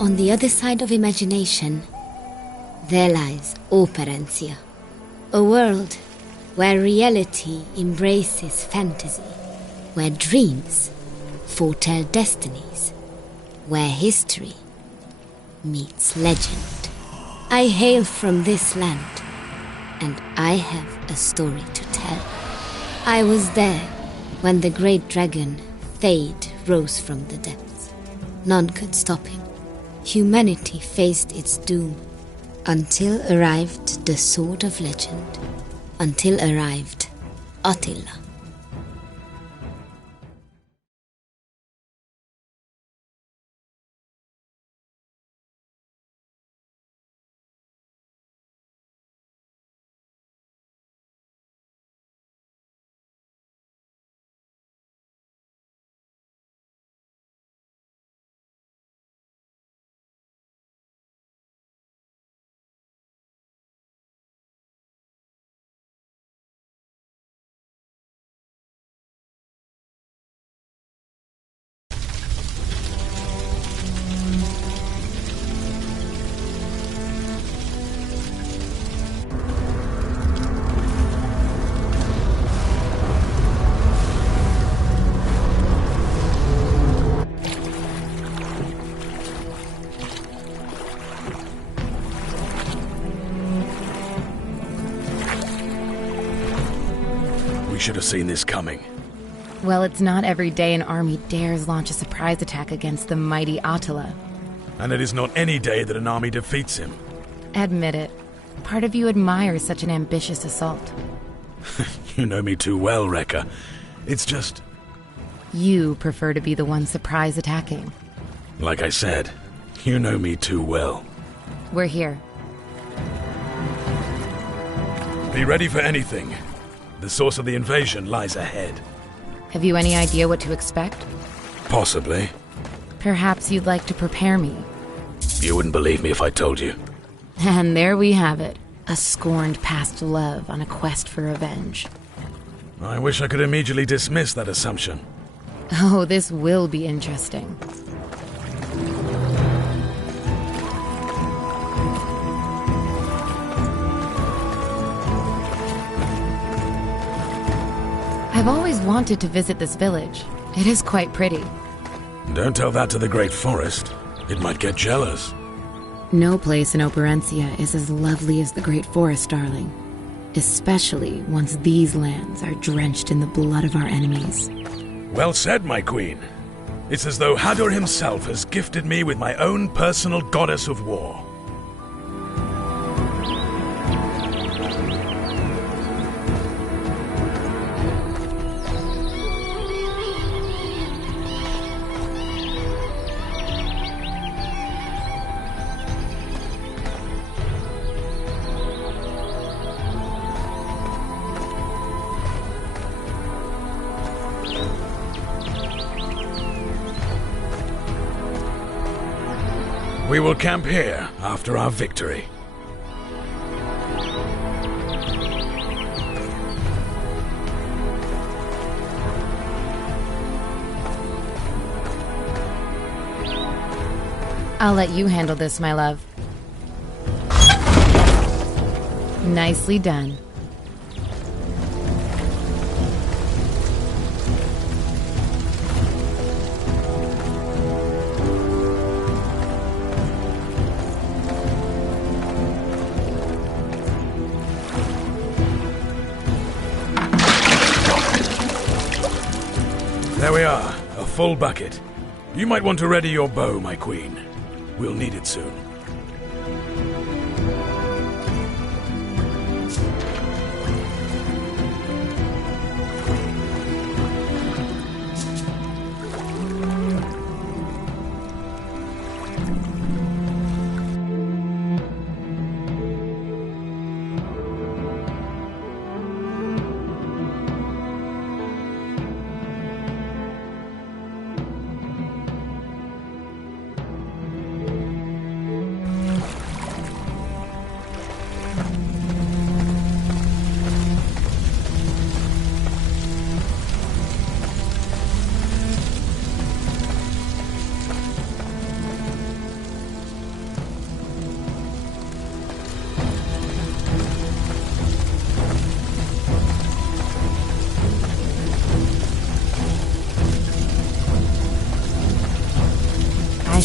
On the other side of imagination, there lies Operencia, a world where reality embraces fantasy, where dreams foretell destinies, where history meets legend. I hail from this land, and I have a story to tell. I was there when the great dragon Thade rose from the depths. None could stop him. Humanity faced its doom, until arrived the Sword of Legend, until arrived Attila. We should have seen this coming. Well, it's not every day an army dares launch a surprise attack against the mighty Attila. And it is not any day that an army defeats him. Admit it. Part of you admires such an ambitious assault. You know me too well, Rekka. It's just... You prefer to be the one surprise attacking. Like I said, you know me too well. We're here. Be ready for anything. The source of the invasion lies ahead. Have you any idea what to expect? Possibly. Perhaps you'd like to prepare me. You wouldn't believe me if I told you. And there we have it. A scorned past love on a quest for revenge. I wish I could immediately dismiss that assumption. Oh, this will be interesting. I've always wanted to visit this village. It is quite pretty. Don't tell that to the Great Forest. It might get jealous. No place in Operencia is as lovely as the Great Forest, darling. Especially once these lands are drenched in the blood of our enemies. Well said, my queen. It's as though Hador himself has gifted me with my own personal goddess of war. We will camp here after our victory. I'll let you handle this, my love. Nicely done. There we are, a full bucket. You might want to ready your bow, my queen. We'll need it soon.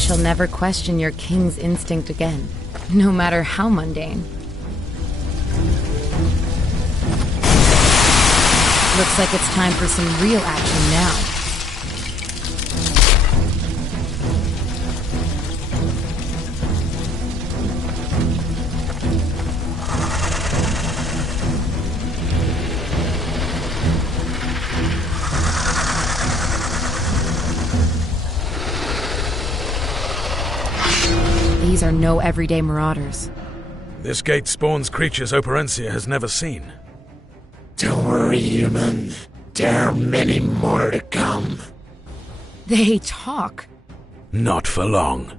shall never question your king's instinct again, no matter how mundane. Looks like it's time for some real action now. These are no everyday marauders. This gate spawns creatures Operencia has never seen. Don't worry, human. There are many more to come. They talk. Not for long.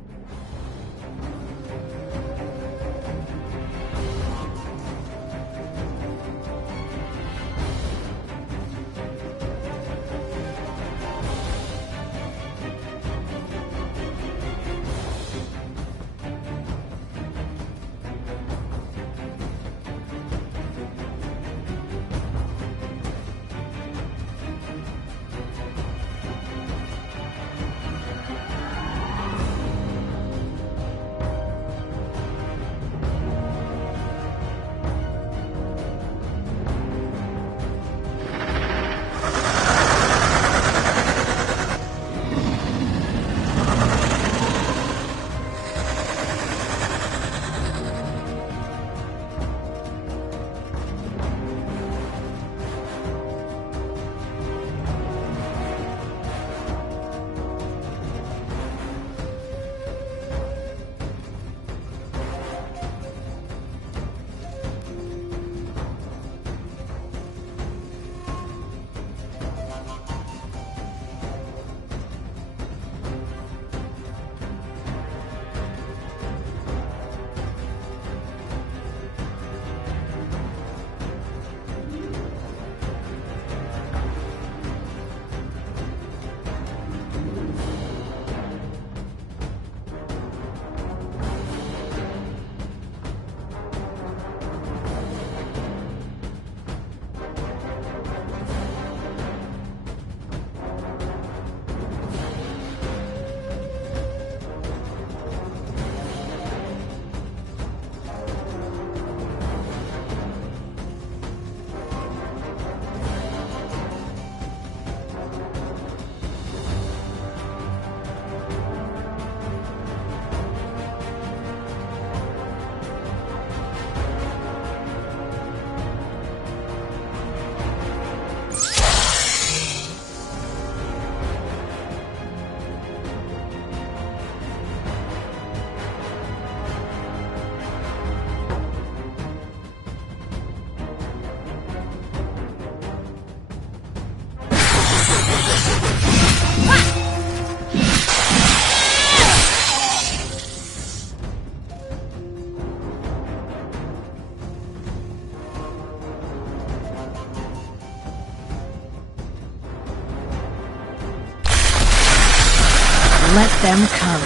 Let them come.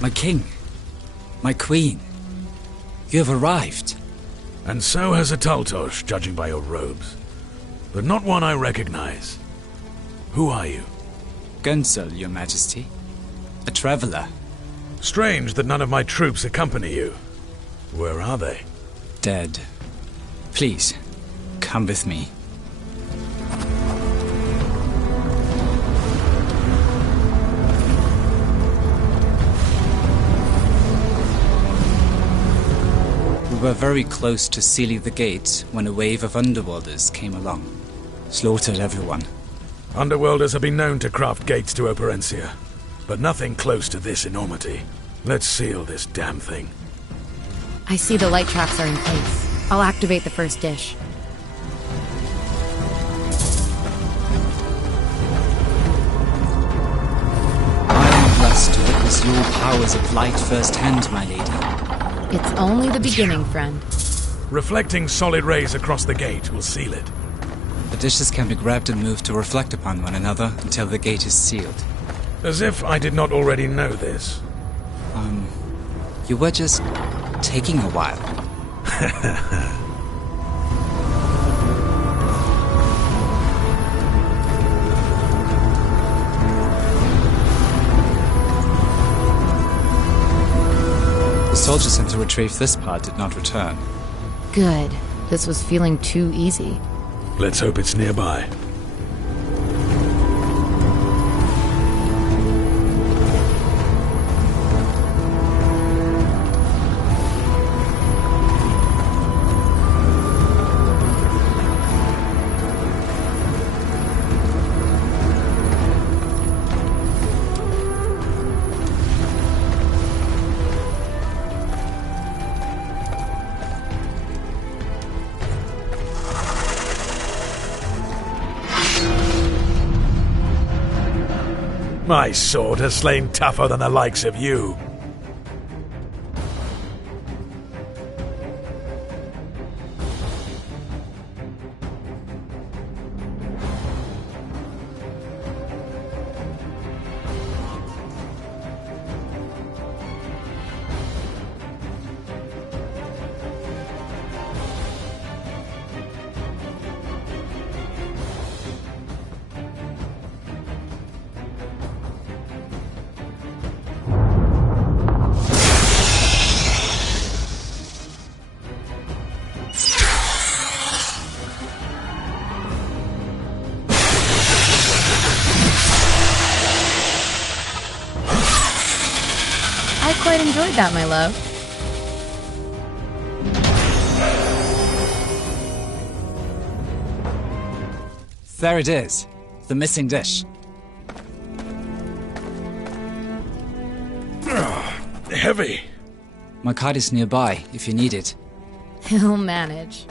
My king, my queen, you have arrived. And so has a Taltosh, judging by your robes. But not one I recognize. Who are you? Gunsel, your majesty. A traveler. Strange that none of my troops accompany you. Where are they? Dead. Please, come with me. We were very close to sealing the gate when a wave of underworlders came along. Slaughtered everyone. Underworlders have been known to craft gates to Operencia, but nothing close to this enormity. Let's seal this damn thing. I see the light traps are in place. I'll activate the first dish. I am blessed to witness your powers of light firsthand, my lady. It's only the beginning, friend. Reflecting solid rays across the gate will seal it. The dishes can be grabbed and moved to reflect upon one another until the gate is sealed. As if I did not already know this. You were just taking a while. The soldiers sent to retrieve this part did not return. Good. This was feeling too easy. Let's hope it's nearby. My sword has slain tougher than the likes of you. I quite enjoyed that, my love. There it is. The missing dish. Heavy. My cart is nearby, if you need it. He'll manage.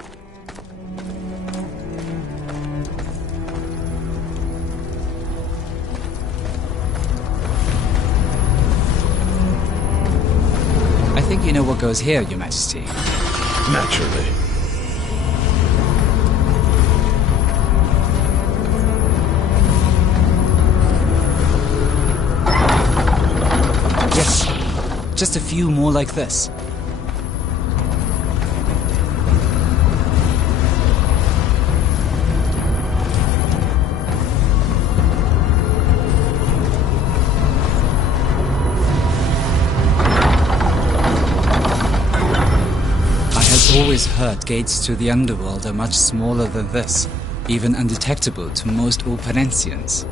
I think you know what goes here, Your Majesty. Naturally. Yes. Just a few more like this. I have always heard gates to the underworld are much smaller than this, even undetectable to most Operencians.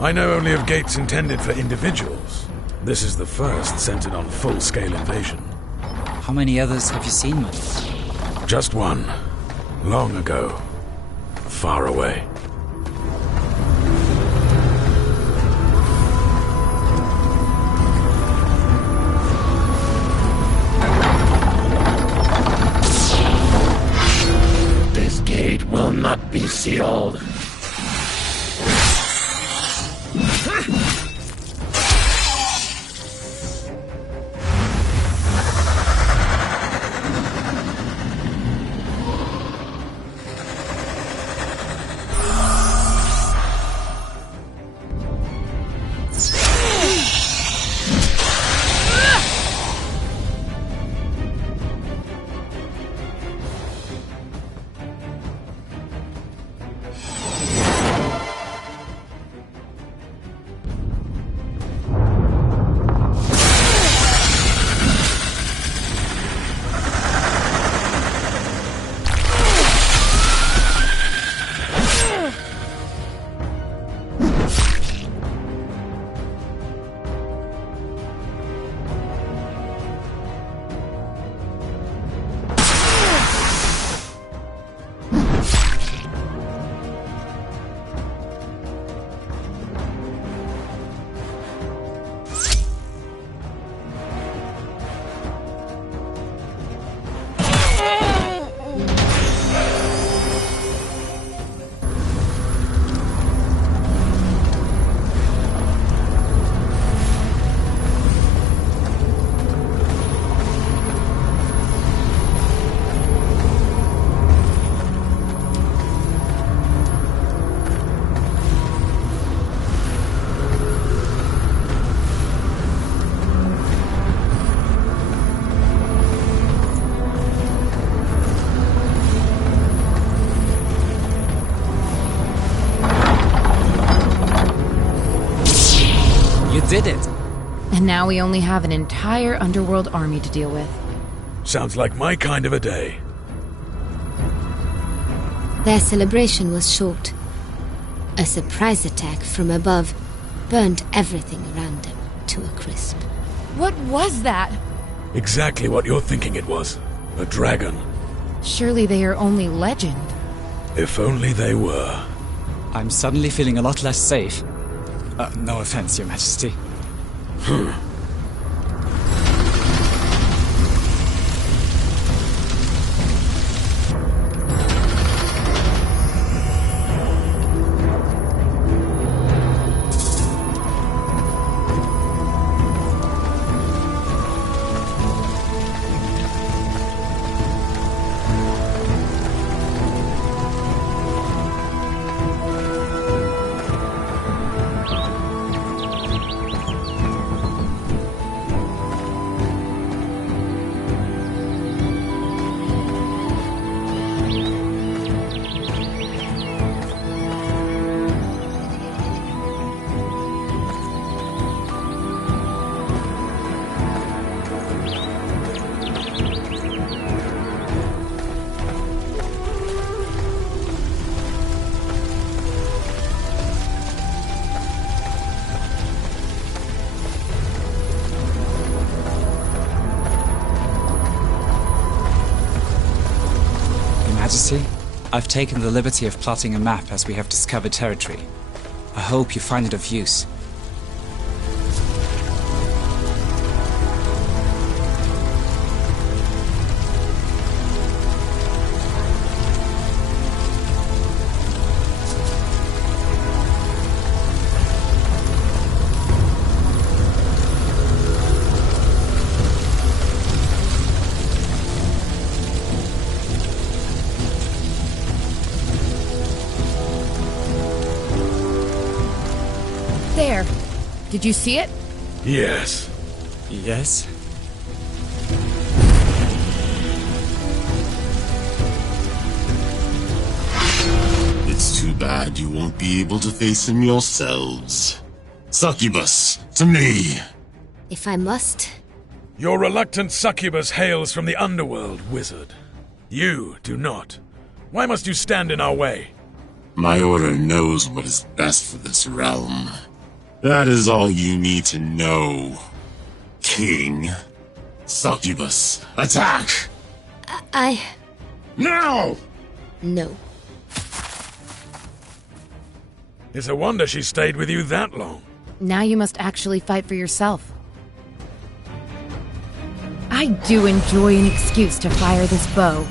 I know only of gates intended for individuals. This is the first centered on full-scale invasion. How many others have you seen, my lord? Just one. Long ago. Far away. This gate will not be sealed. And now we only have an entire underworld army to deal with. Sounds like my kind of a day. Their celebration was short. A surprise attack from above burned everything around them to a crisp. What was that? Exactly what you're thinking it was. A dragon. Surely they are only legend. If only they were. I'm suddenly feeling a lot less safe. No offense, Your Majesty. Majesty, I've taken the liberty of plotting a map as we have discovered territory. I hope you find it of use. There. Did you see it? Yes. Yes? It's too bad you won't be able to face him yourselves. Succubus, to me! If I must, Your reluctant succubus hails from the underworld, wizard. You do not. Why must you stand in our way? My order knows what is best for this realm. That is all you need to know. King. Succubus, attack! I... Now! No. It's a wonder she stayed with you that long. Now you must actually fight for yourself. I do enjoy an excuse to fire this bow.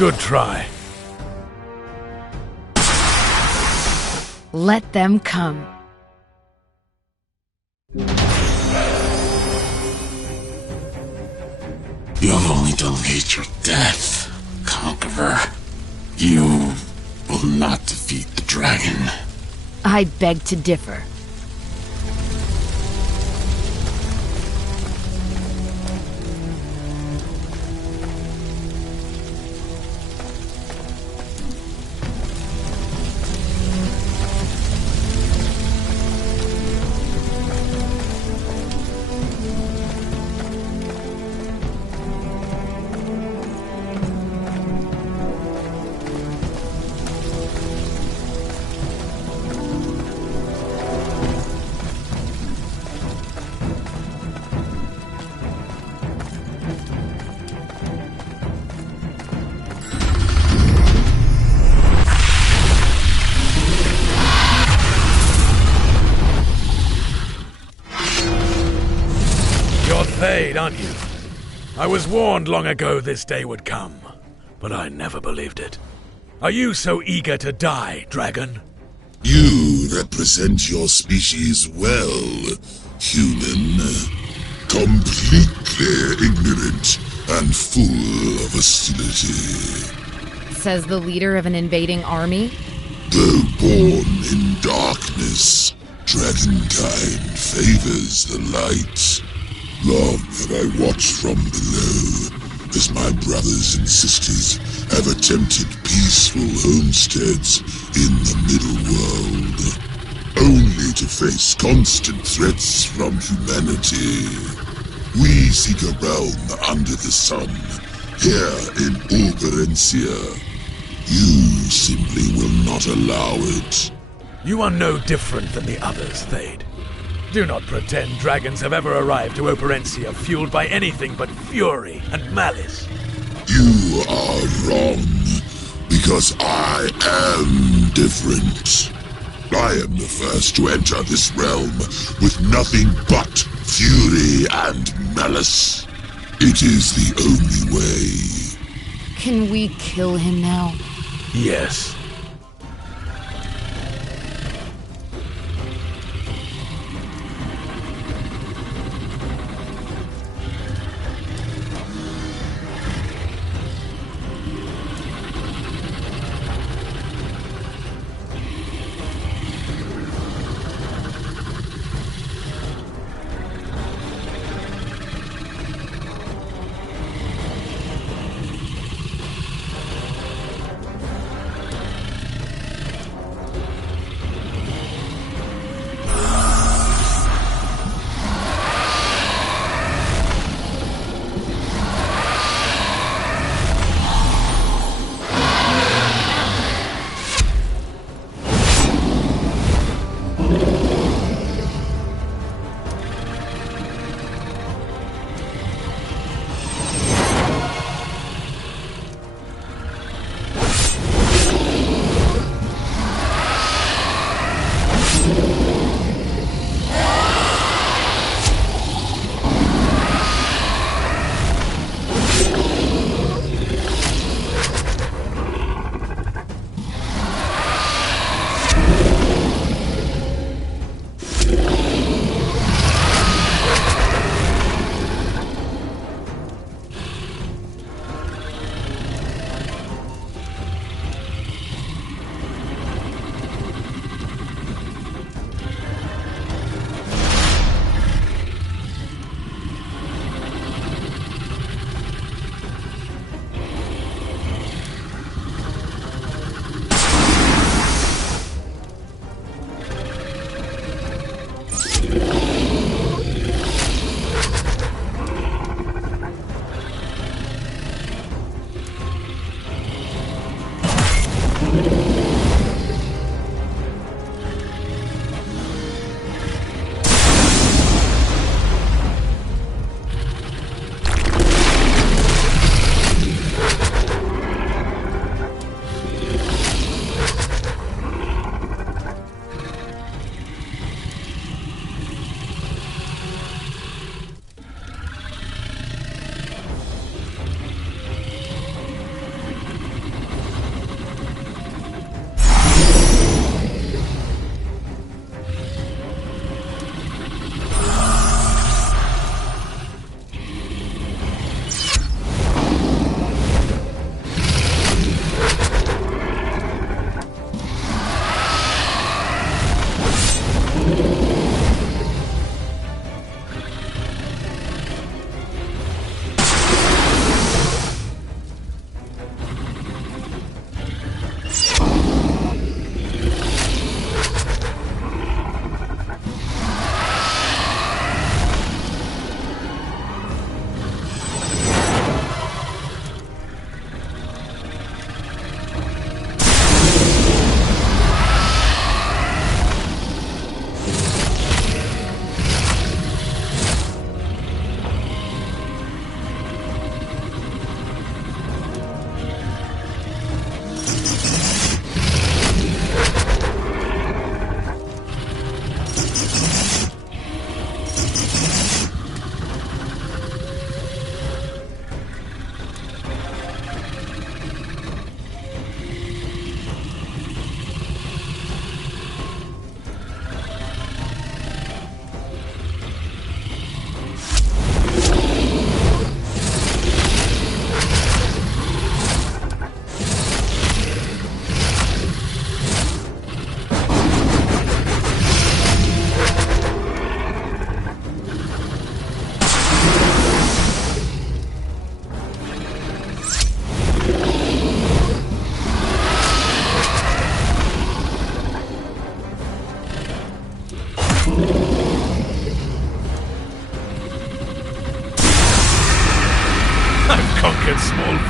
Good try. Let them come. You'll only delete your death, Conqueror. You will not defeat the dragon. I beg to differ. Thade, aren't you? I was warned long ago this day would come, but I never believed it. Are you so eager to die, dragon? You represent your species well, human. Completely ignorant and full of hostility. Says the leader of an invading army? Though born in darkness, dragonkind favors the light. Long have I watched from below, as my brothers and sisters have attempted peaceful homesteads in the middle world, only to face constant threats from humanity. We seek a realm under the sun, here in Operencia. You simply will not allow it. You are no different than the others, Thade. Do not pretend dragons have ever arrived to Operencia fueled by anything but fury and malice. You are wrong, because I am different. I am the first to enter this realm with nothing but fury and malice. It is the only way. Can we kill him now? Yes.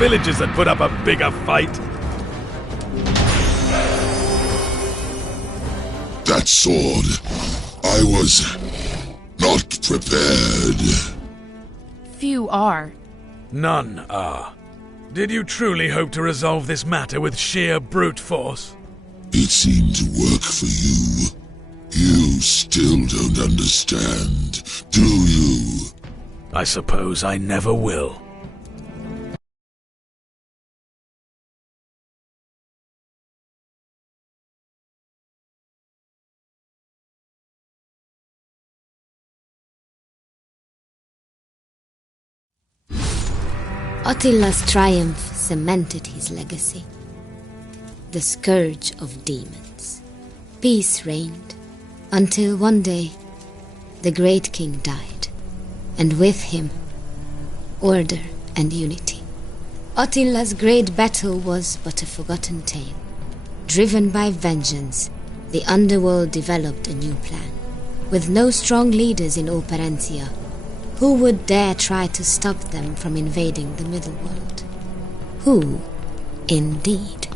villagers that put up a bigger fight. That sword, I was not prepared. Few are. None are. Did you truly hope to resolve this matter with sheer brute force? It seemed to work for you. You still don't understand, do you? I suppose I never will. Attila's triumph cemented his legacy. The scourge of demons. Peace reigned, until one day the great king died, and with him, order and unity. Attila's great battle was but a forgotten tale. Driven by vengeance, the underworld developed a new plan. With no strong leaders in Operencia, who would dare try to stop them from invading the middle world? Who, indeed?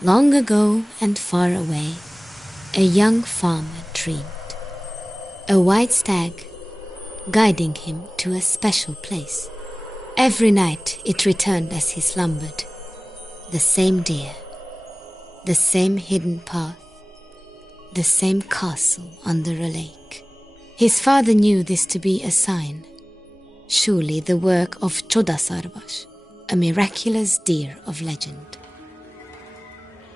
Long ago and far away, a young farmer dreamed. A white stag guiding him to a special place. Every night it returned as he slumbered. The same deer, the same hidden path, the same castle under a lake. His father knew this to be a sign. Surely the work of Chodasarvash, a miraculous deer of legend.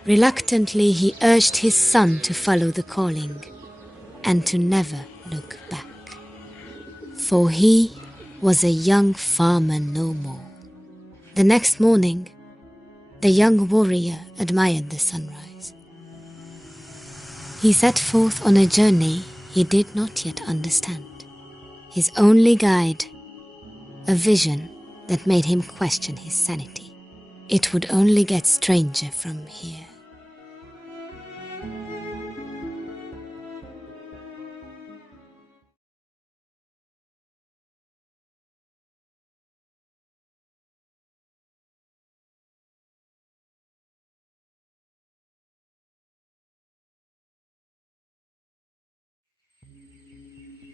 Reluctantly he urged his son to follow the calling and to never look back. for he was a young farmer no more. The next morning, the young warrior admired the sunrise. He set forth on a journey he did not yet understand. His only guide, a vision that made him question his sanity. It would only get stranger from here.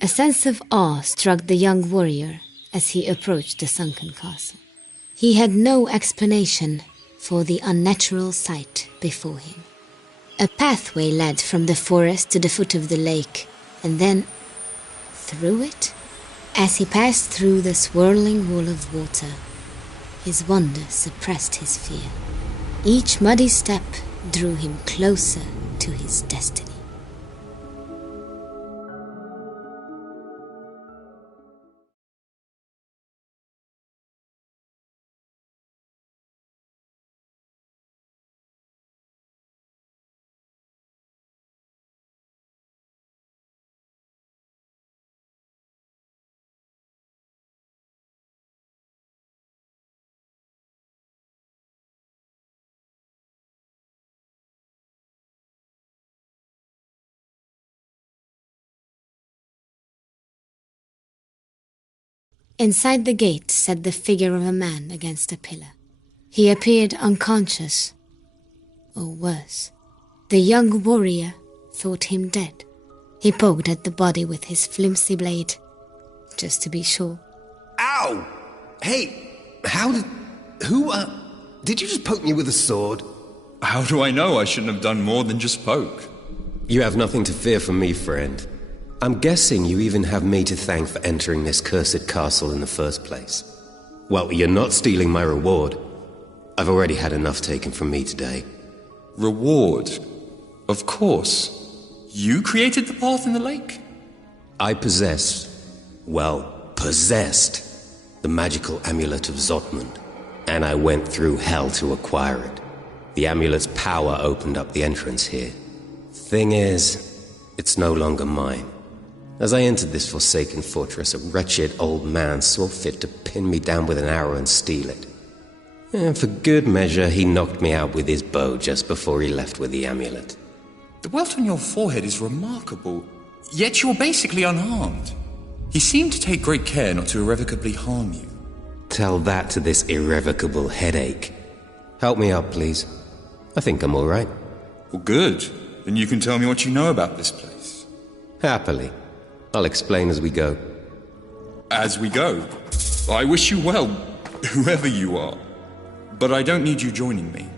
A sense of awe struck the young warrior as he approached the sunken castle. He had no explanation for the unnatural sight before him. A pathway led from the forest to the foot of the lake, and then through it. As he passed through the swirling wall of water, his wonder suppressed his fear. Each muddy step drew him closer to his destiny. Inside the gate sat the figure of a man against a pillar. He appeared unconscious, or worse. The young warrior thought him dead. He poked at the body with his flimsy blade, just to be sure. Ow! Hey, did you just poke me with a sword? How do I know? I shouldn't have done more than just poke. You have nothing to fear from me, friend. I'm guessing you even have me to thank for entering this cursed castle in the first place. Well, you're not stealing my reward. I've already had enough taken from me today. Reward? Of course. You created the path in the lake? I possessed the magical amulet of Zotmund, and I went through hell to acquire it. The amulet's power opened up the entrance here. Thing is, it's no longer mine. As I entered this forsaken fortress, a wretched old man saw fit to pin me down with an arrow and steal it. And for good measure, he knocked me out with his bow just before he left with the amulet. The welt on your forehead is remarkable, yet you're basically unharmed. He seemed to take great care not to irrevocably harm you. Tell that to this irrevocable headache. Help me up, please. I think I'm all right. Well, good. Then you can tell me what you know about this place. Happily. I'll explain as we go. As we go? I wish you well, whoever you are. But I don't need you joining me.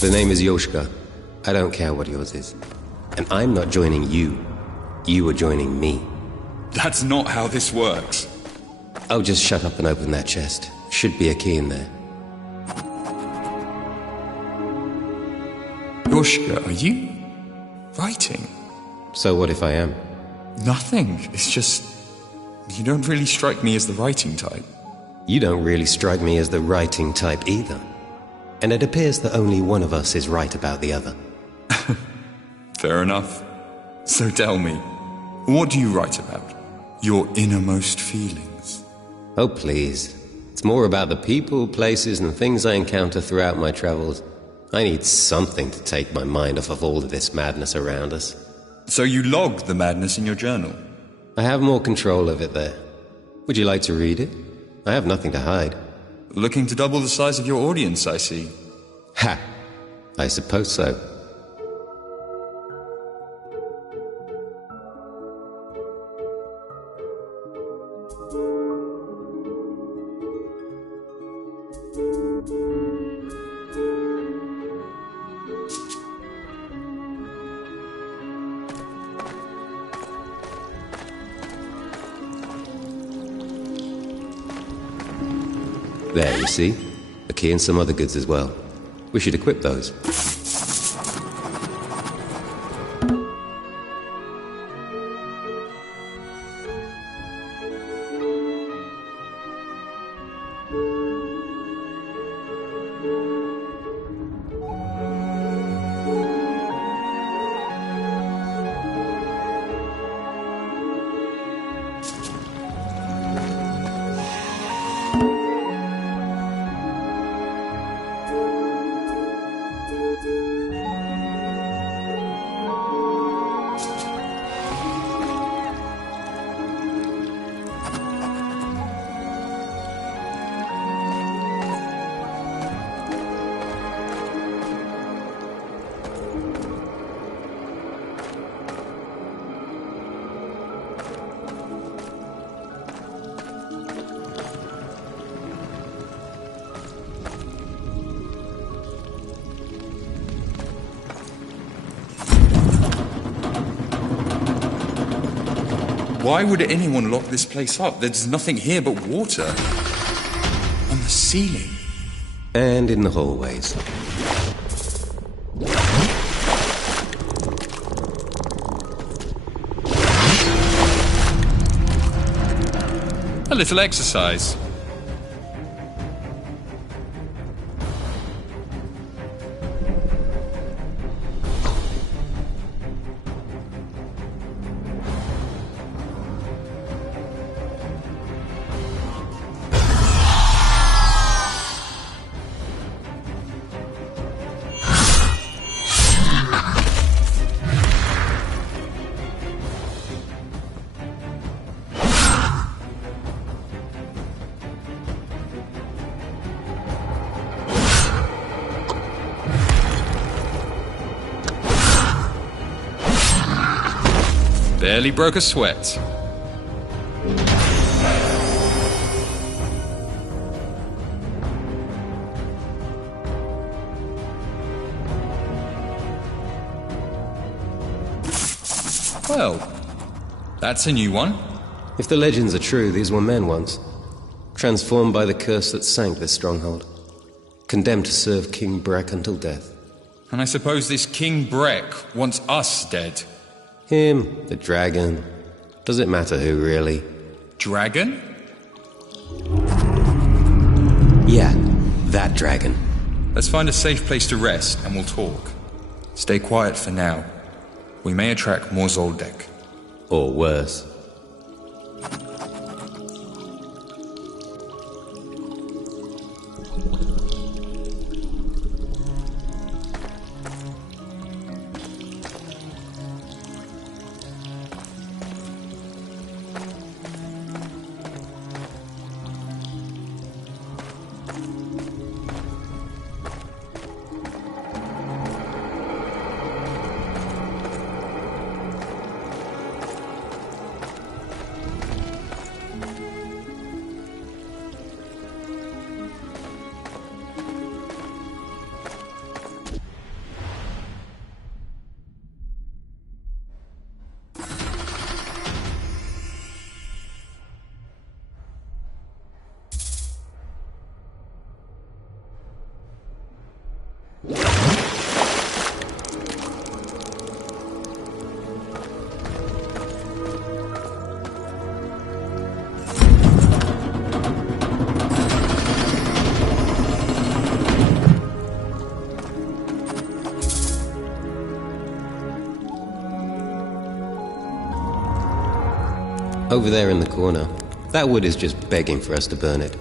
The name is Yoshka. I don't care what yours is. And I'm not joining you. You are joining me. That's not how this works. Oh, just shut up and open that chest. Should be a key in there. Yoshka, are you writing? So what if I am? Nothing. It's just... you don't really strike me as the writing type. You don't really strike me as the writing type either. And it appears that only one of us is right about the other. Fair enough. So tell me, what do you write about? Your innermost feelings? Oh, please. It's more about the people, places, and things I encounter throughout my travels. I need something to take my mind off of all of this madness around us. So you log the madness in your journal? I have more control of it there. Would you like to read it? I have nothing to hide. Looking to double the size of your audience, I see. Ha! I suppose so. There, you see? A key and some other goods as well. We should equip those. why would anyone lock this place up? There's nothing here but water. On the ceiling. And in the hallways. A little exercise. Barely broke a sweat. Well, that's a new one. If the legends are true, these were men once. Transformed by the curse that sank this stronghold. Condemned to serve King Breck until death. And I suppose this King Breck wants us dead. Him, the dragon. Does it matter who, really? Dragon? Yeah, that dragon. Let's find a safe place to rest and we'll talk. Stay quiet for now. We may attract more Zoldyck. Or worse. Over there in the corner. That wood is just begging for us to burn it.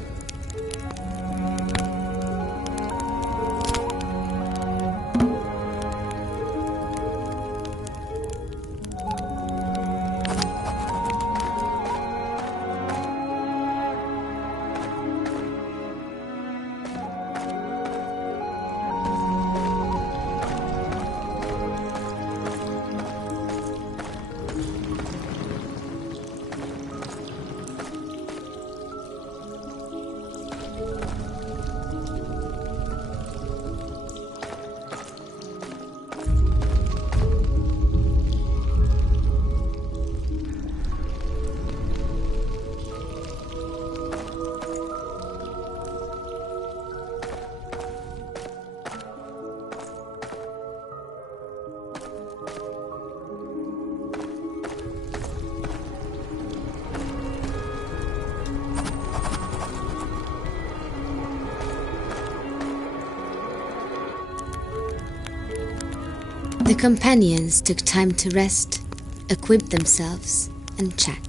The companions took time to rest, equip themselves, and chat.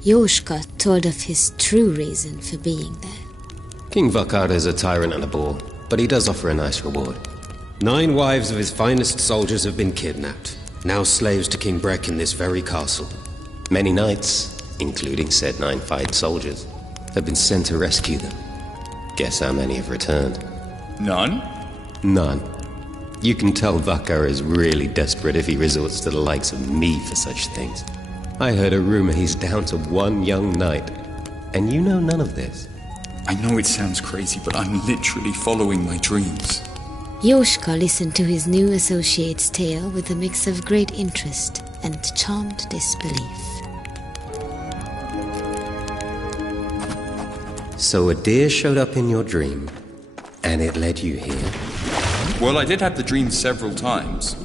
Yoshka told of his true reason for being there. King Vakar is a tyrant and a bore, but he does offer a nice reward. 9 wives of his finest soldiers have been kidnapped, now slaves to King Breck in this very castle. Many knights, including said 9 fight soldiers, have been sent to rescue them. Guess how many have returned? None? None. You can tell Vakar is really desperate if he resorts to the likes of me for such things. I heard a rumor he's down to 1 young knight, and you know none of this. I know it sounds crazy, but I'm literally following my dreams. Yoshka listened to his new associate's tale with a mix of great interest and charmed disbelief. So a deer showed up in your dream, and it led you here? Well, I did have the dream several times.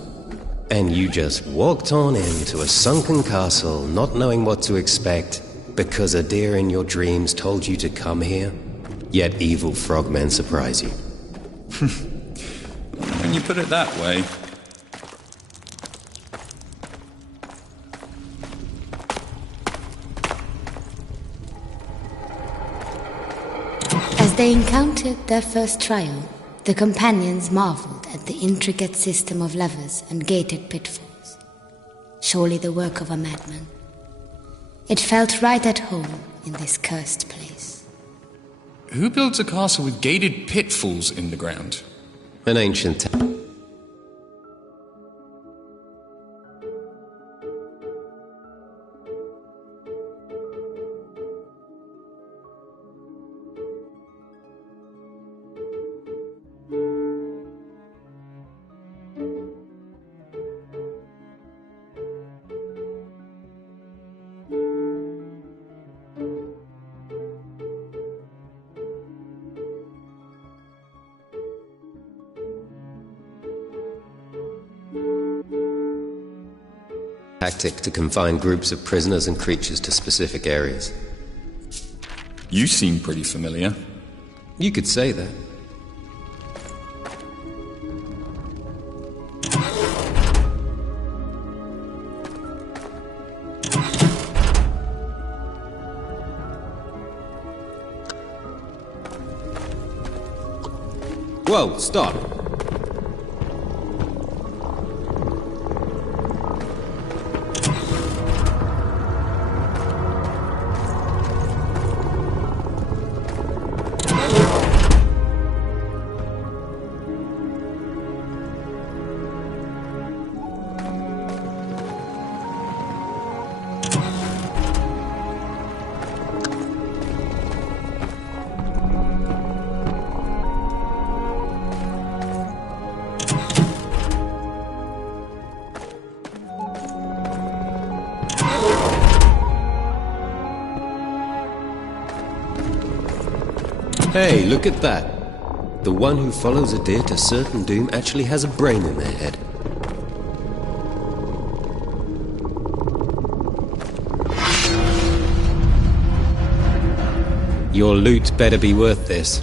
And you just walked on into a sunken castle, not knowing what to expect, because a deer in your dreams told you to come here? Yet evil frogmen surprise you. When you put it that way. As they encountered their first trial, the companions marveled at the intricate system of levers and gated pitfalls. Surely the work of a madman. It felt right at home in this cursed place. Who builds a castle with gated pitfalls in the ground? An ancient town. Tactic to confine groups of prisoners and creatures to specific areas. You seem pretty familiar. You could say that. Whoa, stop! Hey, look at that. The one who follows a deer to certain doom actually has a brain in their head. Your loot better be worth this.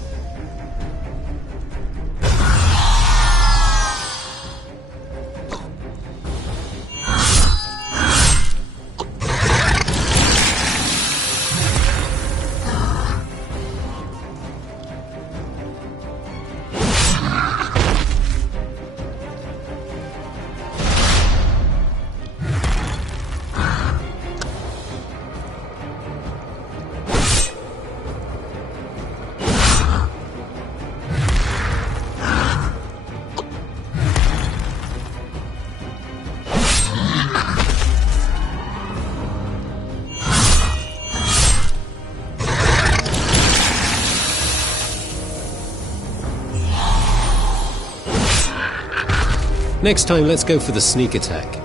Next time, let's go for the sneak attack.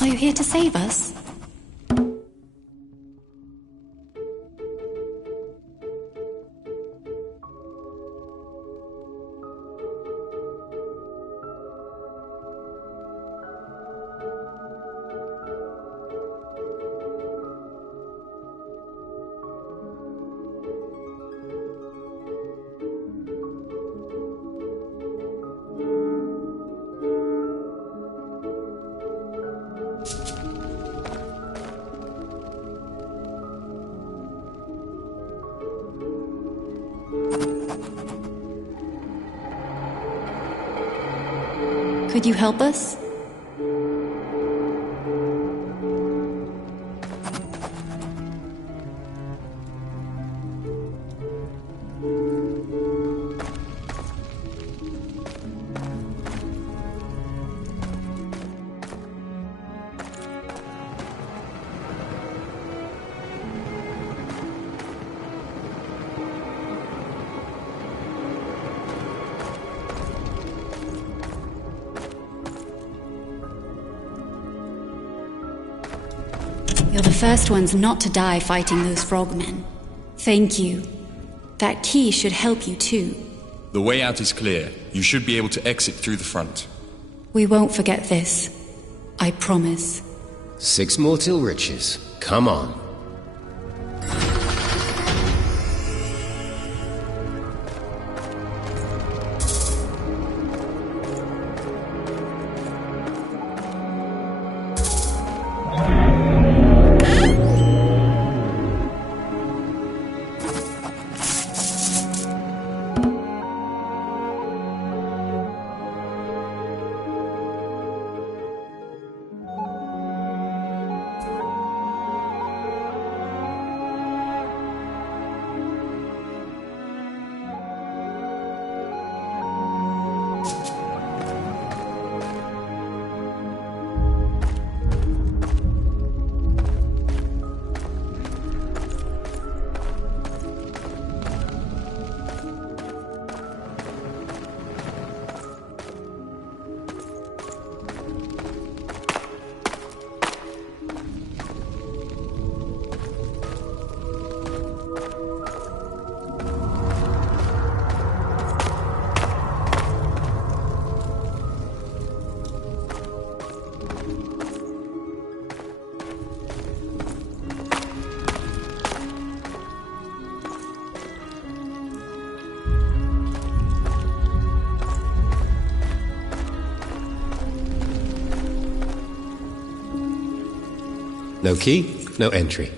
Are you here to save us? Could you help us? You're the first ones not to die fighting those frogmen. Thank you. That key should help you too. The way out is clear. You should be able to exit through the front. We won't forget this. I promise. 6 more till riches. Come on. No key, no entry.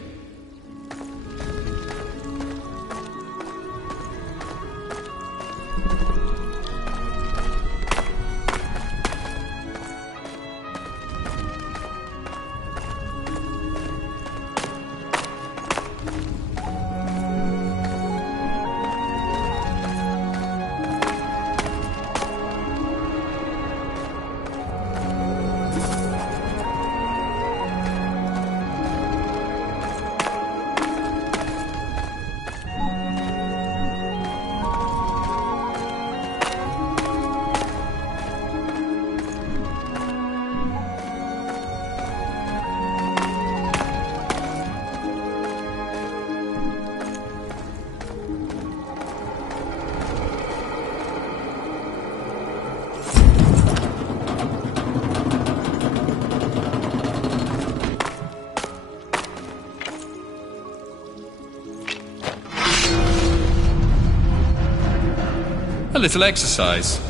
A little exercise.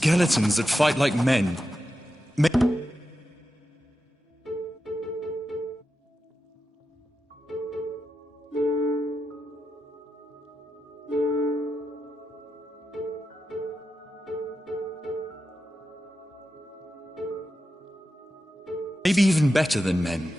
Skeletons that fight like men. Maybe even better than men.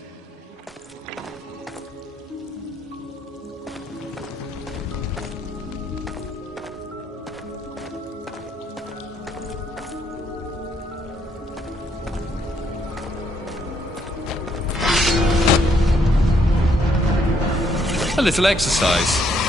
A little exercise.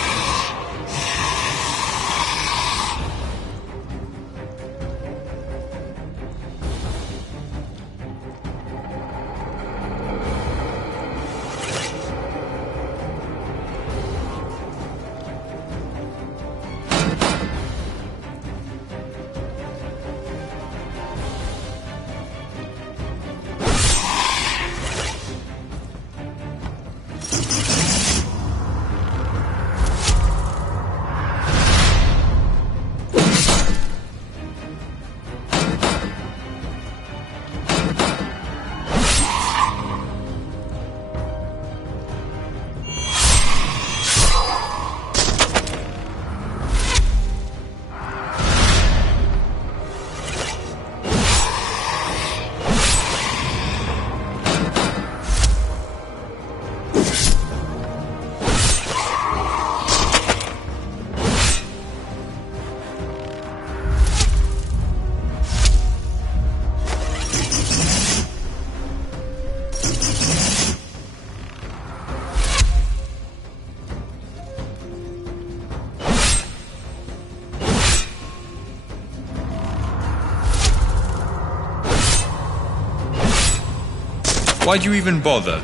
Why'd you even bother?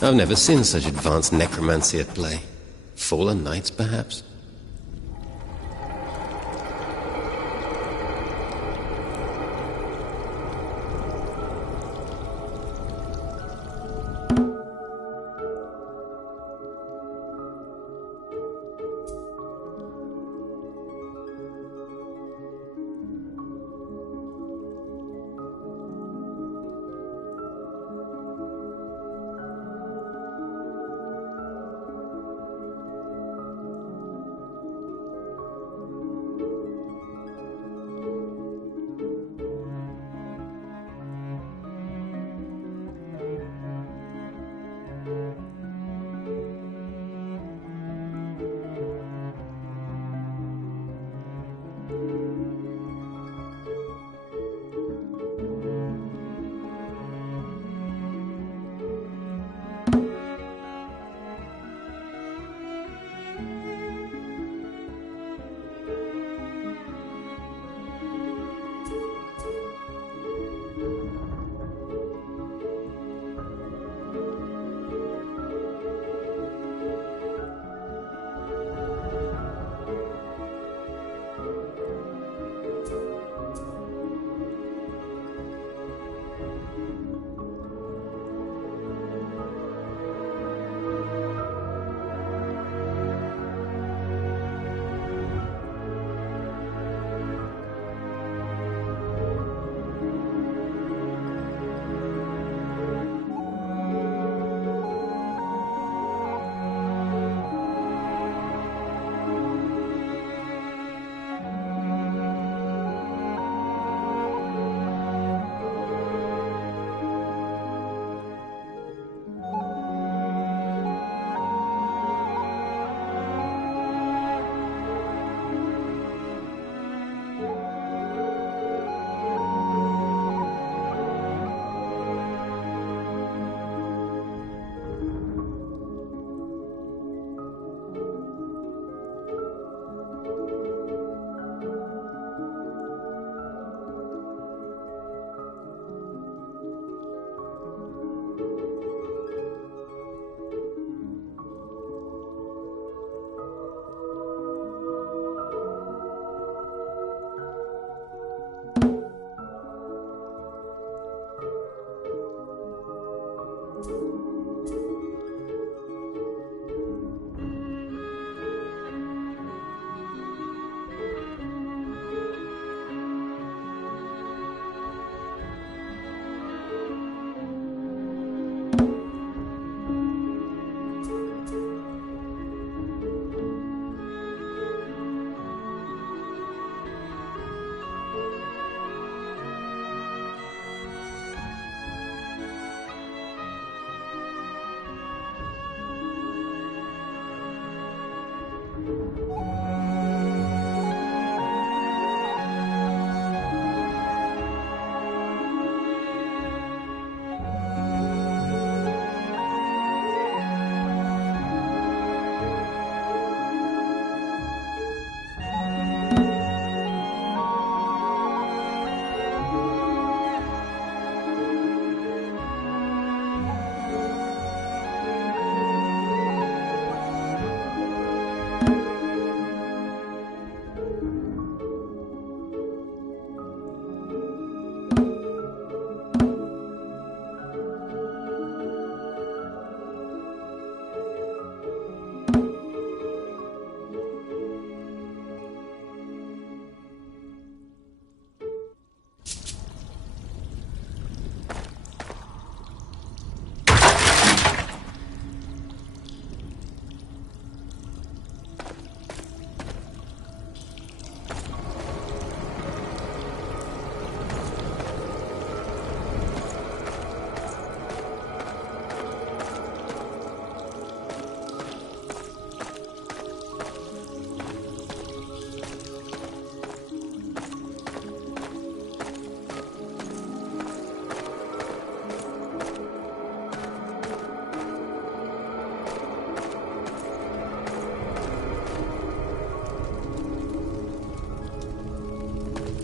I've never seen such advanced necromancy at play. Fallen knights, perhaps?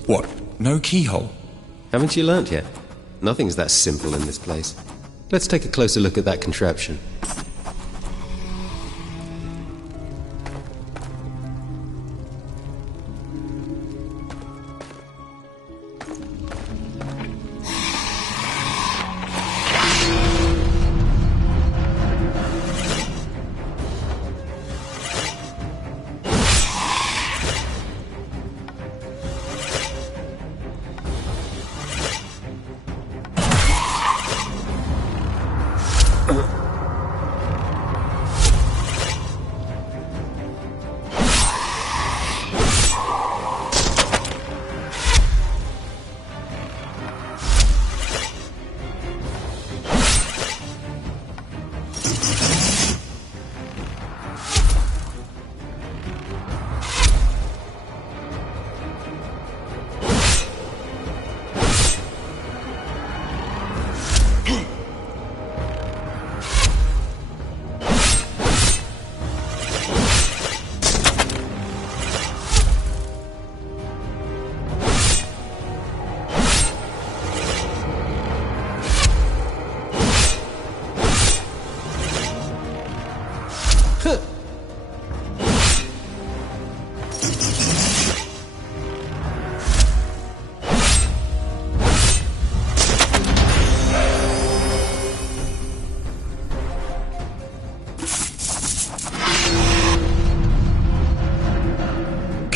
What? No keyhole? Haven't you learnt yet? Nothing's that simple in this place. Let's take a closer look at that contraption.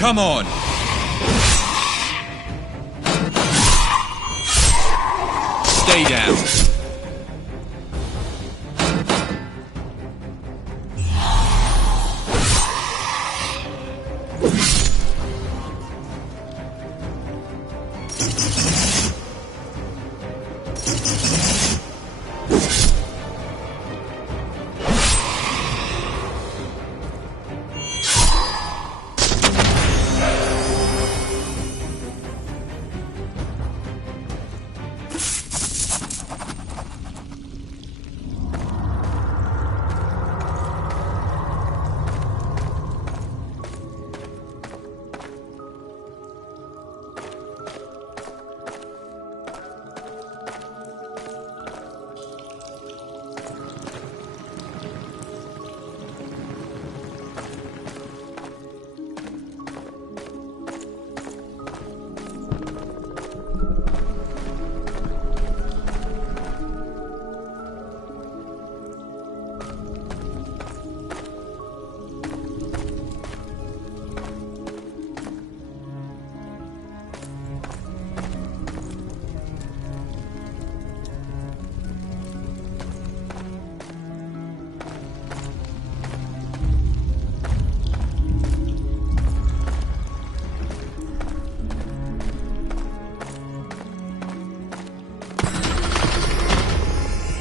Come on! Stay down.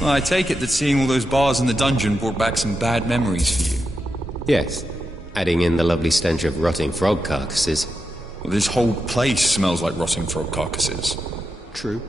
Well, I take it that seeing all those bars in the dungeon brought back some bad memories for you. Yes. Adding in the lovely stench of rotting frog carcasses. Well, this whole place smells like rotting frog carcasses. True.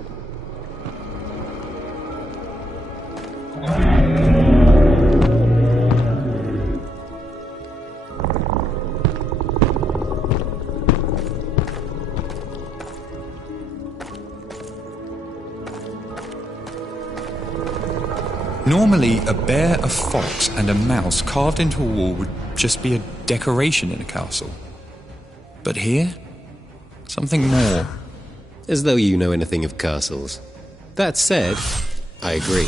Normally, a bear, a fox, and a mouse carved into a wall would just be a decoration in a castle. But here, something more. As though you know anything of castles. That said, I agree.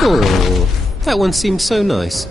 Oh, that one seemed so nice.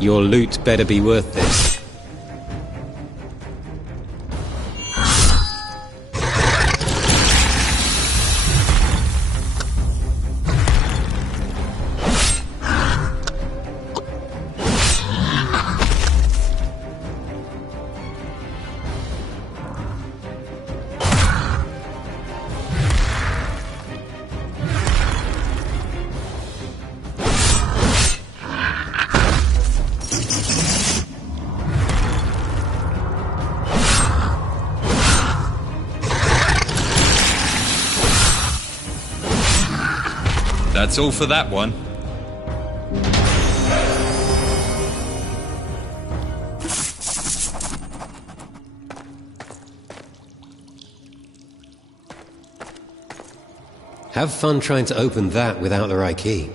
Your loot better be worth this. That's all for that one. Have fun trying to open that without the right key.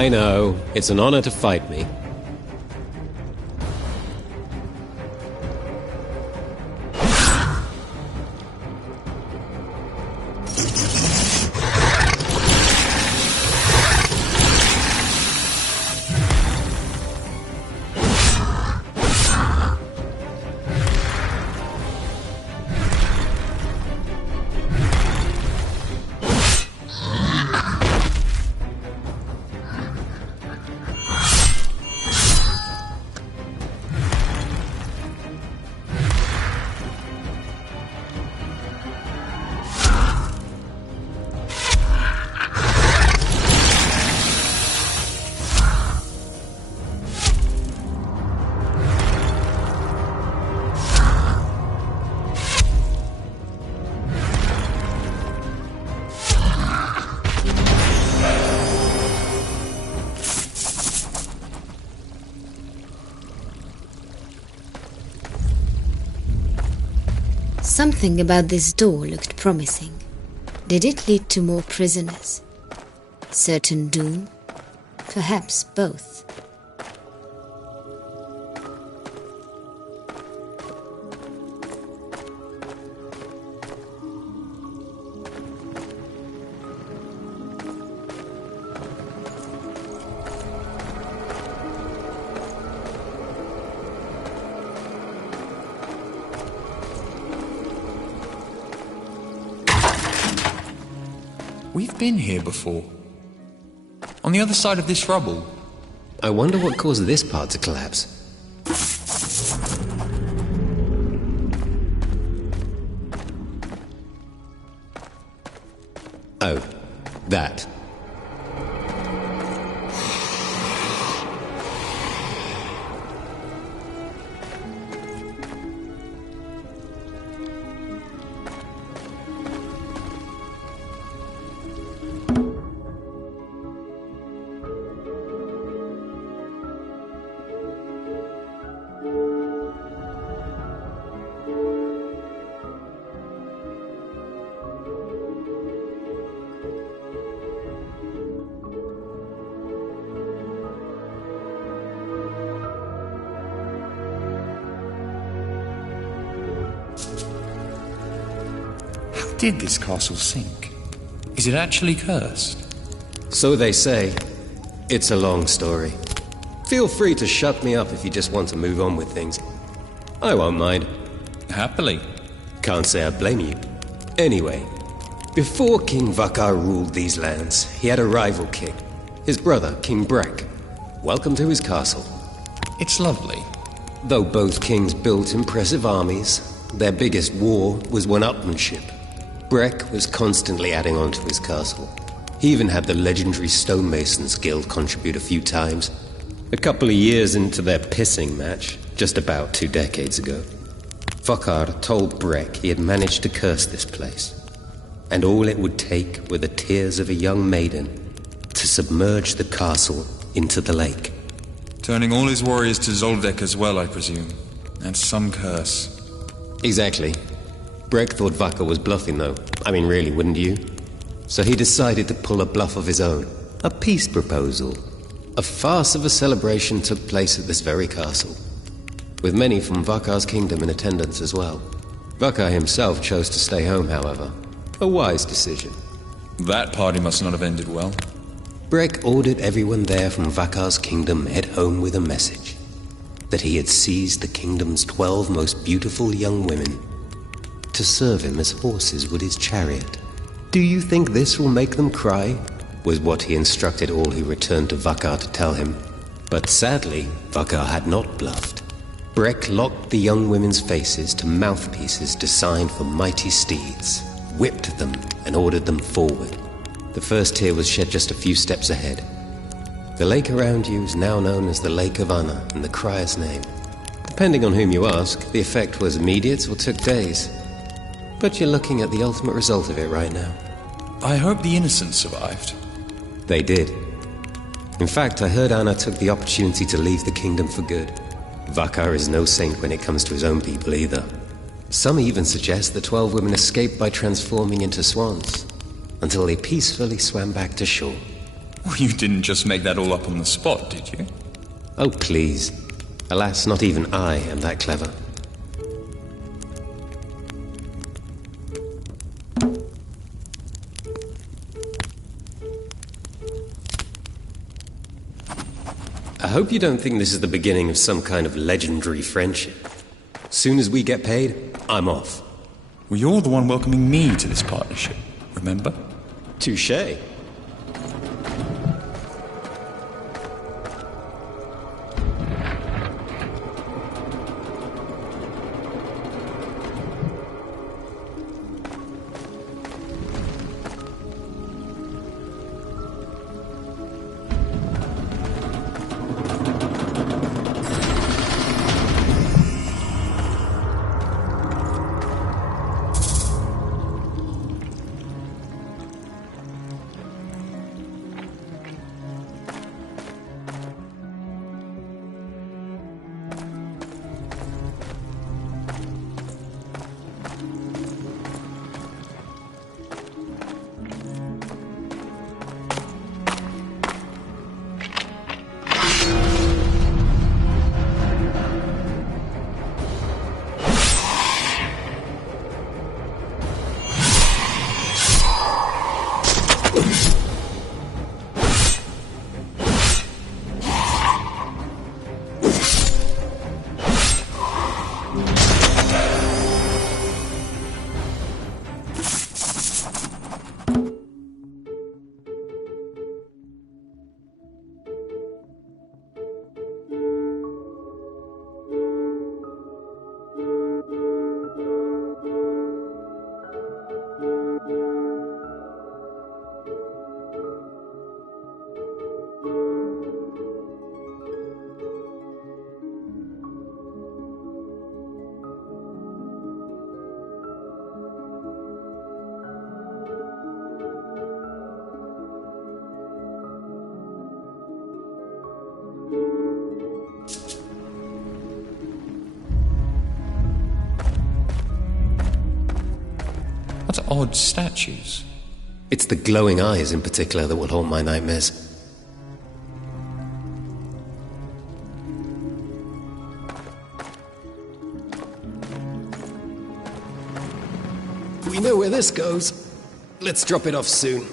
I know. It's an honor to fight me. Something about this door looked promising. Did it lead to more prisoners? Certain doom? Perhaps both. We've been here before. On the other side of this rubble. I wonder what caused this part to collapse. Oh, that. Did this castle sink? Is it actually cursed? So they say. It's a long story. Feel free to shut me up if you just want to move on with things. I won't mind. Happily. Can't say I blame you. Anyway, before King Vakar ruled these lands, he had a rival king. His brother, King Brek. Welcome to his castle. It's lovely. Though both kings built impressive armies, their biggest war was one-upmanship. Brek was constantly adding on to his castle. He even had the legendary Stonemasons Guild contribute a few times. A couple of years into their pissing match, just about 2 decades ago, Vakar told Brek he had managed to curse this place. And all it would take were the tears of a young maiden to submerge the castle into the lake. Turning all his warriors to Zoldyck as well, I presume. And some curse. Exactly. Brek thought Vakar was bluffing, though. I mean, really, wouldn't you? So he decided to pull a bluff of his own. A peace proposal. A farce of a celebration took place at this very castle, with many from Vakar's kingdom in attendance as well. Vakar himself chose to stay home, however. A wise decision. That party must not have ended well. Brek ordered everyone there from Vakar's kingdom head home with a message. That he had seized the kingdom's 12 most beautiful young women to serve him as horses would his chariot. Do you think this will make them cry? Was what he instructed all who returned to Vakar to tell him. But sadly, Vakar had not bluffed. Brek locked the young women's faces to mouthpieces designed for mighty steeds, whipped them, and ordered them forward. The first tear was shed just a few steps ahead. The lake around you is now known as the Lake of Anna in the crier's name. Depending on whom you ask, the effect was immediate or took days. But you're looking at the ultimate result of it right now. I hope the innocents survived. They did. In fact, I heard Anna took the opportunity to leave the kingdom for good. Vakar is no saint when it comes to his own people either. Some even suggest the 12 women escaped by transforming into swans, until they peacefully swam back to shore. Well, you didn't just make that all up on the spot, did you? Oh, please. Alas, not even I am that clever. I hope you don't think this is the beginning of some kind of legendary friendship. Soon as we get paid, I'm off. Well, you're the one welcoming me to this partnership, remember? Touché. What odd statues? It's the glowing eyes in particular that will haunt my nightmares. We know where this goes. Let's drop it off soon.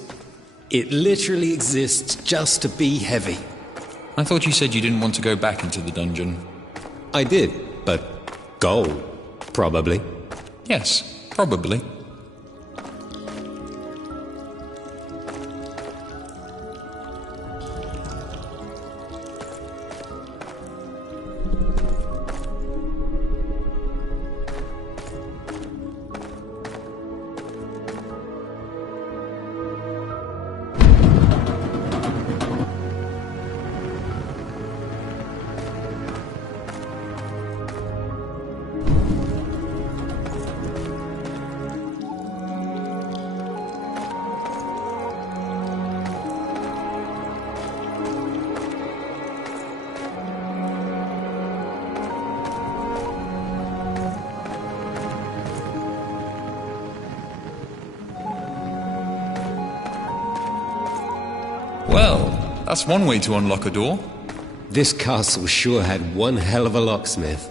It literally exists just to be heavy. I thought you said you didn't want to go back into the dungeon. I did, but gold, probably. Yes, probably. Well, that's one way to unlock a door. This castle sure had one hell of a locksmith.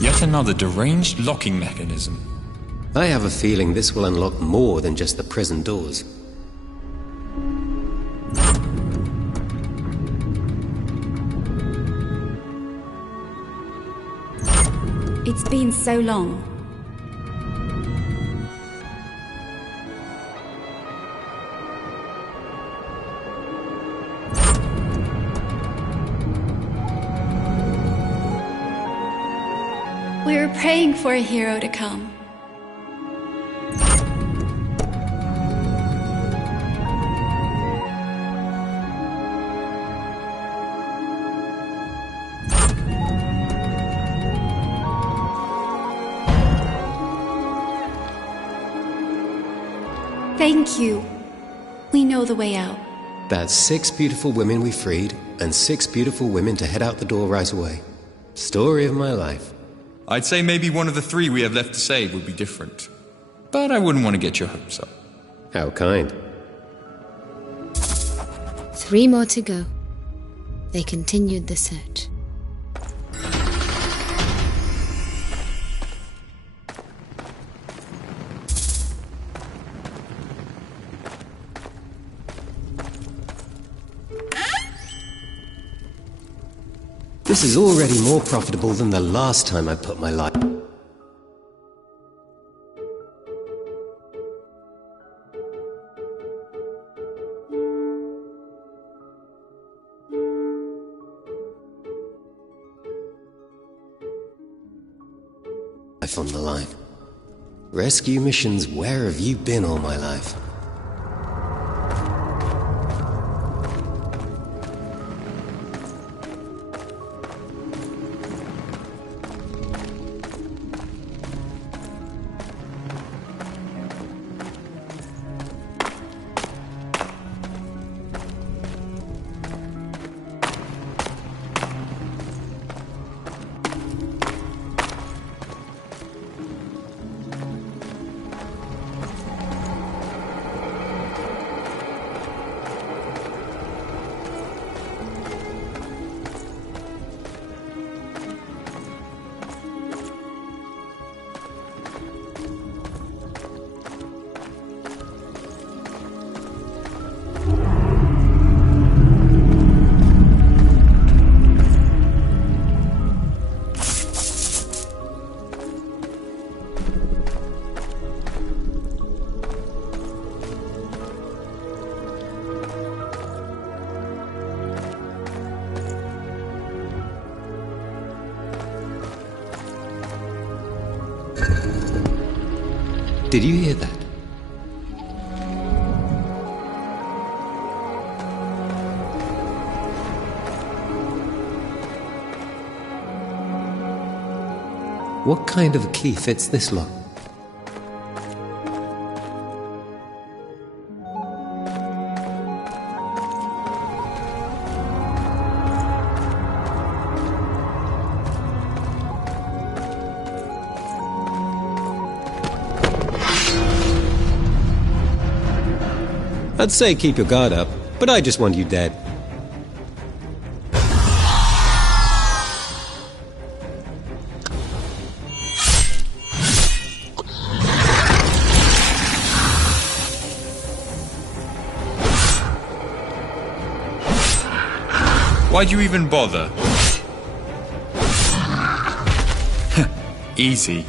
Yet another deranged locking mechanism. I have a feeling this will unlock more than just the prison doors. It's been so long. We were praying for a hero to come. Thank you. We know the way out. That's 6 beautiful women we freed, and 6 beautiful women to head out the door right away. Story of my life. I'd say maybe one of the 3 we have left to save would be different. But I wouldn't want to get your hopes up. How kind. 3 more to go. They continued the search. This is already more profitable than the last time I put my life. On the line. Rescue missions, where have you been all my life? Did you hear that? What kind of a key fits this lock? I'd say keep your guard up, but I just want you dead. Why'd you even bother? Easy.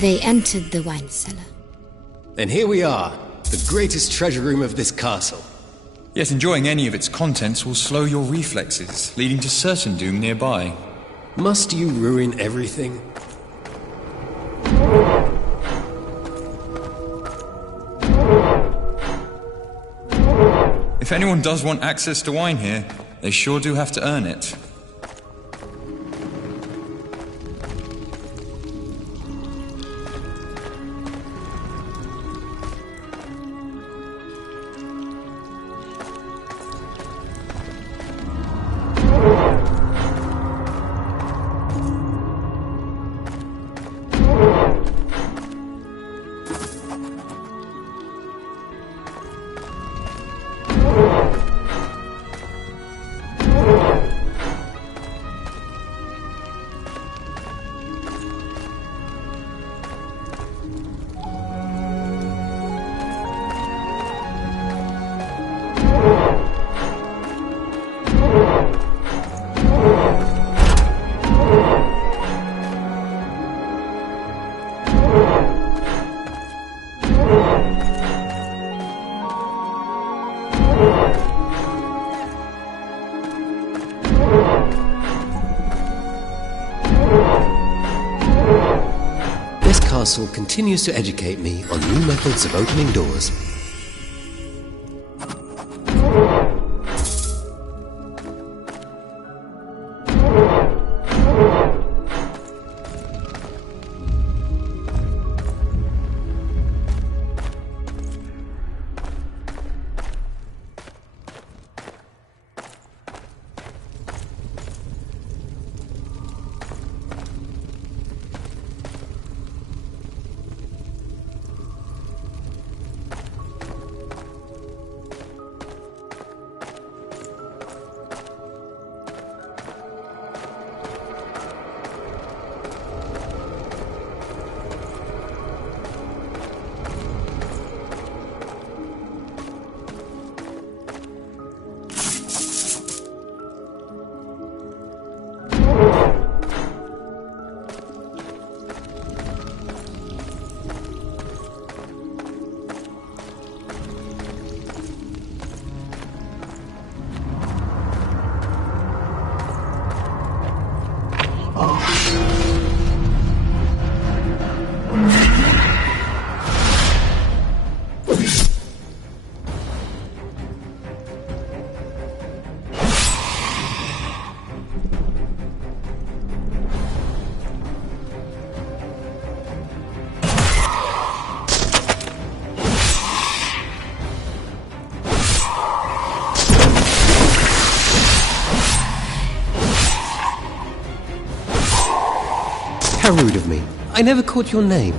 They entered the wine cellar. And here we are, the greatest treasure room of this castle. Yet enjoying any of its contents will slow your reflexes, leading to certain doom nearby. Must you ruin everything? If anyone does want access to wine here, they sure do have to earn it. This castle continues to educate me on new methods of opening doors. How rude of me. I never caught your name.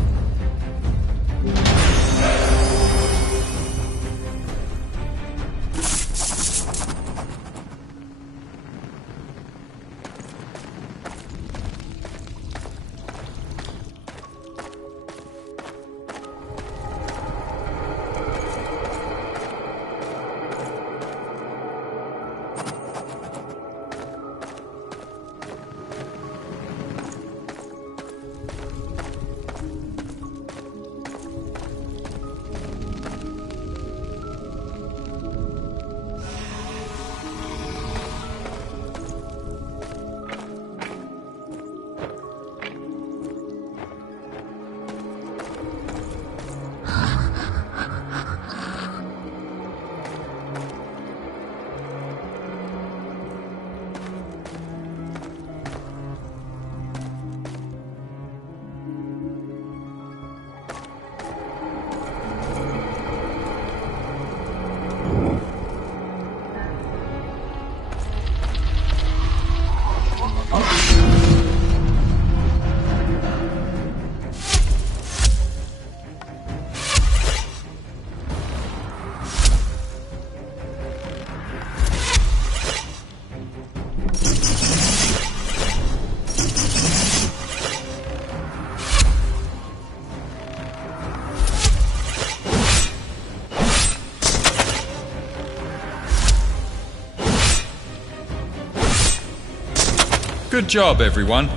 Good job, everyone.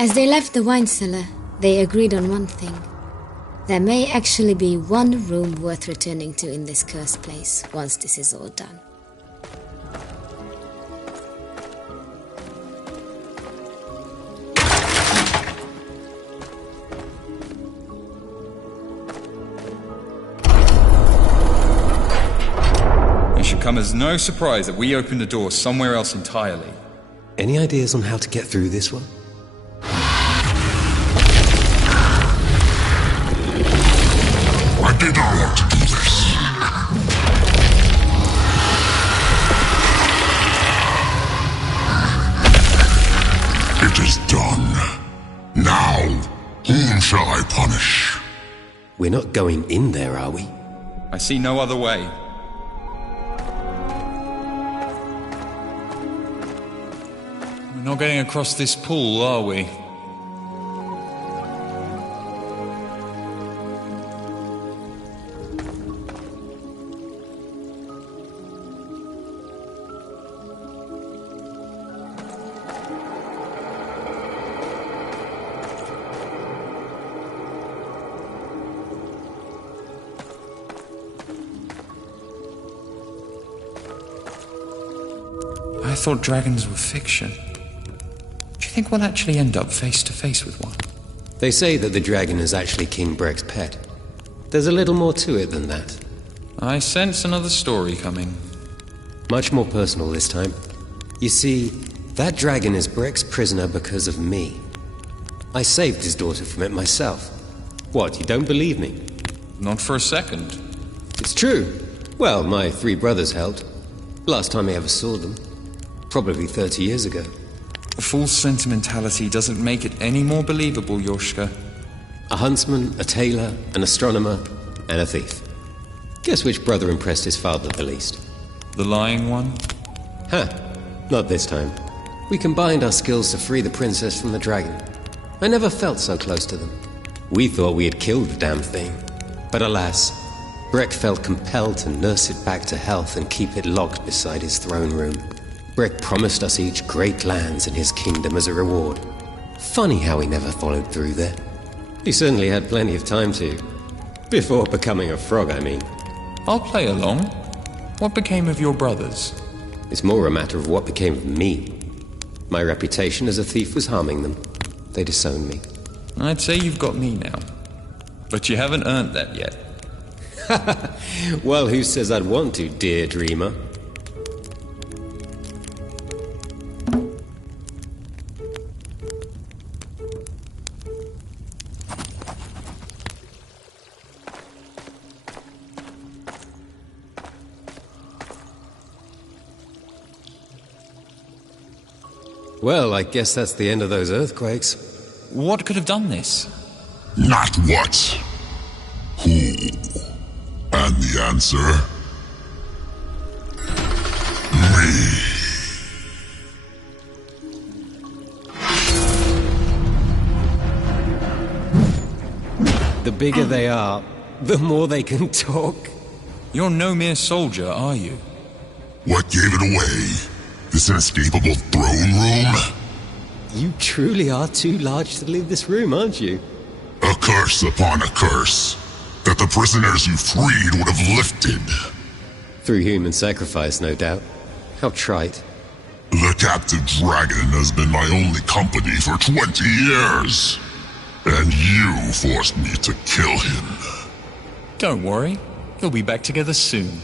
As they left the wine cellar, they agreed on one thing. There may actually be one room worth returning to in this cursed place once this is all done. It should come as no surprise that we opened the door somewhere else entirely. Any ideas on how to get through this one? I did not want to do this. It is done. Now, whom shall I punish? We're not going in there, are we? I see no other way. We're not getting across this pool, are we? I thought dragons were fiction. Do you think we'll actually end up face to face with one? They say that the dragon is actually King Breck's pet. There's a little more to it than that. I sense another story coming. Much more personal this time. You see, that dragon is Breck's prisoner because of me. I saved his daughter from it myself. What, you don't believe me? Not for a second. It's true. Well, my 3 brothers helped. Last time I ever saw them. Probably 30 years ago. False sentimentality doesn't make it any more believable, Yoshka. A huntsman, a tailor, an astronomer, and a thief. Guess which brother impressed his father the least? The lying one? Ha! Not this time. We combined our skills to free the princess from the dragon. I never felt so close to them. We thought we had killed the damn thing. But alas, Breck felt compelled to nurse it back to health and keep it locked beside his throne room. Breck promised us each great lands in his kingdom as a reward. Funny how he never followed through there. He certainly had plenty of time to. Before becoming a frog, I mean. I'll play along. What became of your brothers? It's more a matter of what became of me. My reputation as a thief was harming them. They disowned me. I'd say you've got me now. But you haven't earned that yet. Well, who says I'd want to, dear dreamer? Well, I guess that's the end of those earthquakes. What could have done this? Not what. Who? And the answer? Me. The bigger they are, the more they can talk. You're no mere soldier, are you? What gave it away? This inescapable throne room? You truly are too large to leave this room, aren't you? A curse upon a curse that the prisoners you freed would have lifted. Through human sacrifice, no doubt. How trite. The captive dragon has been my only company for 20 years. And you forced me to kill him. Don't worry. He'll be back together soon.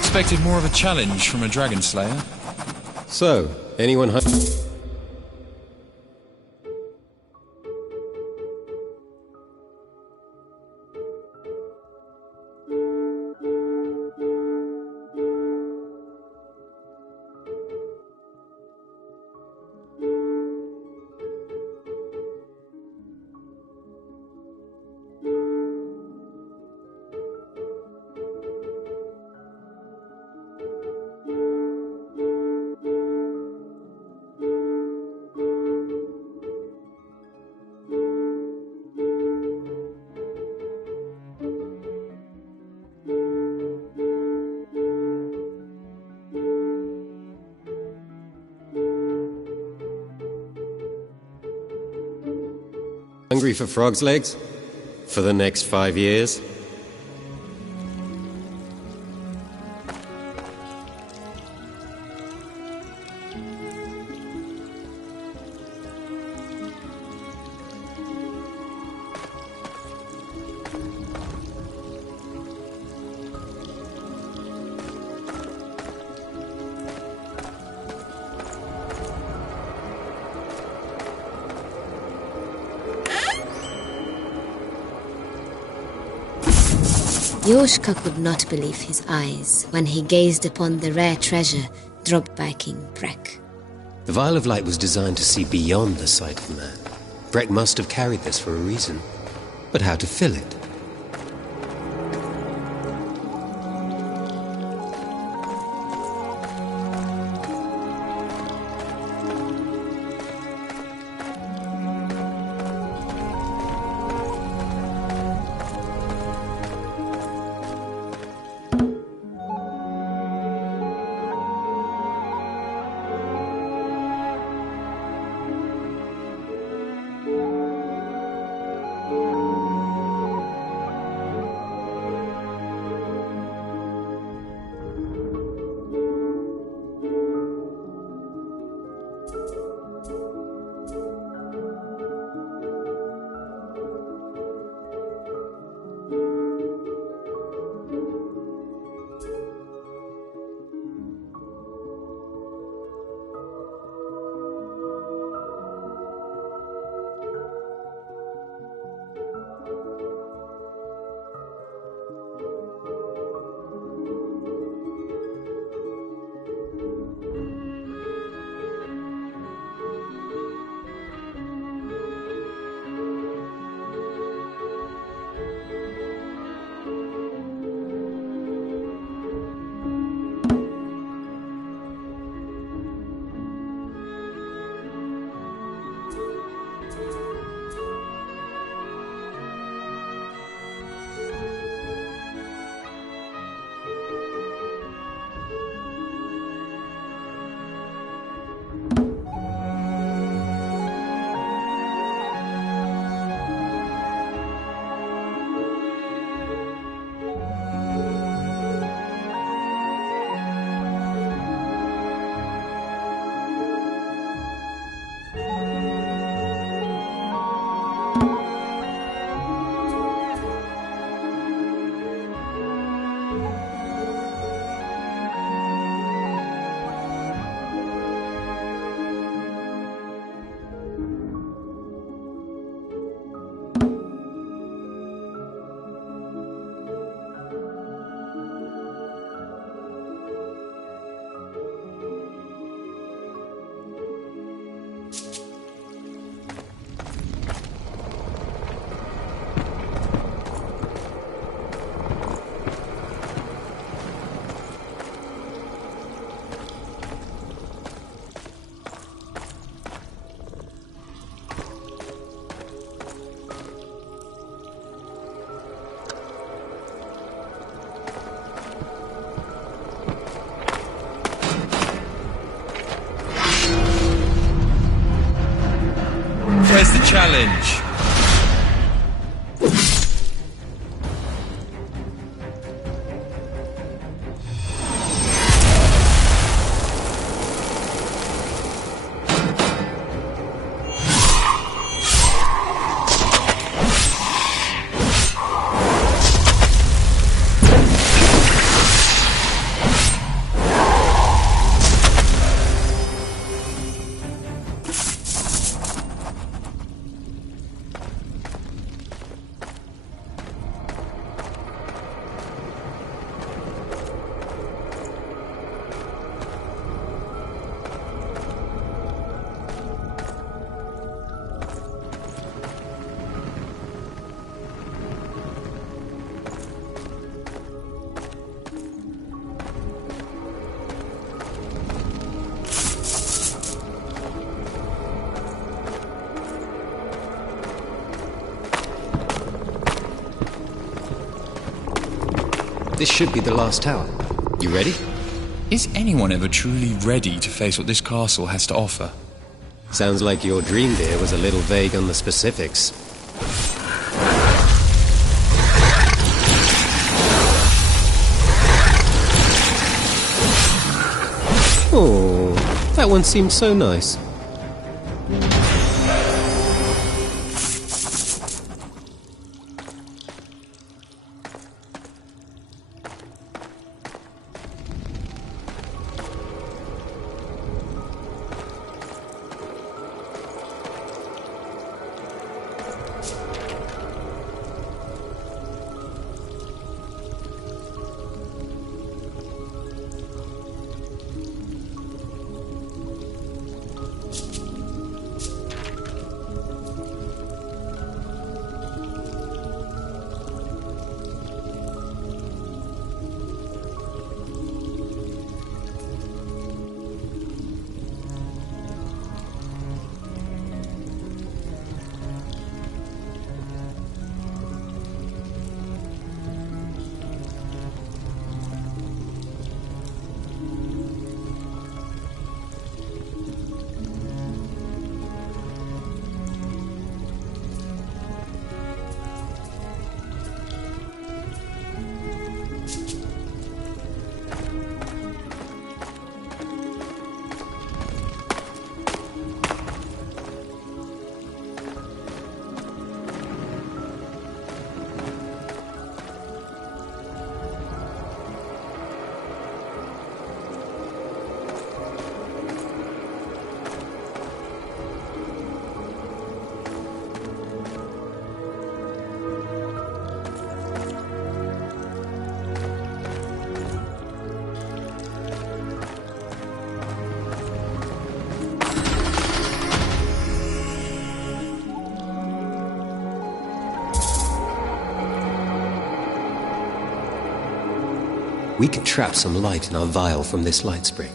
Expected more of a challenge from a dragon slayer. So, anyone hungry for frog's legs? For the next 5 years? Yoshka could not believe his eyes when he gazed upon the rare treasure dropped by King Breck. The Vial of Light was designed to see beyond the sight of man. Breck must have carried this for a reason. But how to fill it? Where's the challenge? This should be the last tower. You ready? Is anyone ever truly ready to face what this castle has to offer? Sounds like your dream there was a little vague on the specifics. Oh, that one seemed so nice. We can trap some light in our vial from this light spring.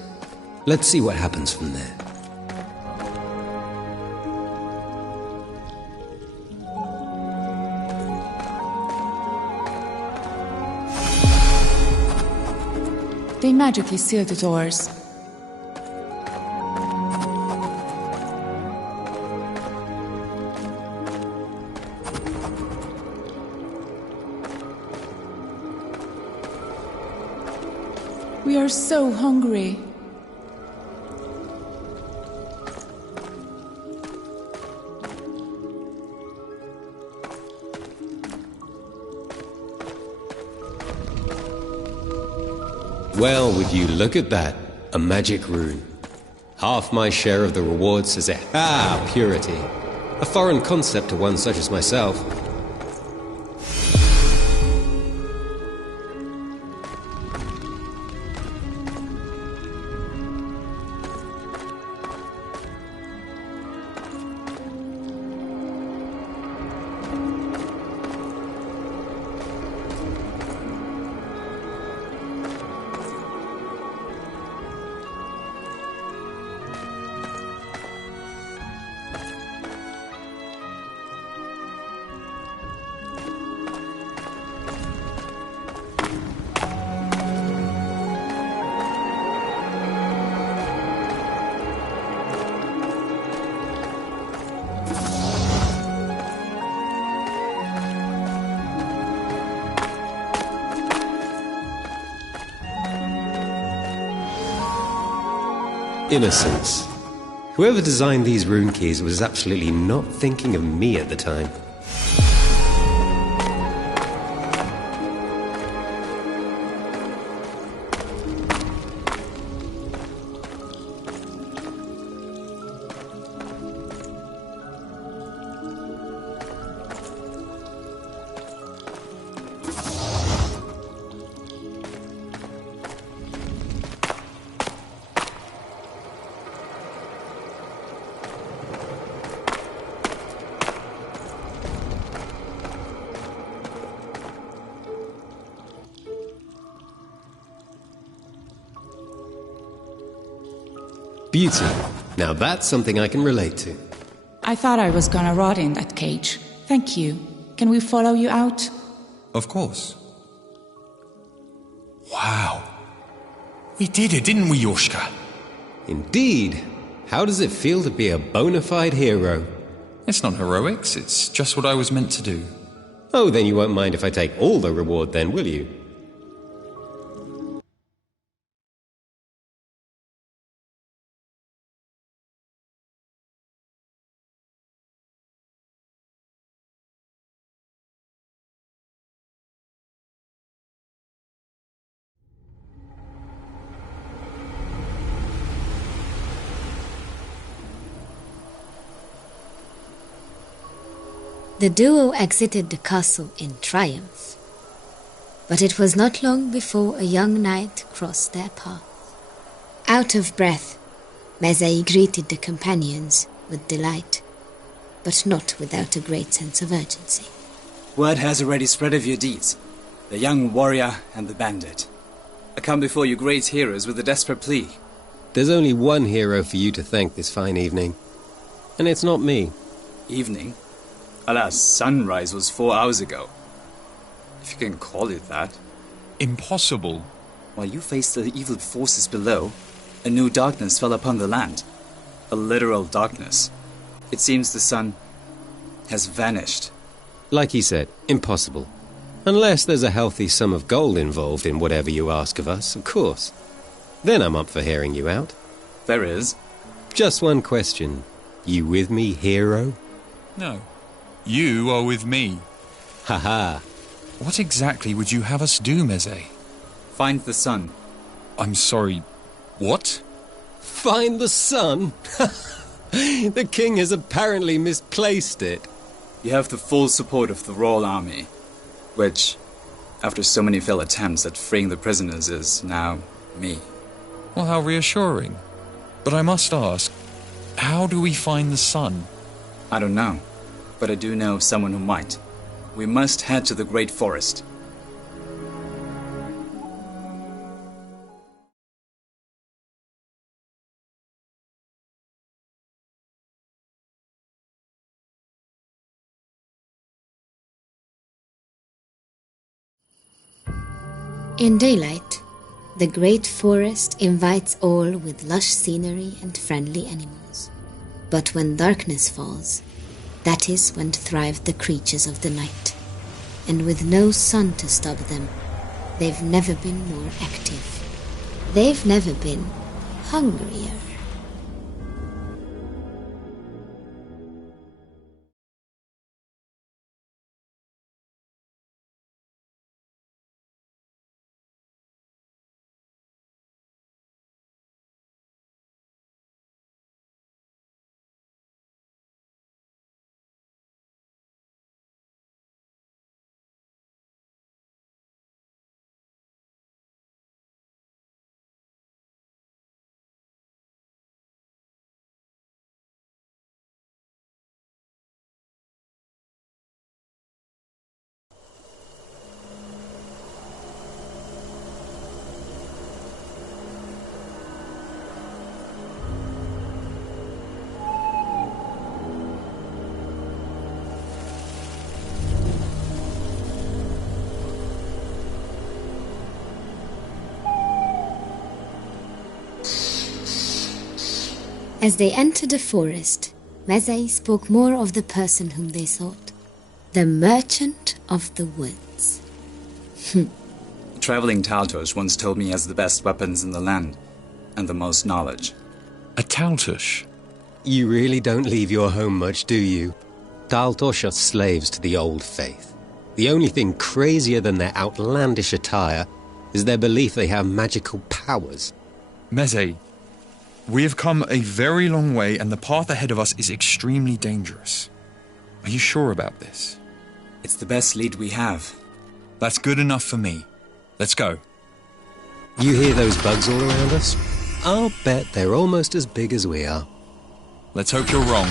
Let's see what happens from there. They magically seal the doors. We are so hungry. Well, would you look at that? A magic rune. Half my share of the reward says it. Ah, purity. A foreign concept to one such as myself. Innocence. Whoever designed these rune keys was absolutely not thinking of me at the time. Beauty. Now that's something I can relate to. I thought I was gonna rot in that cage. Thank you. Can we follow you out? Of course. Wow. We did it, didn't we, Yoshka? Indeed. How does it feel to be a bona fide hero? It's not heroics, it's just what I was meant to do. Oh, then you won't mind if I take all the reward then, will you? The duo exited the castle in triumph, but it was not long before a young knight crossed their path. Out of breath, Mezei greeted the companions with delight, but not without a great sense of urgency. Word has already spread of your deeds, the young warrior and the bandit. I come before you great heroes with a desperate plea. There's only one hero for you to thank this fine evening, and it's not me. Evening? Alas, sunrise was 4 hours ago. If you can call it that. Impossible. While you faced the evil forces below, a new darkness fell upon the land. A literal darkness. It seems the sun has vanished. Like he said, impossible. Unless there's a healthy sum of gold involved in whatever you ask of us, of course. Then I'm up for hearing you out. There is. Just one question. You with me, hero? No. You are with me. Haha. What exactly would you have us do, Mezei? Find the sun. I'm sorry, what? Find the sun? The king has apparently misplaced it. You have the full support of the royal army, which, after so many failed attempts at freeing the prisoners, is now me. Well, how reassuring. But I must ask, how do we find the sun? I don't know, but I do know someone who might. We must head to the great forest. In daylight, the great forest invites all with lush scenery and friendly animals. But when darkness falls, that is when thrive the creatures of the night. And with no sun to stop them, they've never been more active. They've never been hungrier. As they entered the forest, Mezei spoke more of the person whom they sought, the merchant of the woods. A traveling Taltosh once told me he has the best weapons in the land, and the most knowledge. A Taltosh? You really don't leave your home much, do you? Taltosh are slaves to the old faith. The only thing crazier than their outlandish attire is their belief they have magical powers. Mezei, we have come a very long way and the path ahead of us is extremely dangerous. Are you sure about this? It's the best lead we have. That's good enough for me. Let's go. You hear those bugs all around us? I'll bet they're almost as big as we are. Let's hope you're wrong.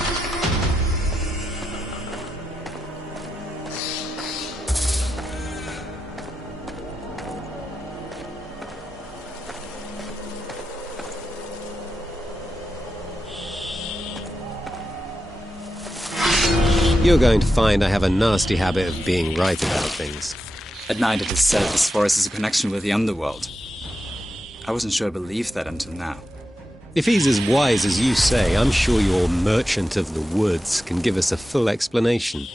You're going to find I have a nasty habit of being right about things. At night it is said this forest has a connection with the underworld. I wasn't sure I believed that until now. If he's as wise as you say, I'm sure your merchant of the woods can give us a full explanation.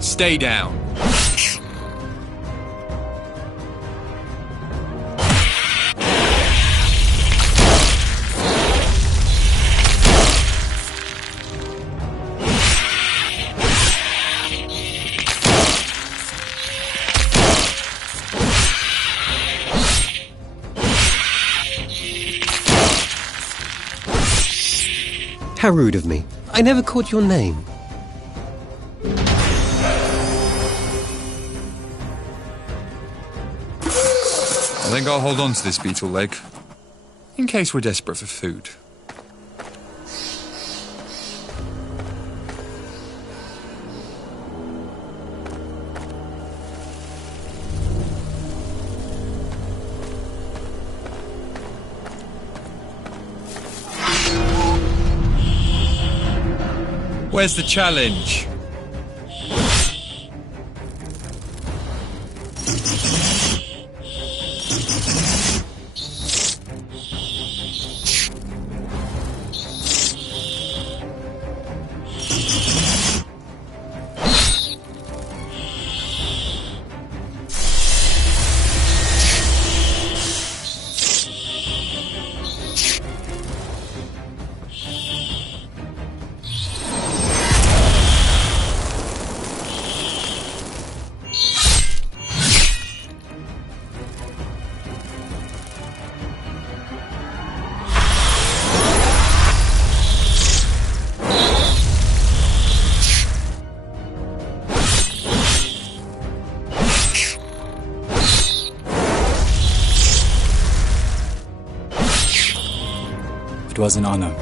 Stay down. How rude of me. I never caught your name. I think I'll hold on to this beetle leg, in case we're desperate for food. Where's the challenge? It was an honor.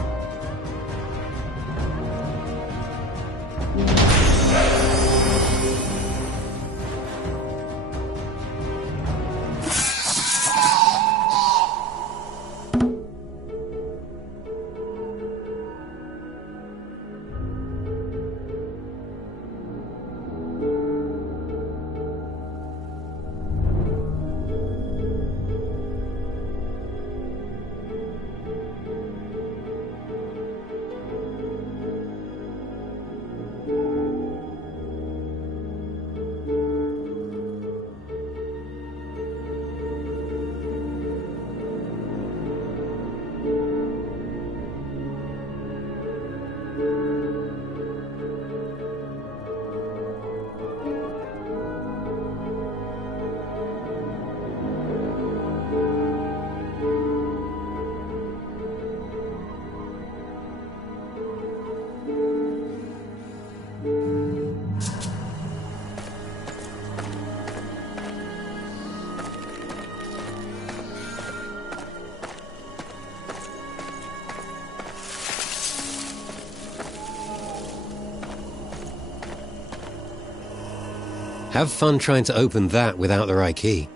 Have fun trying to open that without the right key.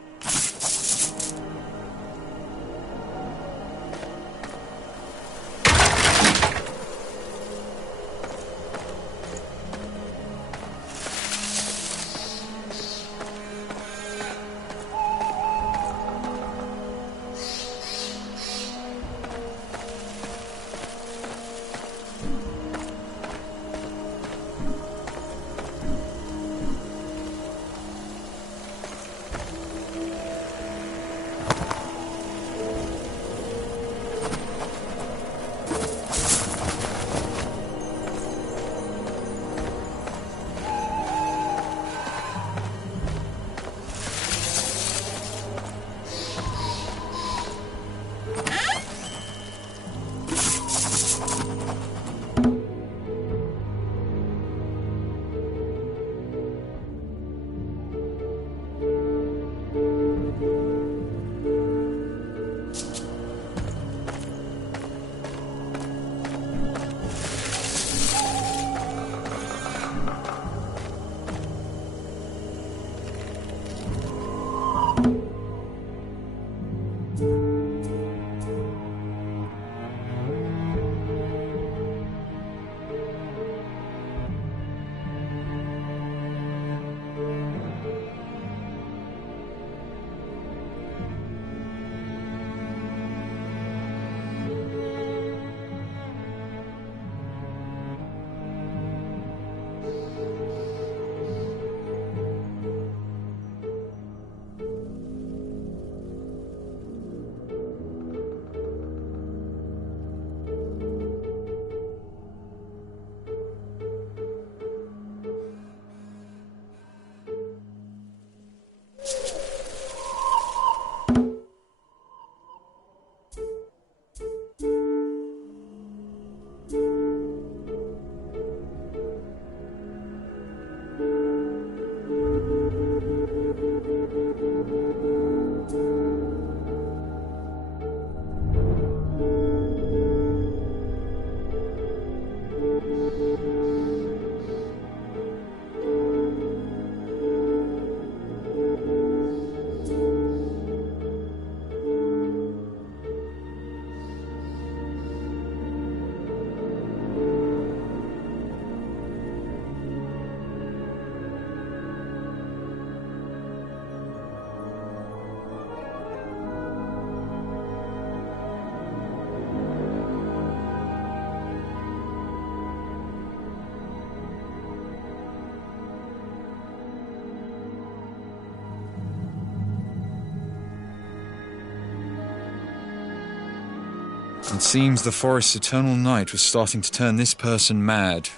It seems the forest's eternal night was starting to turn this person mad.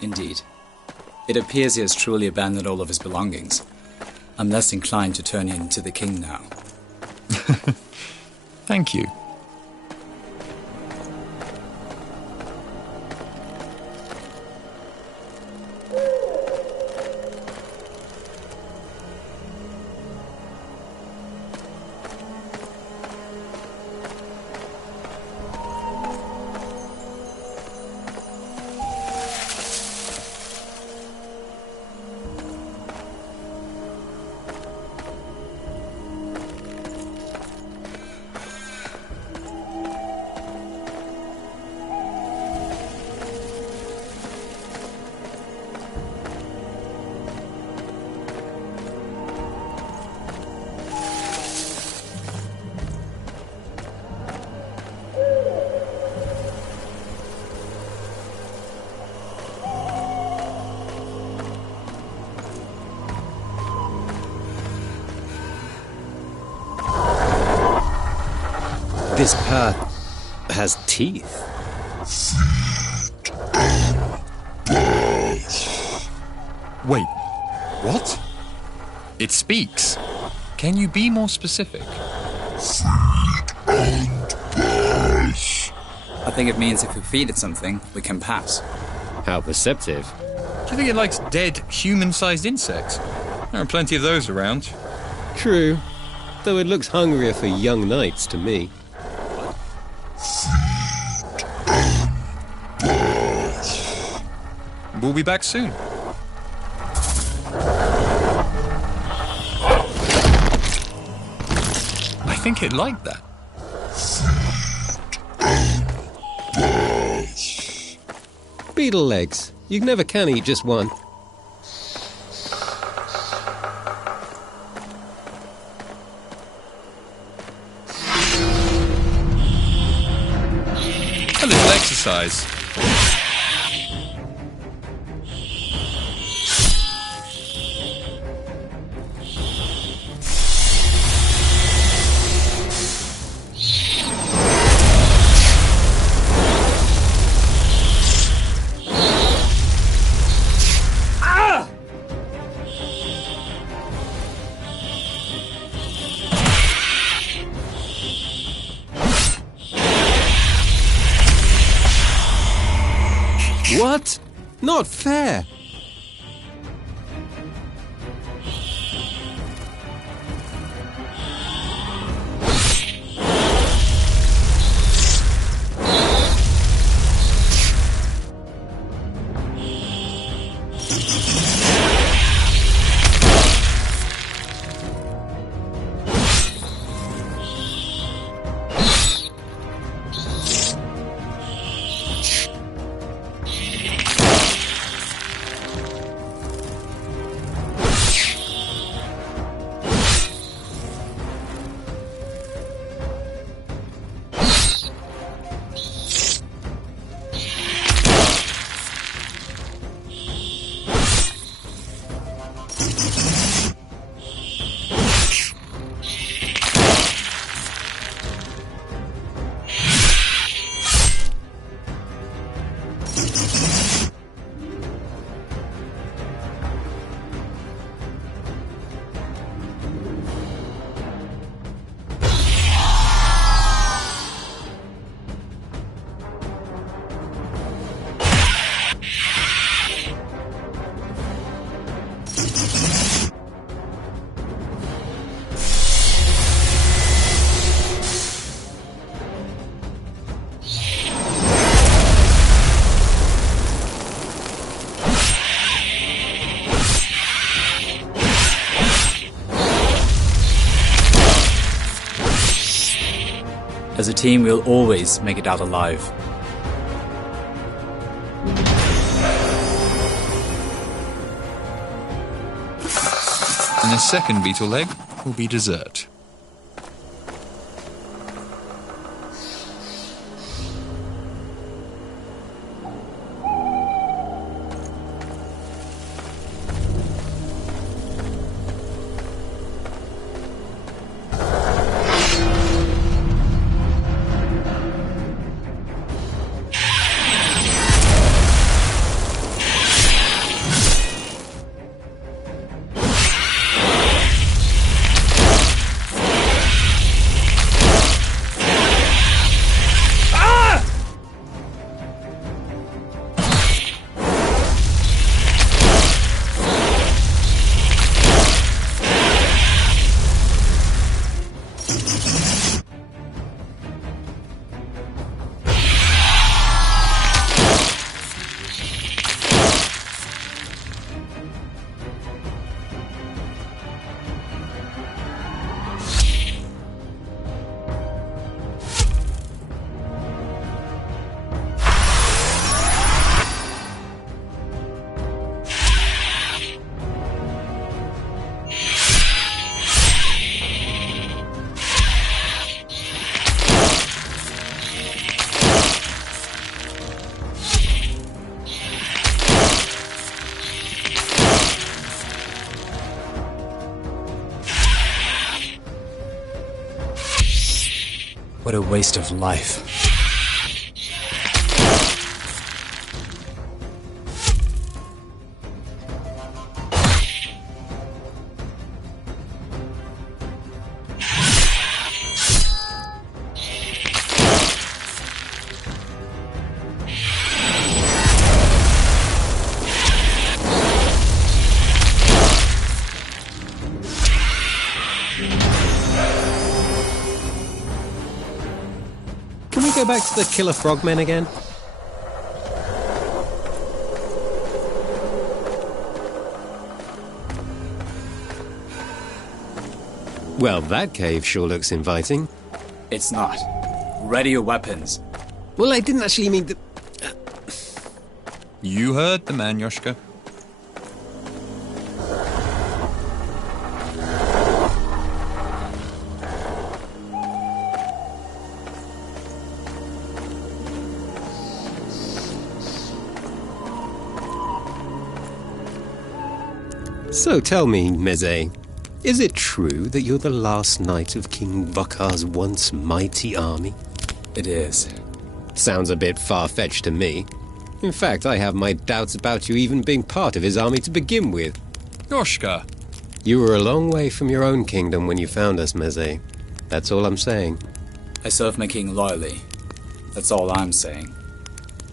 Indeed. It appears he has truly abandoned all of his belongings. I'm less inclined to turn in to the king now. Thank you. This path has teeth. Wait, what? It speaks. Can you be more specific? I think it means if we feed it something, we can pass. How perceptive. Do you think it likes dead, human-sized insects? There are plenty of those around. True, though it looks hungrier for young knights to me. We'll be back soon. I think it liked that. Beetle legs. You never can eat just one. A little exercise. What? Not fair. As a team, we'll always make it out alive. And the second beetle leg will be dessert. What a waste of life. Can we go back to the killer frogmen again? Well, that cave sure looks inviting. It's not. Ready your weapons. Well, I didn't actually mean to... You heard the man, Yoshka. So tell me, Meze, is it true that you're the last knight of King Vakar's once mighty army? It is. Sounds a bit far-fetched to me. In fact, I have my doubts about you even being part of his army to begin with. Yoshka! You were a long way from your own kingdom when you found us, Meze. That's all I'm saying. I serve my king loyally. That's all I'm saying.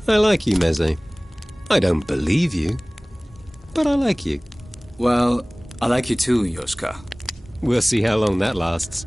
I like you, Meze. I don't believe you, but I like you. Well, I like you too, Yoshka. We'll see how long that lasts.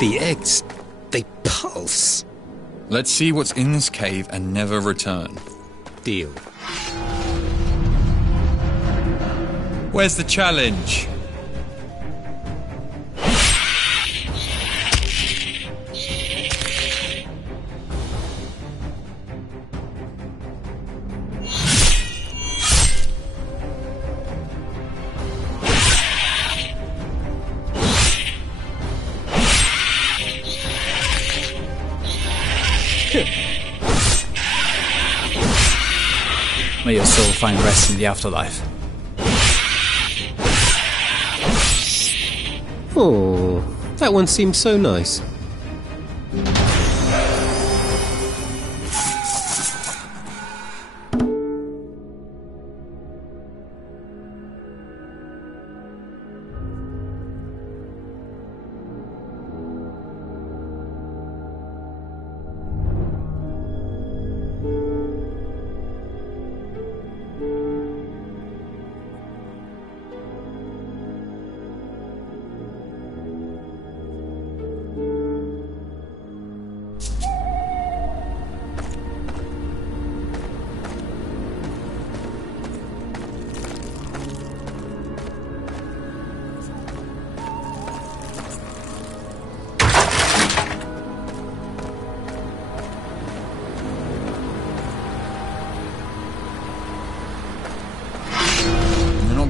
The eggs, they pulse. Let's see what's in this cave and never return. Deal. Where's the challenge? soul find rest in the afterlife. Oh, that one seems so nice.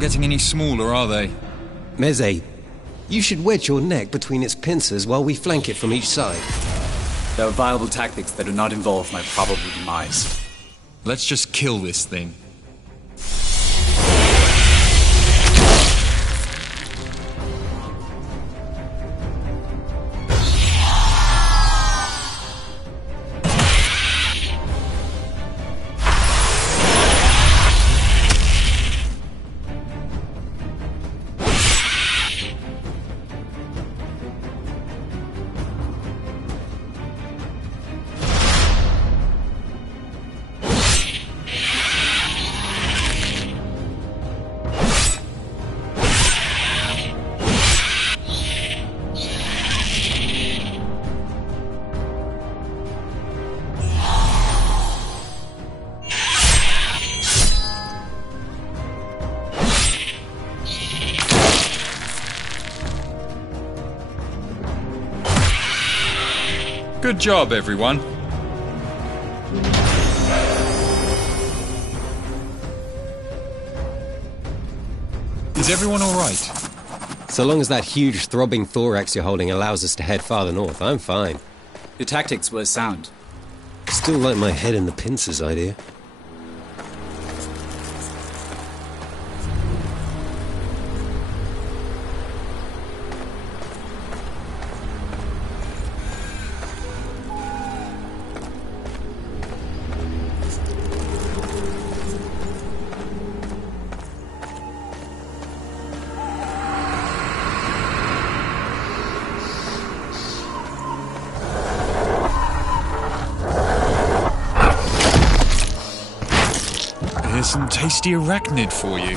Getting any smaller, are they? Meze, you should wedge your neck between its pincers while we flank it from each side. There are viable tactics that do not involve my probable demise. Let's just kill this thing. Good job, everyone. Is everyone all right? So long as that huge throbbing thorax you're holding allows us to head farther north, I'm fine. Your tactics were sound. Still like my head in the pincers idea. Here's some tasty arachnid for you.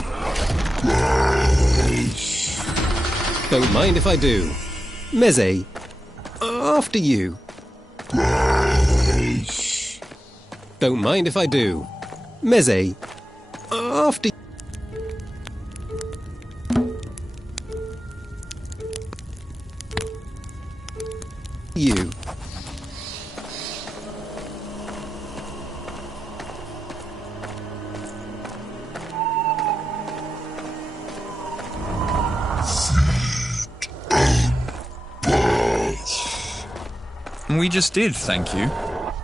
Don't mind if I do. Meze, after you. Don't mind if I do. Meze, after you. We just did, thank you.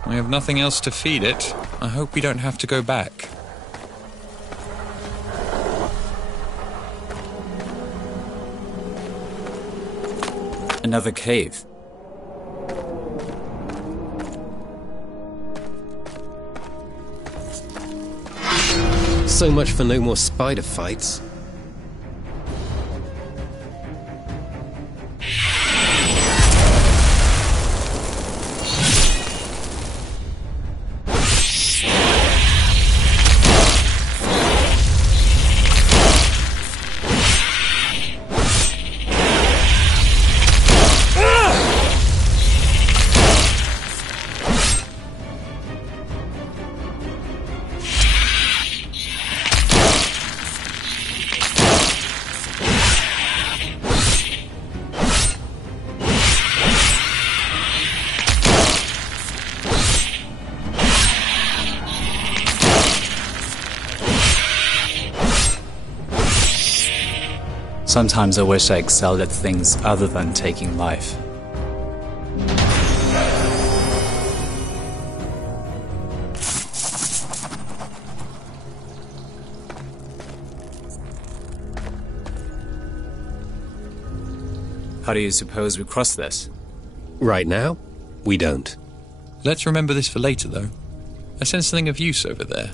We have nothing else to feed it. I hope we don't have to go back. Another cave. So much for no more spider fights. Sometimes I wish I excelled at things other than taking life. How do you suppose we cross this? Right now, we don't. Let's remember this for later, though. I sense something of use over there.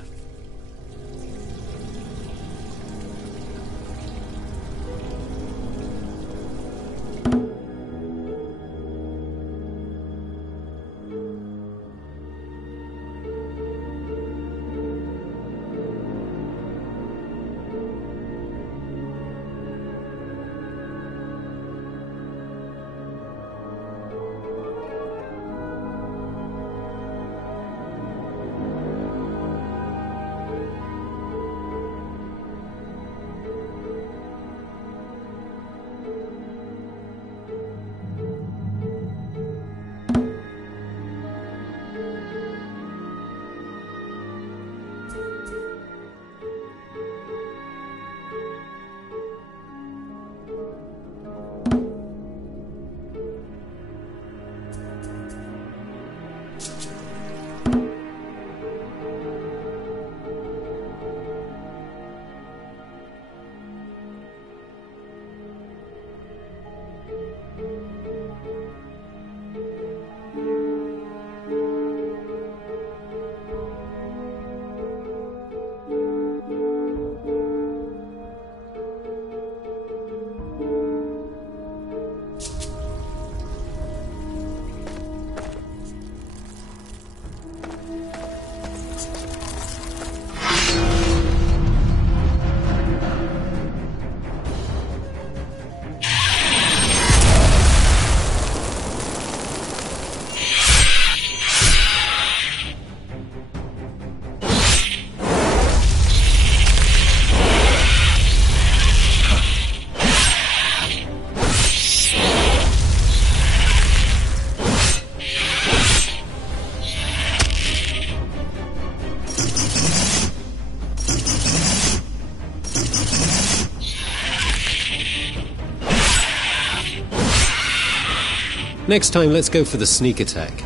Next time, let's go for the sneak attack.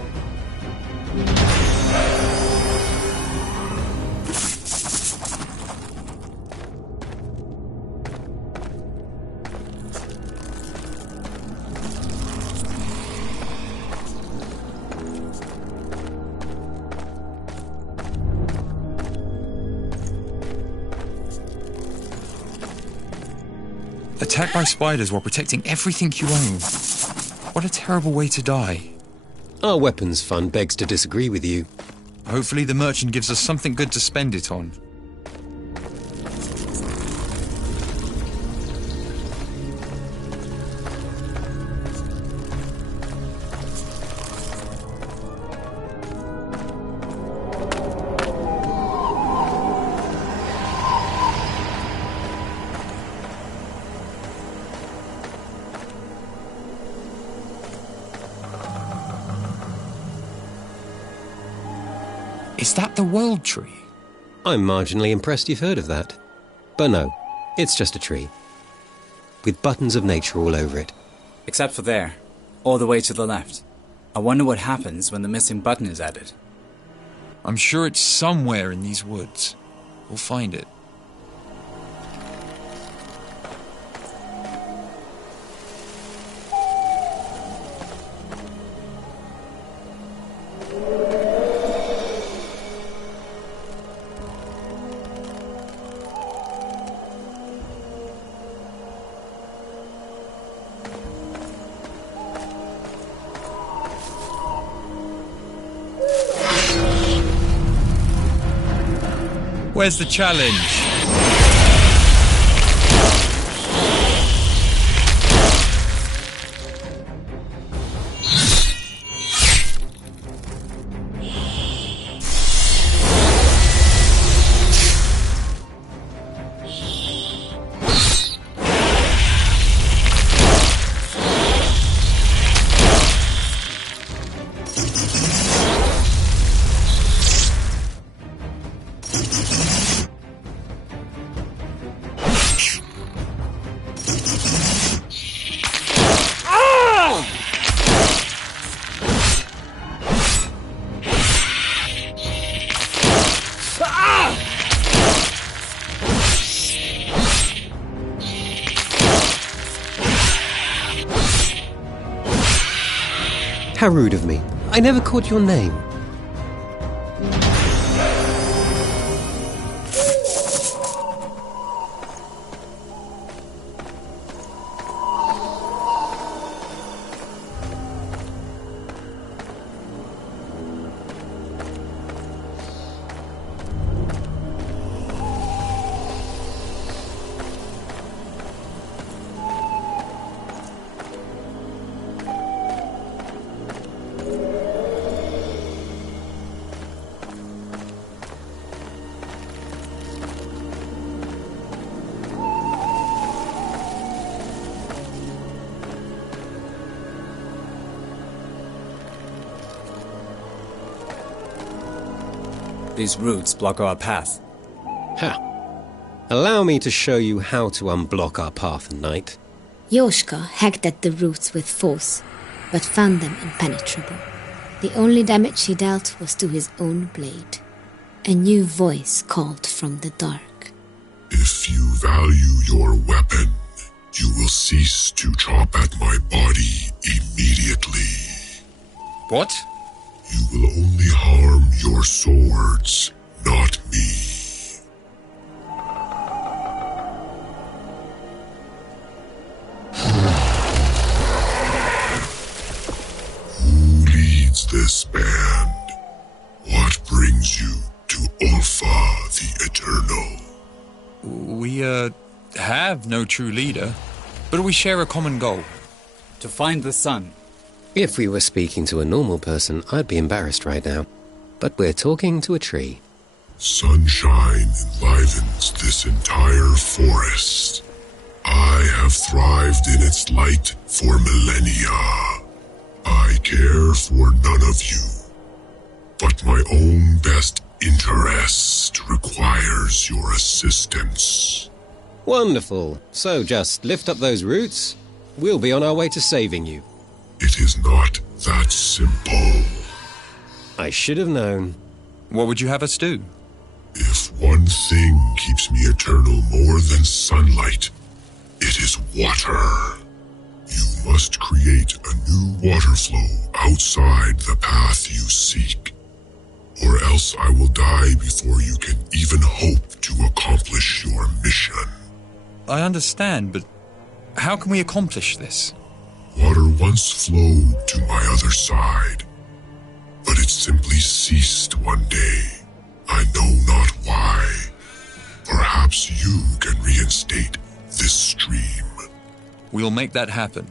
Attacked by spiders while protecting everything you own. What a terrible way to die. Our weapons fund begs to disagree with you. Hopefully the merchant gives us something good to spend it on. Is that the World Tree? I'm marginally impressed you've heard of that. But no, it's just a tree. With buttons of nature all over it. Except for there, all the way to the left. I wonder what happens when the missing button is added. I'm sure it's somewhere in these woods. We'll find it. Where's the challenge? How rude of me. I never caught your name. These roots block our path. Ha! Allow me to show you how to unblock our path, knight. Yoshka hacked at the roots with force, but found them impenetrable. The only damage he dealt was to his own blade. A new voice called from the dark. If you value your weapon, you will cease to chop at my body immediately. What? You will only harm your swords, not me. Who leads this band? What brings you to Ulfa the Eternal? We, have no true leader, but we share a common goal. To find the sun. If we were speaking to a normal person, I'd be embarrassed right now. But we're talking to a tree. Sunshine enlivens this entire forest. I have thrived in its light for millennia. I care for none of you, but my own best interest requires your assistance. Wonderful. So just lift up those roots. We'll be on our way to saving you. It is not that simple. I should have known. What would you have us do? If one thing keeps me eternal more than sunlight, it is water. You must create a new water flow outside the path you seek, or else I will die before you can even hope to accomplish your mission. I understand, but how can we accomplish this? Water once flowed to my other side, but it simply ceased one day. I know not why. Perhaps you can reinstate this stream. We'll make that happen.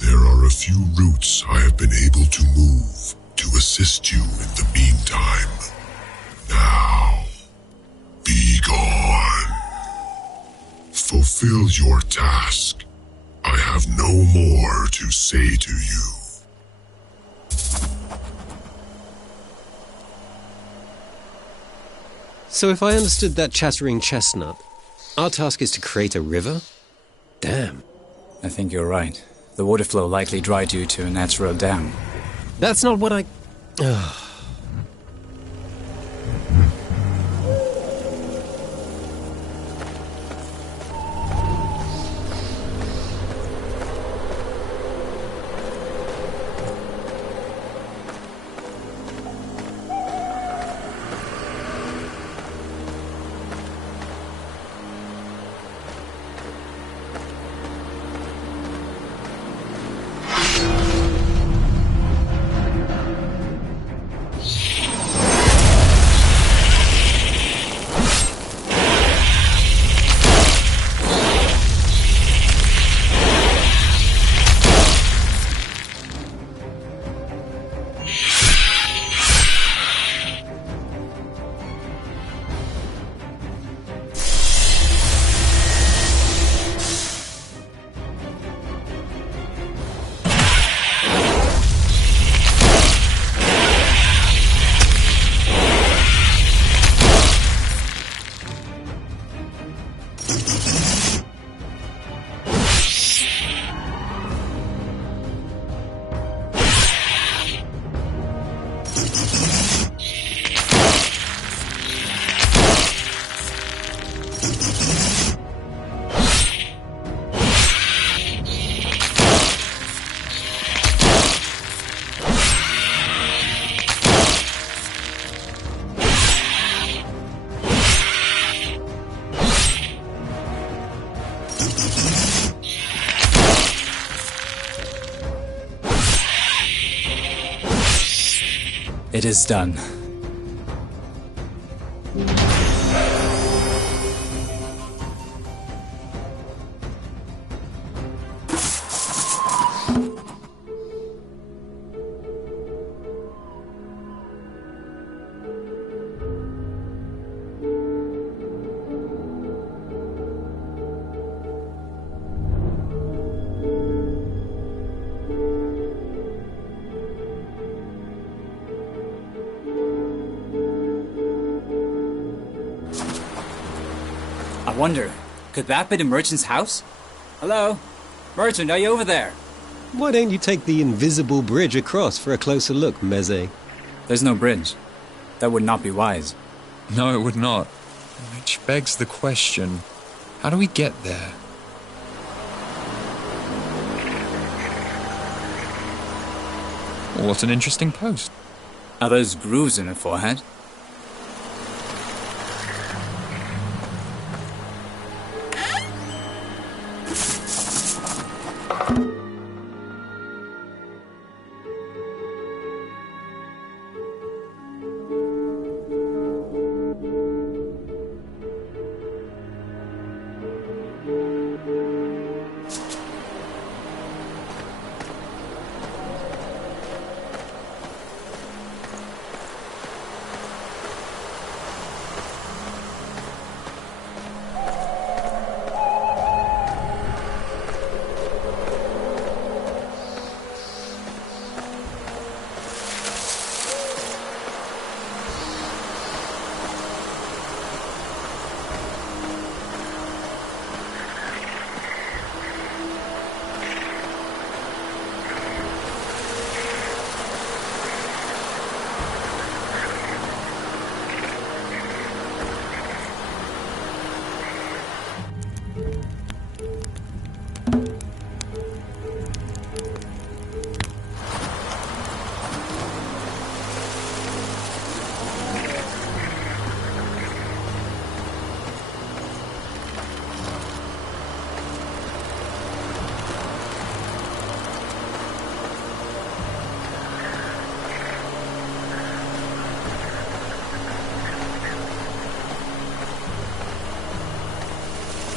There are a few routes I have been able to move to assist you in the meantime. Now, be gone. Fulfill your task. I have no more to say to you. So if I understood that chattering chestnut, our task is to create a river? Damn. I think you're right. The water flow likely dried due to a natural dam. That's not what I... It is done. I wonder, could that be the merchant's house? Hello? Merchant, are you over there? Why don't you take the invisible bridge across for a closer look, Meze? There's no bridge. That would not be wise. No, it would not. Which begs the question, how do we get there? What an interesting post. Are those grooves in her forehead?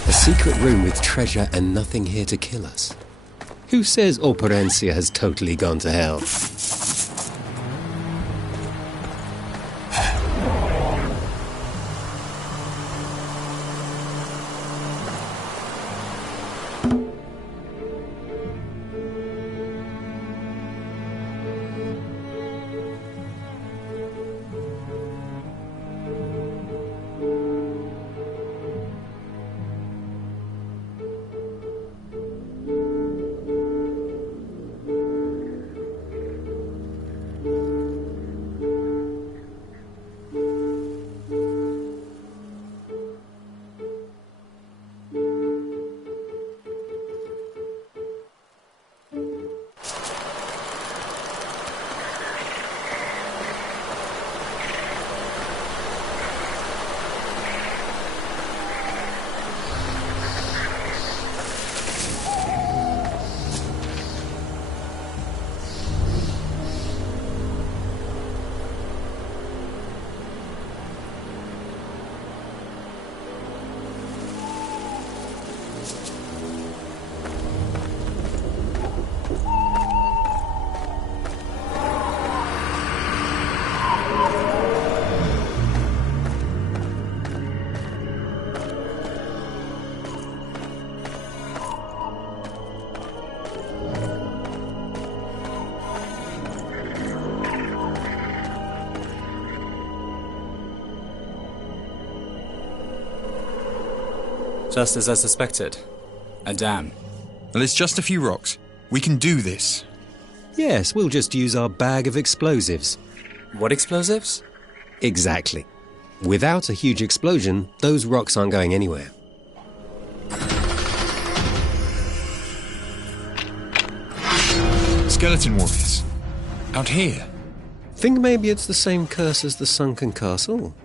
A secret room with treasure and nothing here to kill us. Who says Operencia has totally gone to hell? Just as I suspected. A dam. Well, it's just a few rocks. We can do this. Yes, we'll just use our bag of explosives. What explosives? Exactly. Without a huge explosion, those rocks aren't going anywhere. Skeleton warriors. Out here. Think maybe it's the same curse as the sunken castle?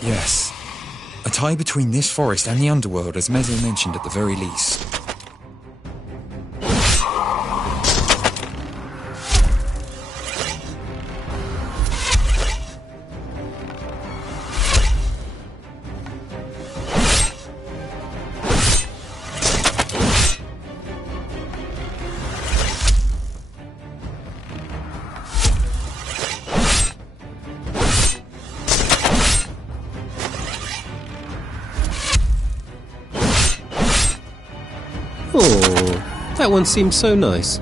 Yes. A tie between this forest and the underworld, as Meze mentioned at the very least. Oh, that one seemed so nice.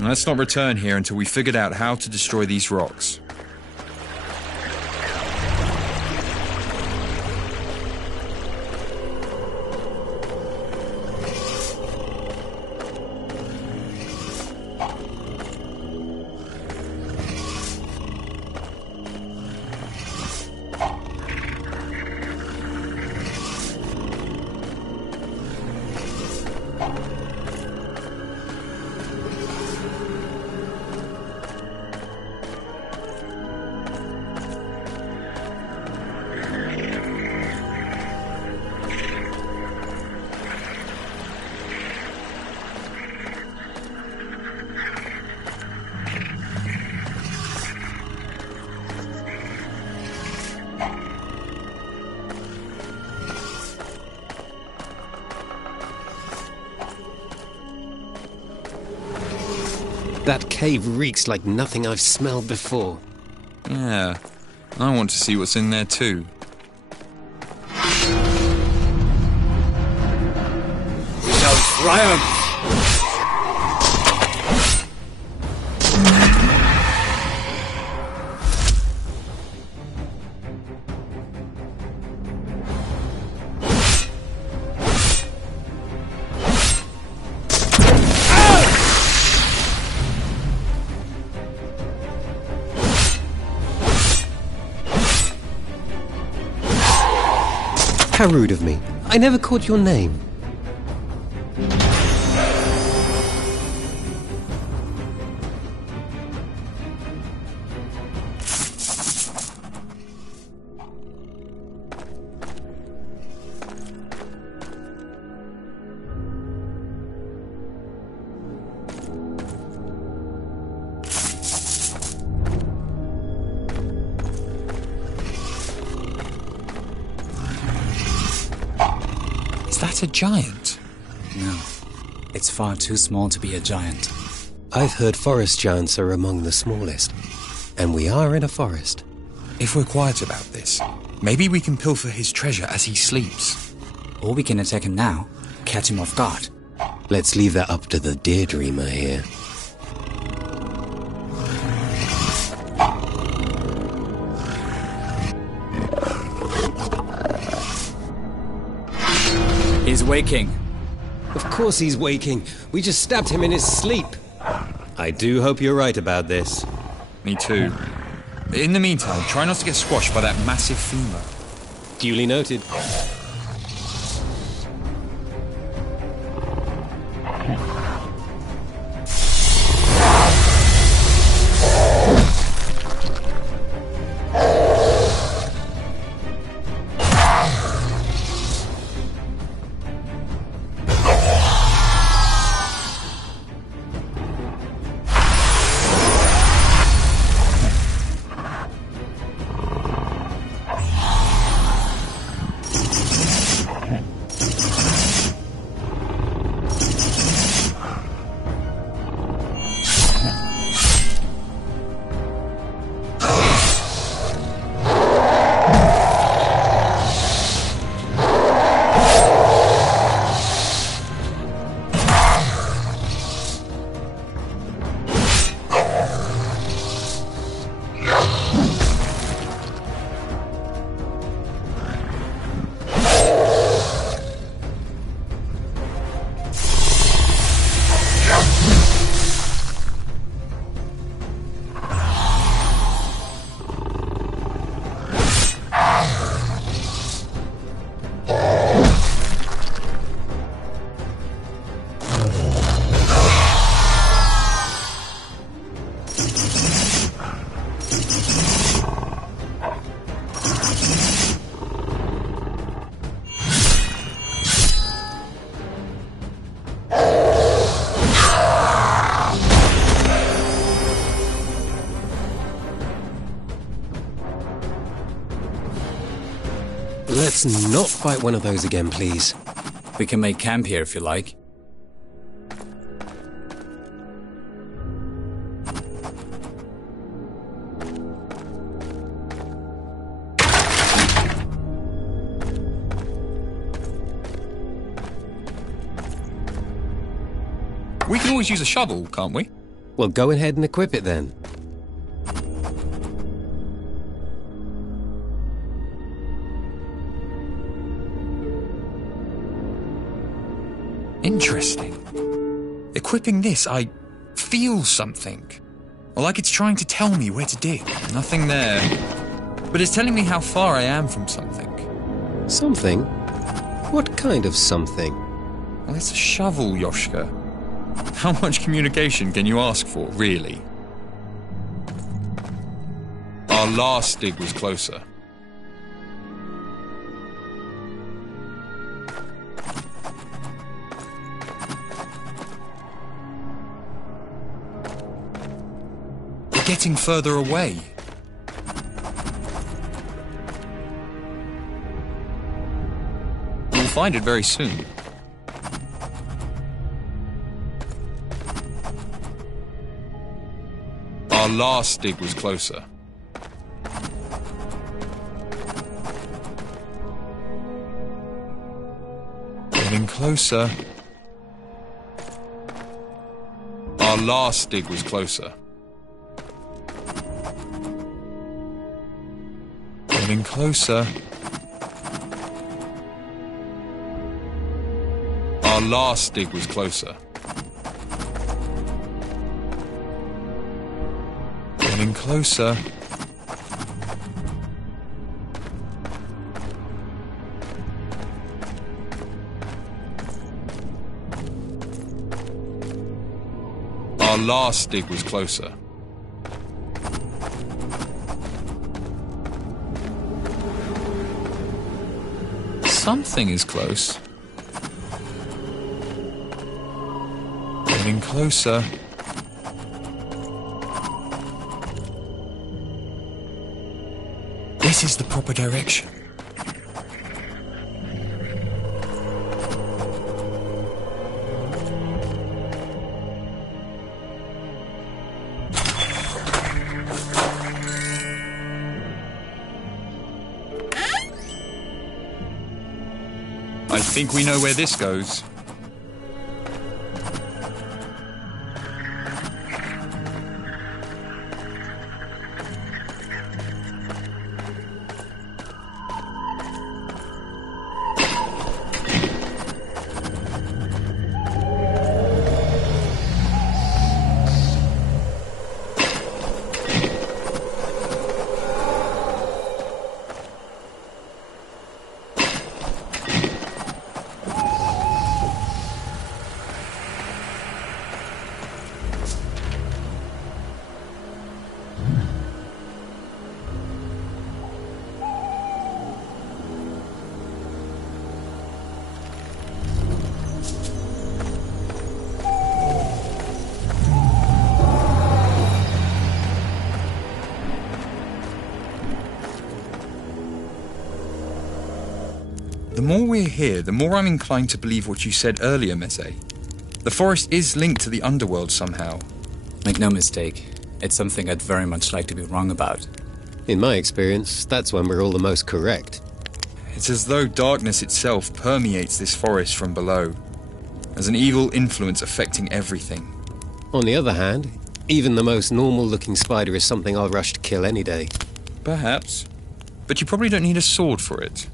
Let's not return here until we figured out how to destroy these rocks. That cave reeks like nothing I've smelled before. Yeah, I want to see what's in there too. We shall triumph! How rude of me. I never caught your name. Is that a giant? No, it's far too small to be a giant. I've heard forest giants are among the smallest. And we are in a forest. If we're quiet about this, maybe we can pilfer his treasure as he sleeps. Or we can attack him now, catch him off guard. Let's leave that up to the Daydreamer here. He's waking. Of course he's waking. We just stabbed him in his sleep. I do hope you're right about this. Me too. In the meantime, try not to get squashed by that massive femur. Duly noted. Let's not fight one of those again, please. We can make camp here if you like. can always use a shovel, can't we? Well, go ahead and equip it then. Interesting. Equipping this, I feel something. Or like it's trying to tell me where to dig. Nothing there. But it's telling me how far I am from something. Something? What kind of something? Well, it's a shovel, Yoshka. How much communication can you ask for, really? Our last dig was closer. We're getting further away. We'll find it very soon. Our last dig was closer. Getting closer. Our last dig was closer. Getting closer. Our last dig was closer. Getting closer. Our last dig was closer. Something is close. Getting closer. This is the proper direction. I think we know where this goes. The more we're here, the more I'm inclined to believe what you said earlier, Meze. The forest is linked to the underworld somehow. Make no mistake, it's something I'd very much like to be wrong about. In my experience, that's when we're all the most correct. It's as though darkness itself permeates this forest from below, as an evil influence affecting everything. On the other hand, even the most normal-looking spider is something I'll rush to kill any day. Perhaps. But you probably don't need a sword for it.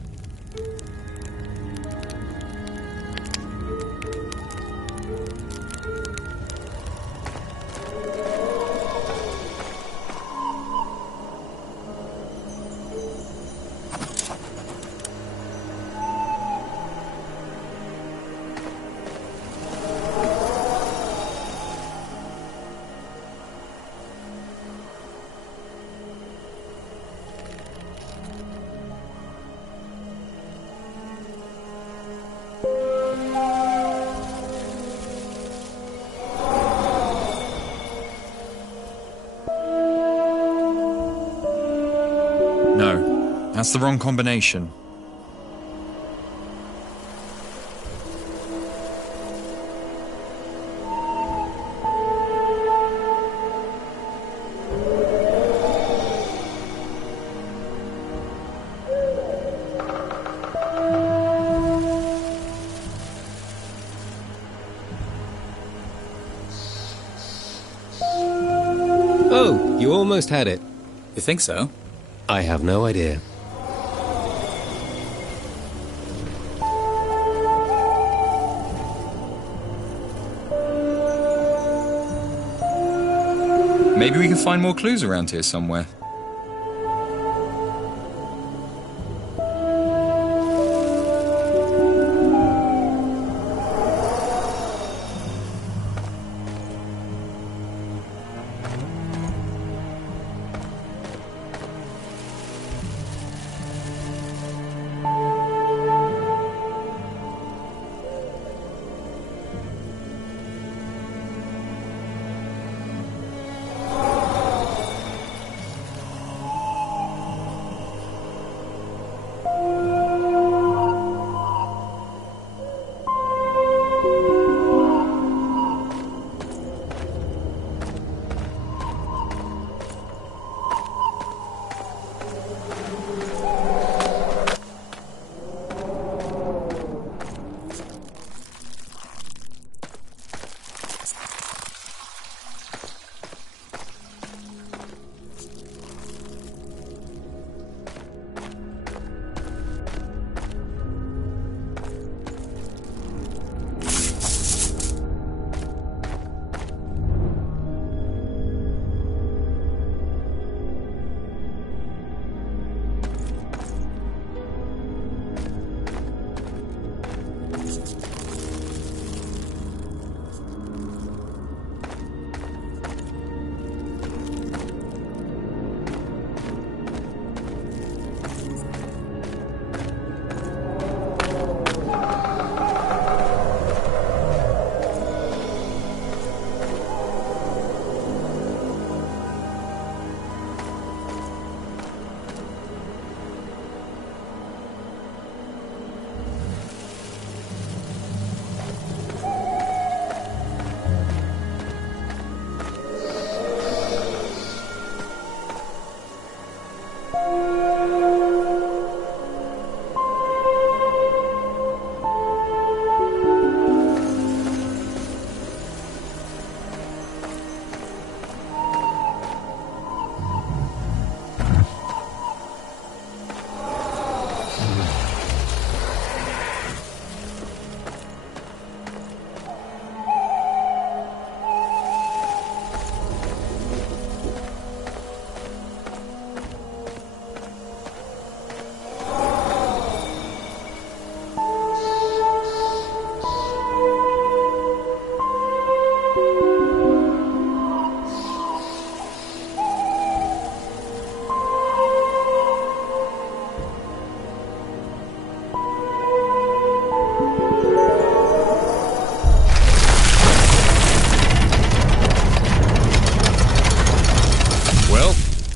No, that's the wrong combination. Oh, you almost had it. You think so? I have no idea. Maybe we can find more clues around here somewhere.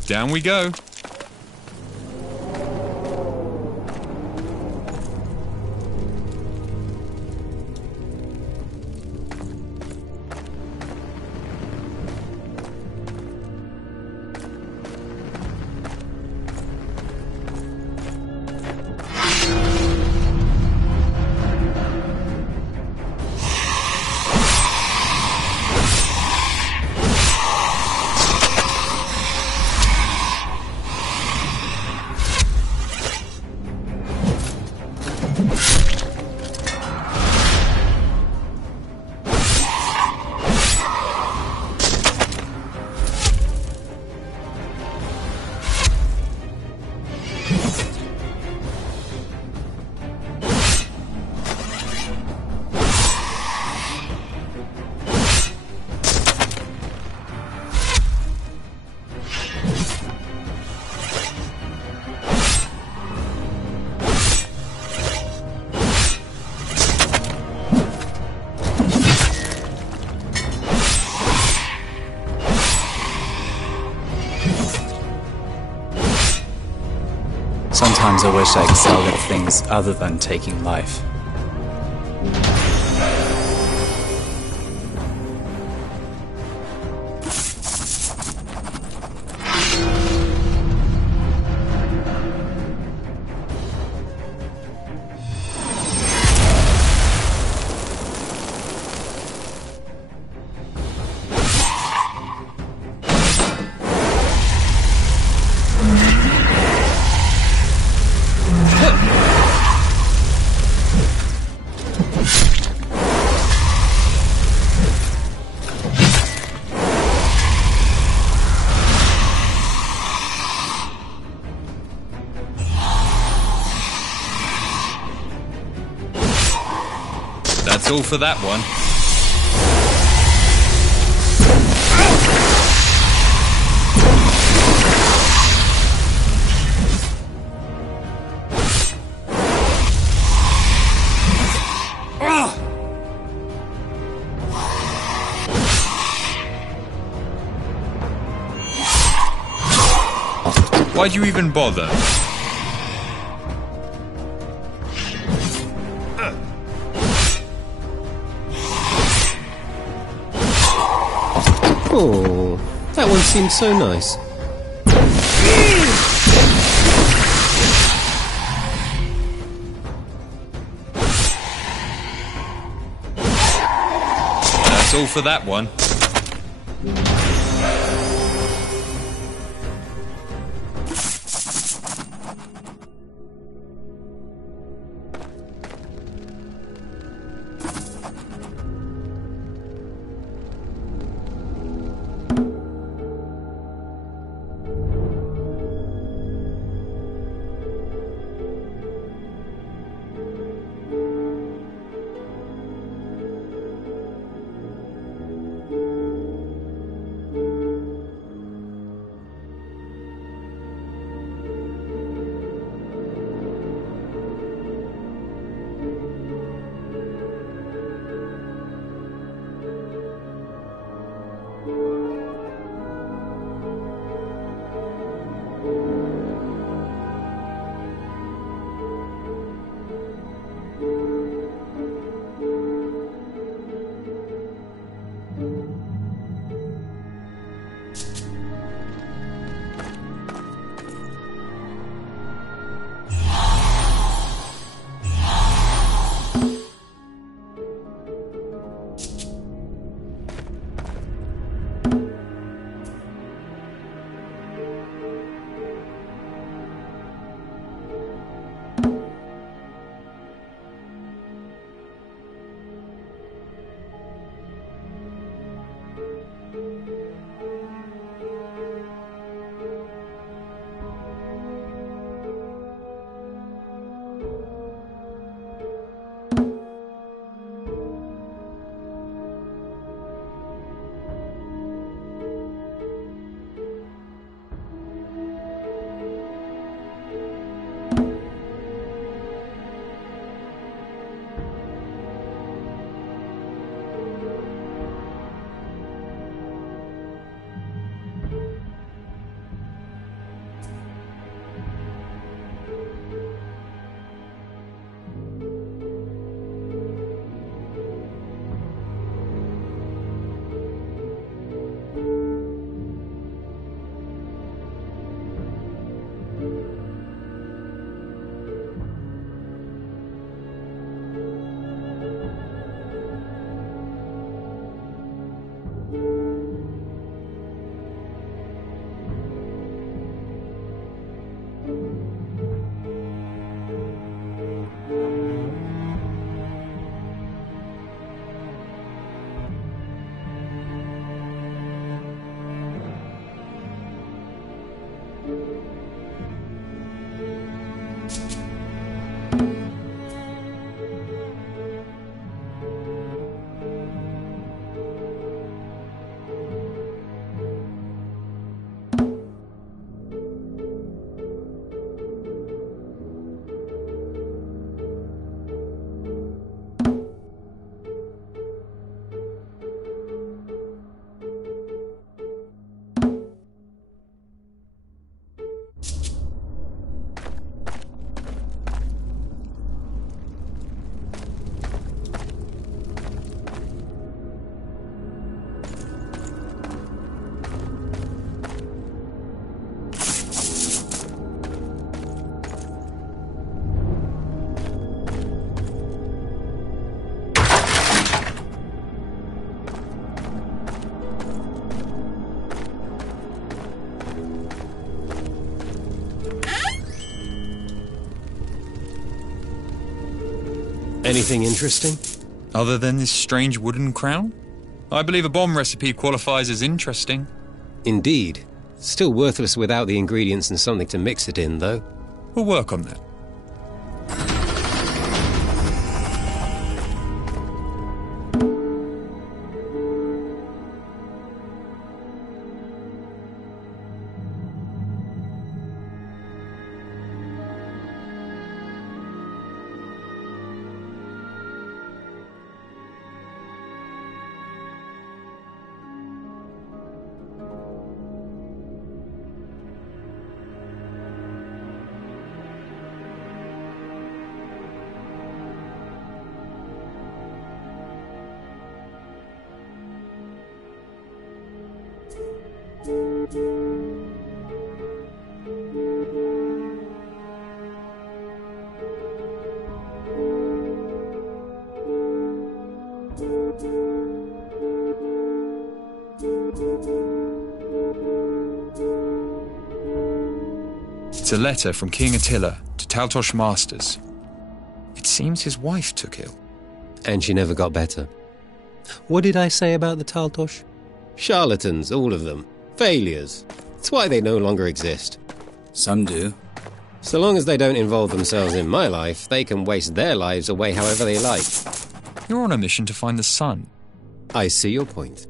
Down we go. Sometimes I wish I excelled at things other than taking life. That's all for that one. Why'd you even bother? Oh, that one seems so nice. That's all for that one. Anything interesting? Other than this strange wooden crown? I believe a bomb recipe qualifies as interesting. Indeed. Still worthless without the ingredients and something to mix it in, though. We'll work on that. It's a letter from King Attila to Taltosh Masters. It seems his wife took ill. And she never got better. What did I say about the Taltosh? Charlatans, all of them. Failures. It's why they no longer exist. Some do. So long as they don't involve themselves in my life, they can waste their lives away however they like. You're on a mission to find the sun. I see your point.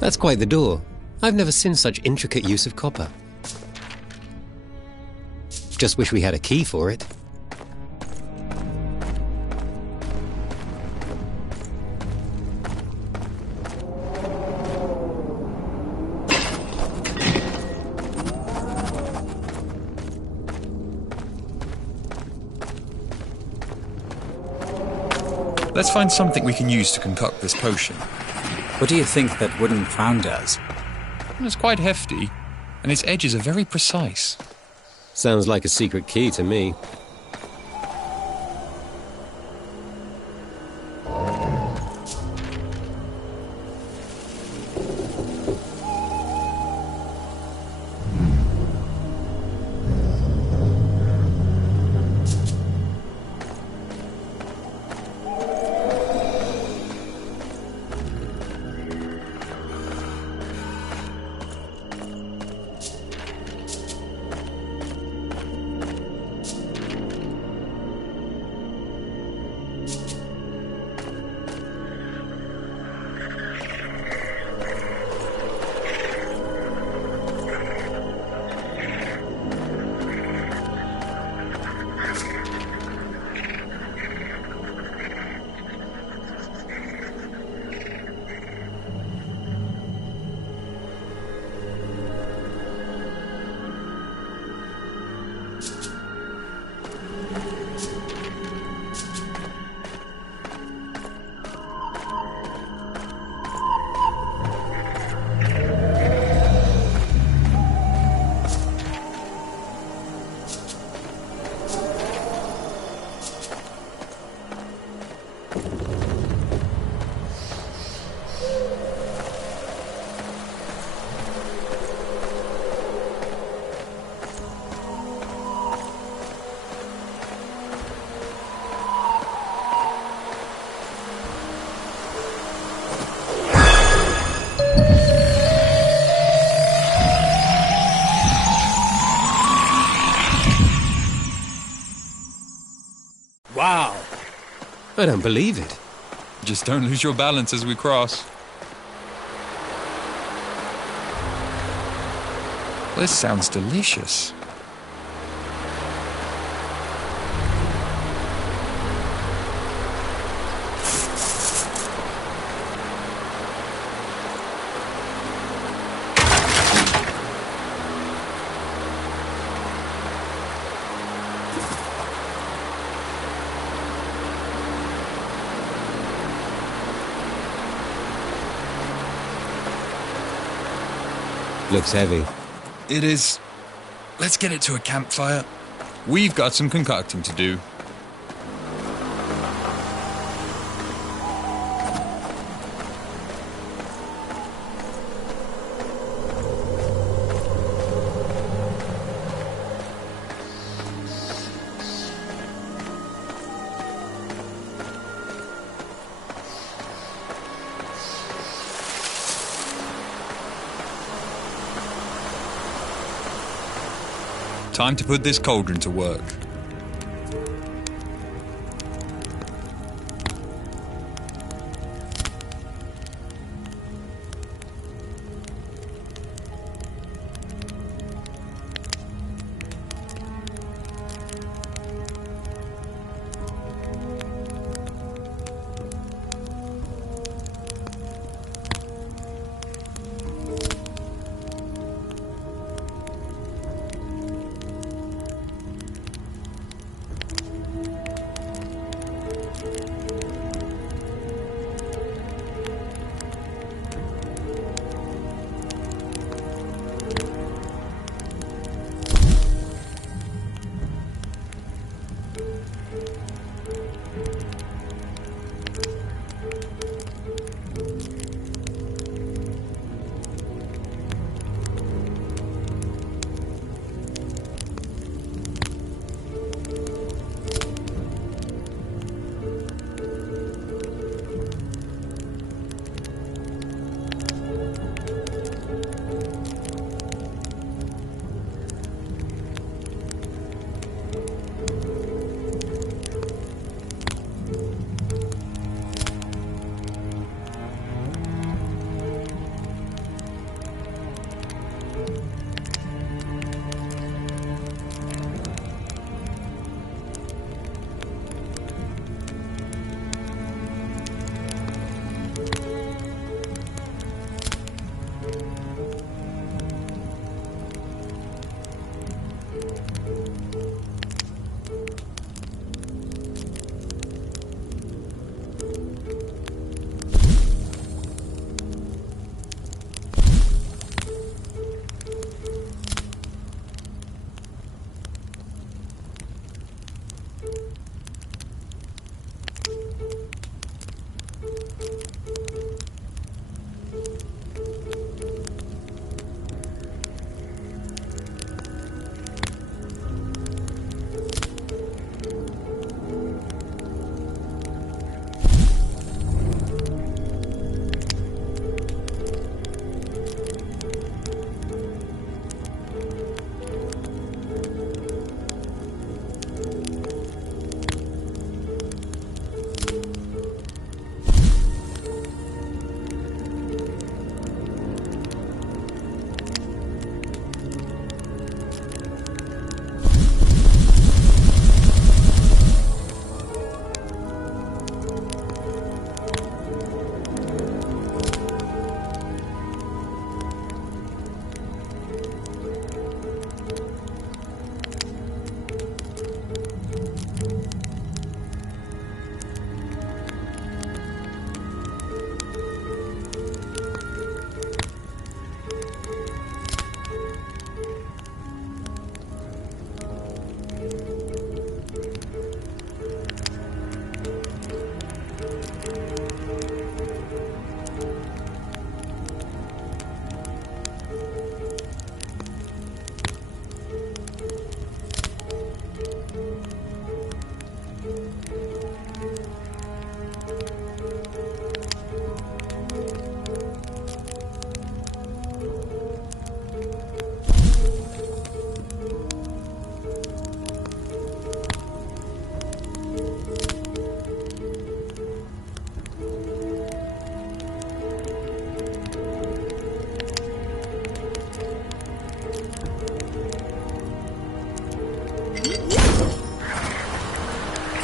That's quite the door. I've never seen such intricate use of copper. Just wish we had a key for it. Let's find something we can use to concoct this potion. What do you think that wooden crown does? It's quite hefty, and its edges are very precise. Sounds like a secret key to me. Wow! I don't believe it. Just don't lose your balance as we cross. This sounds delicious. Looks heavy. It is. Let's get it to a campfire. We've got some concocting to do. Time to put this cauldron to work.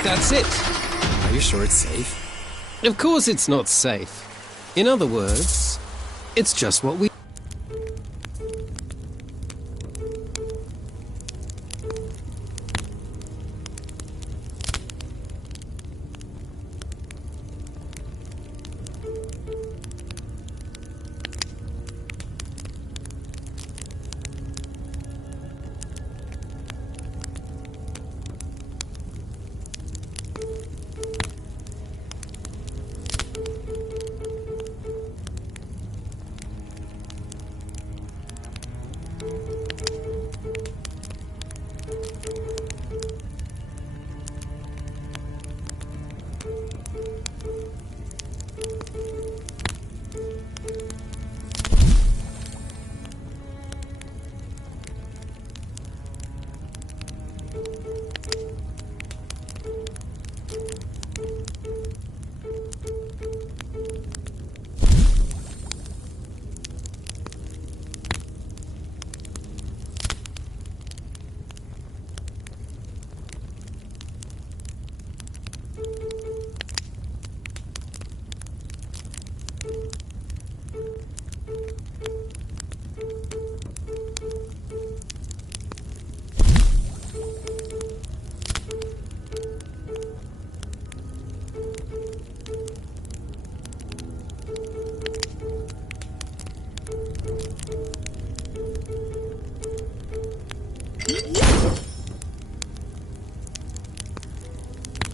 That's it. Are you sure it's safe? Of course it's not safe. In other words, it's just what we...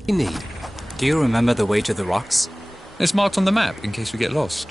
You need. Do you remember the way to the rocks? It's marked on the map in case we get lost.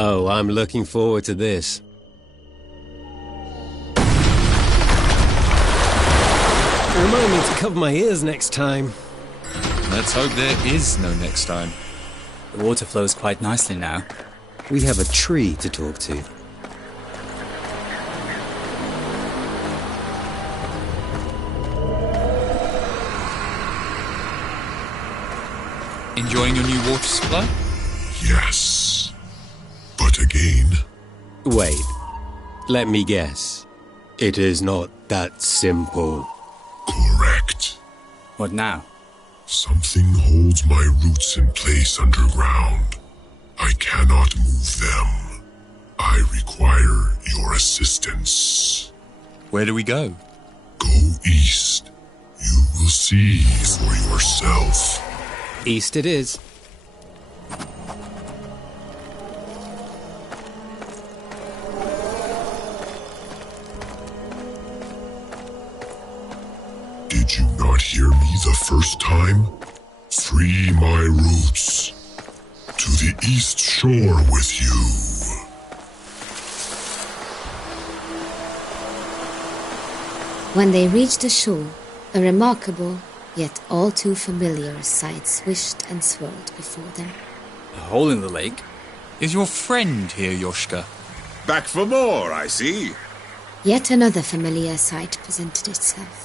Oh, I'm looking forward to this. Remind me to cover my ears next time. Let's hope there is no next time. The water flows quite nicely now. We have a tree to talk to. Enjoying your new water supply? Yes. But again... Wait. Let me guess. It is not that simple. Correct. What now? Something holds my roots in place underground. I cannot move them. I require your assistance. Where do we go? Go east. You will see for yourself. East it is. Did you not hear me the first time? Free my roots. To the east shore with you. When they reached the shore, a remarkable, yet all too familiar sight swished and swirled before them. A hole in the lake? Is your friend here, Yoshka? Back for more, I see. Yet another familiar sight presented itself.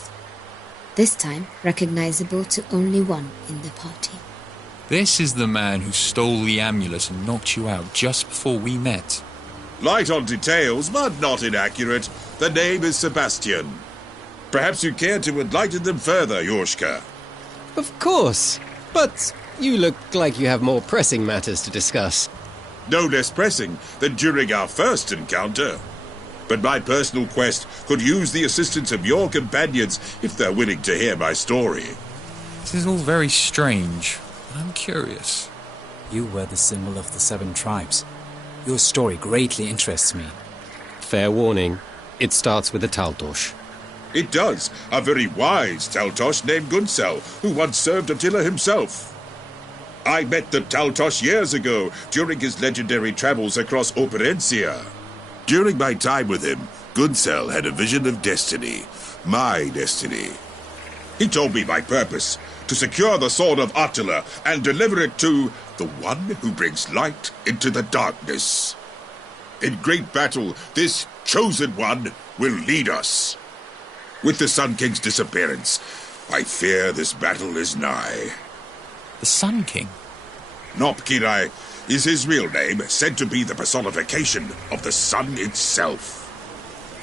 this time recognizable to only one in the party. This is the man who stole the amulet and knocked you out just before we met. Light on details, but not inaccurate. The name is Sebastian. Perhaps you care to enlighten them further, Yorshka. Of course, but you look like you have more pressing matters to discuss. No less pressing than during our first encounter. But my personal quest could use the assistance of your companions if they're willing to hear my story. This is all very strange, but I'm curious. You were the symbol of the 7 tribes. Your story greatly interests me. Fair warning, it starts with a Taltosh. It does. A very wise Taltosh named Gunsel, who once served Attila himself. I met the Taltosh years ago during his legendary travels across Operencia. During my time with him, Gunsel had a vision of destiny. My destiny. He told me my purpose, to secure the sword of Attila and deliver it to the one who brings light into the darkness. In great battle, this chosen one will lead us. With the Sun King's disappearance, I fear this battle is nigh. The Sun King? Nopkirai is his real name, said to be the personification of the sun itself.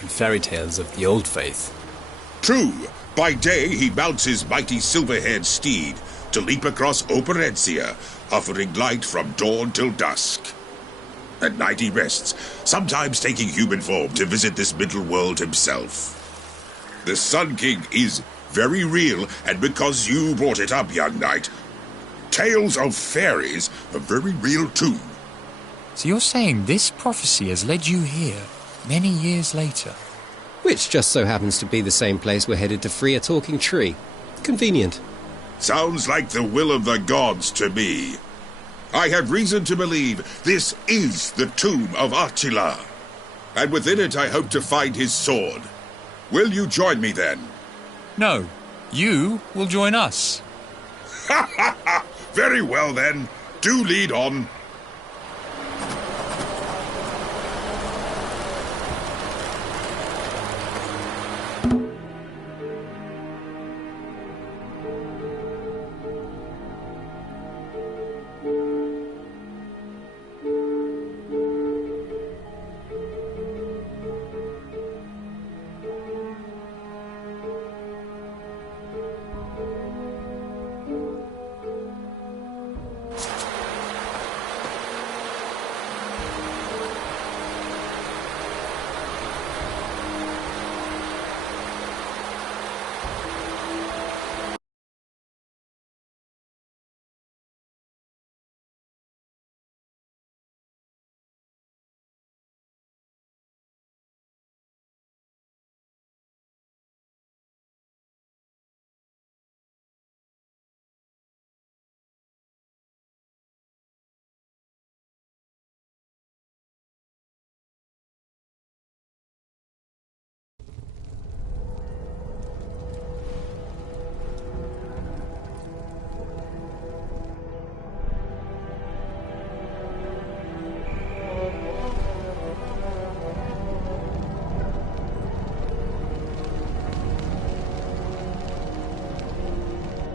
In fairy tales of the old faith. True. By day he mounts his mighty silver-haired steed to leap across Operencia, offering light from dawn till dusk. At night he rests, sometimes taking human form to visit this middle world himself. The Sun King is very real, and because you brought it up, young knight, tales of fairies are very real too. So you're saying this prophecy has led you here, many years later? Which just so happens to be the same place we're headed to free a talking tree. Convenient. Sounds like the will of the gods to me. I have reason to believe this is the tomb of Attila. And within it I hope to find his sword. Will you join me then? No, you will join us. Ha ha ha! Very well then. Do lead on.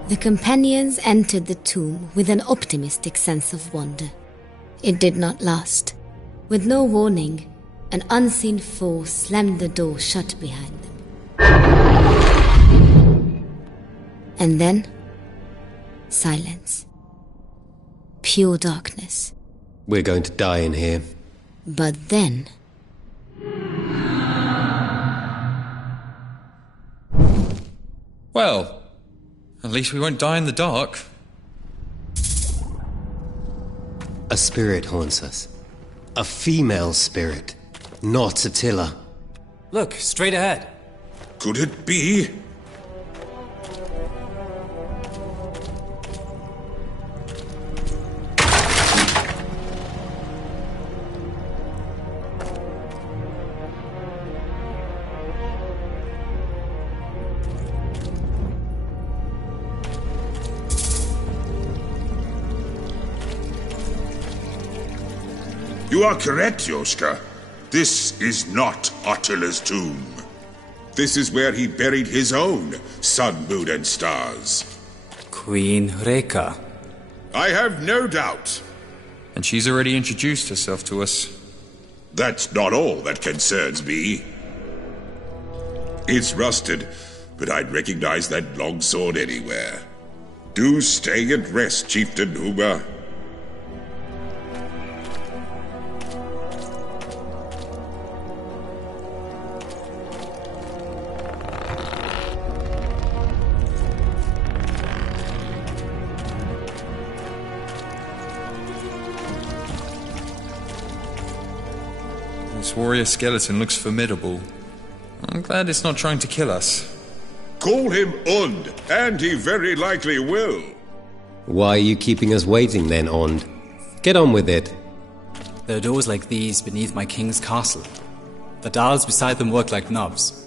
The companions entered the tomb with an optimistic sense of wonder. It did not last. With no warning, an unseen foe slammed the door shut behind them. And then, silence. Pure darkness. We're going to die in here. But then... Well, at least we won't die in the dark. A spirit haunts us. A female spirit. Not Attila. Look, straight ahead. Could it be? You are correct, Yoshka. This is not Attila's tomb. This is where he buried his own sun, moon, and stars. Queen Reka. I have no doubt. And she's already introduced herself to us. That's not all that concerns me. It's rusted, but I'd recognize that longsword anywhere. Do stay and rest, Chieftain Huma. This warrior skeleton looks formidable. I'm glad it's not trying to kill us. Call him Und, and he very likely will. Why are you keeping us waiting then, Und? Get on with it. There are doors like these beneath my king's castle. The dials beside them work like knobs.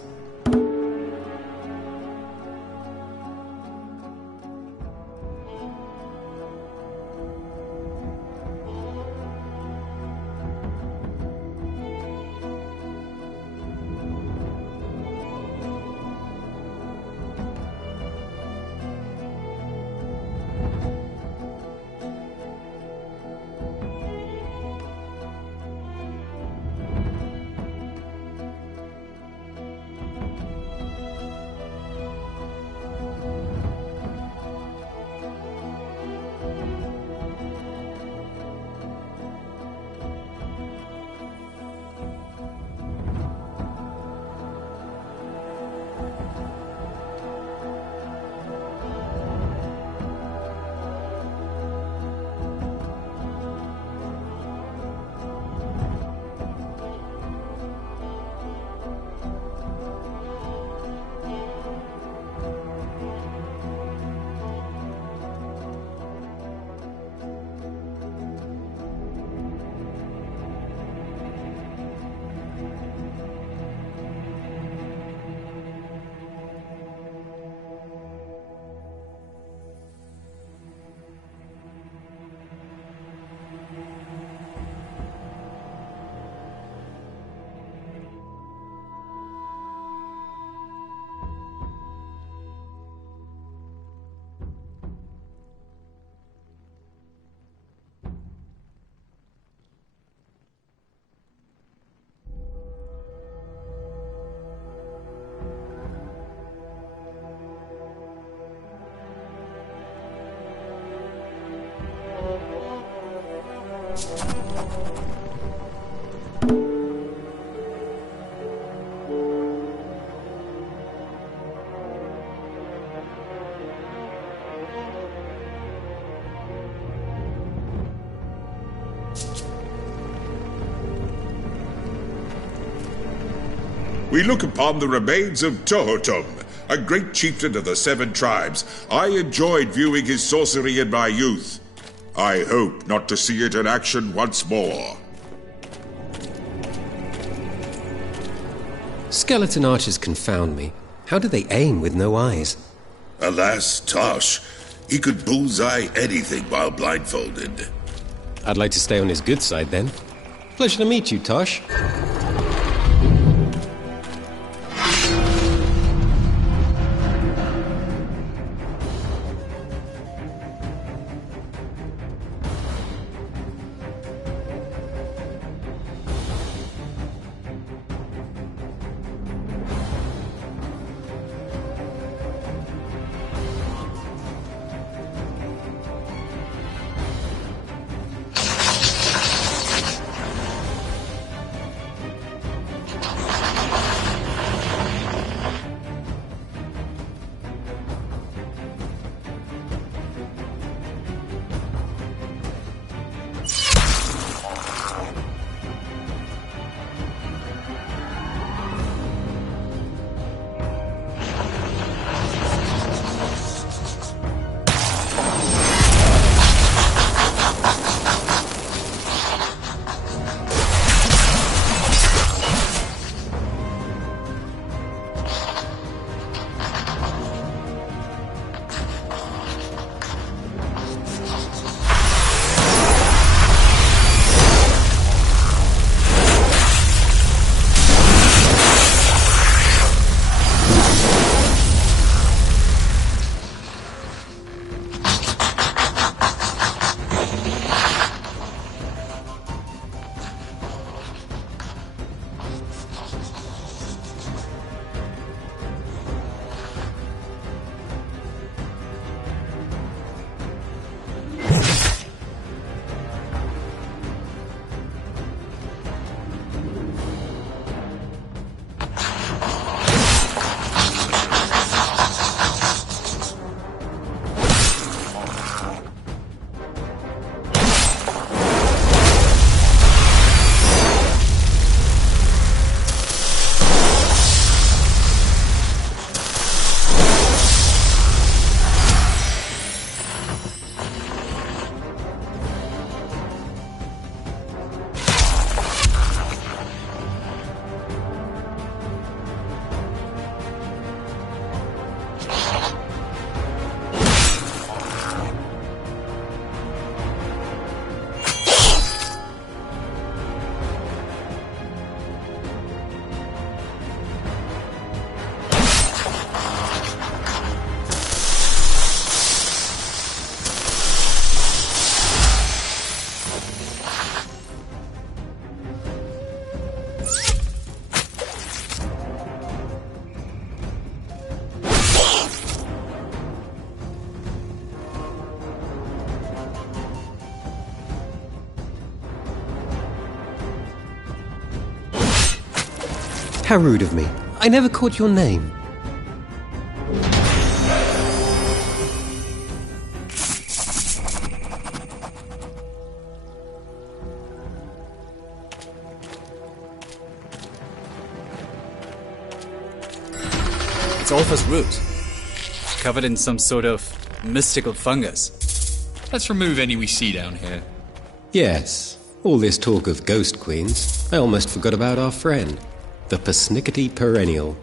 We look upon the remains of Tohotum, a great chieftain of the 7 tribes. I enjoyed viewing his sorcery in my youth. I hope not to see it in action once more. Skeleton archers confound me. How do they aim with no eyes? Alas, Tosh, he could bullseye anything while blindfolded. I'd like to stay on his good side then. Pleasure to meet you, Tosh. How rude of me. I never caught your name. It's Olfa's root, covered in some sort of mystical fungus. Let's remove any we see down here. Yes, all this talk of ghost queens. I almost forgot about our friend, the persnickety perennial.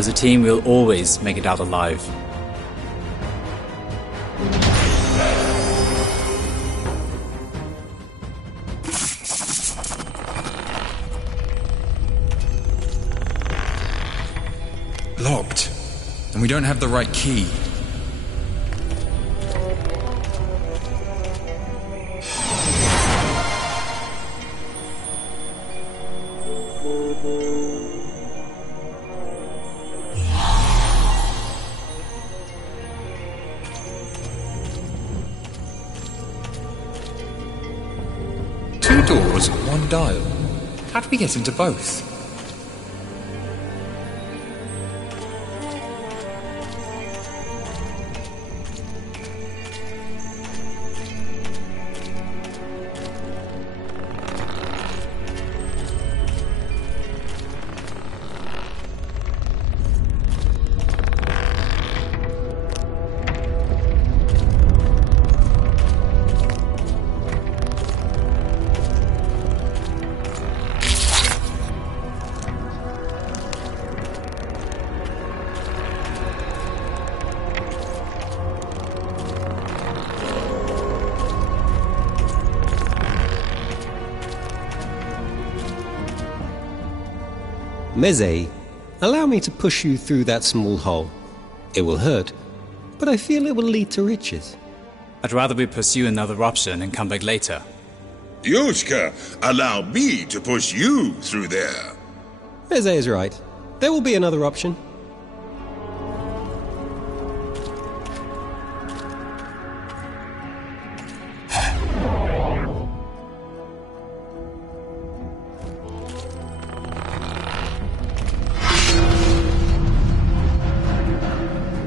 As a team, we'll always make it out alive. Locked. And we don't have the right key. doors, one dial. How do we get into both? Meze, allow me to push you through that small hole. It will hurt, but I feel it will lead to riches. I'd rather we pursue another option and come back later. Yoshka, allow me to push you through there. Meze is right. There will be another option.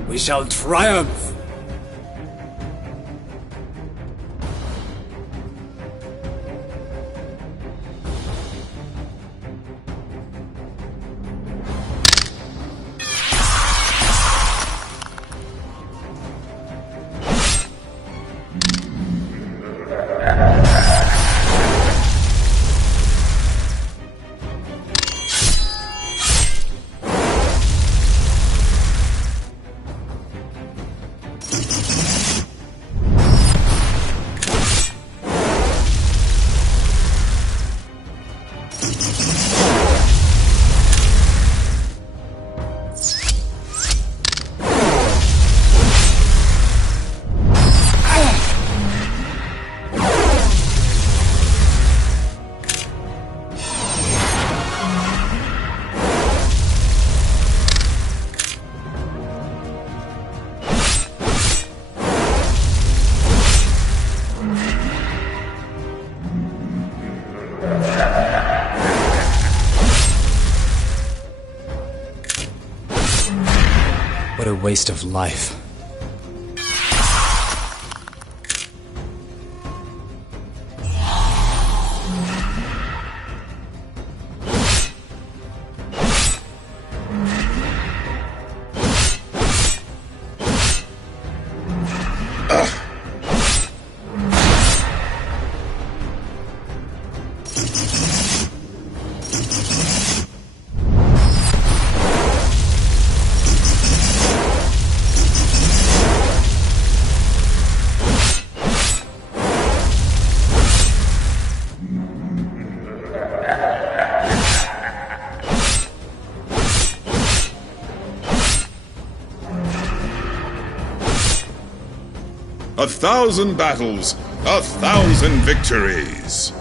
We shall triumph! What a waste of life. A 1,000 battles, 1,000 victories.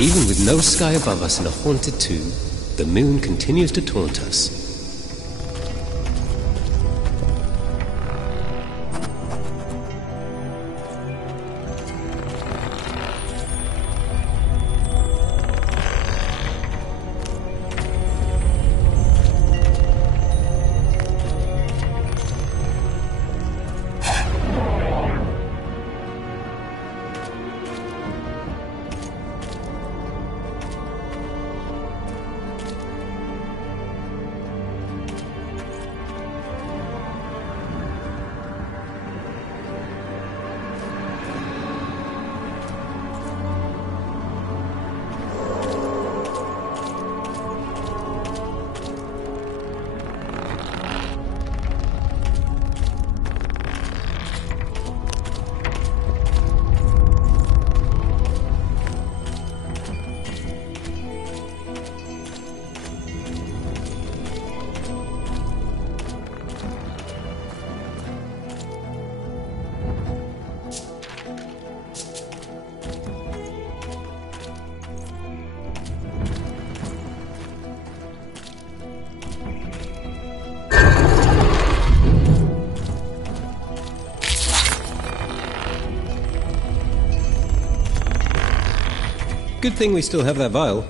Even with no sky above us and a haunted tomb, the moon continues to taunt us. Good thing we still have that vial.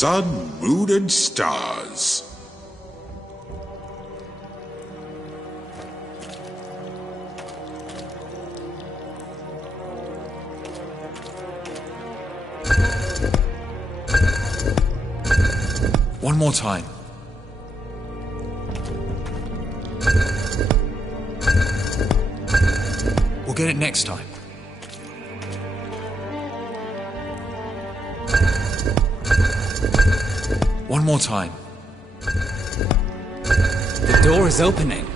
Sun, moon, and stars. One more time. We'll get it next time. One more time. The door is opening.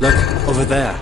Look, over there.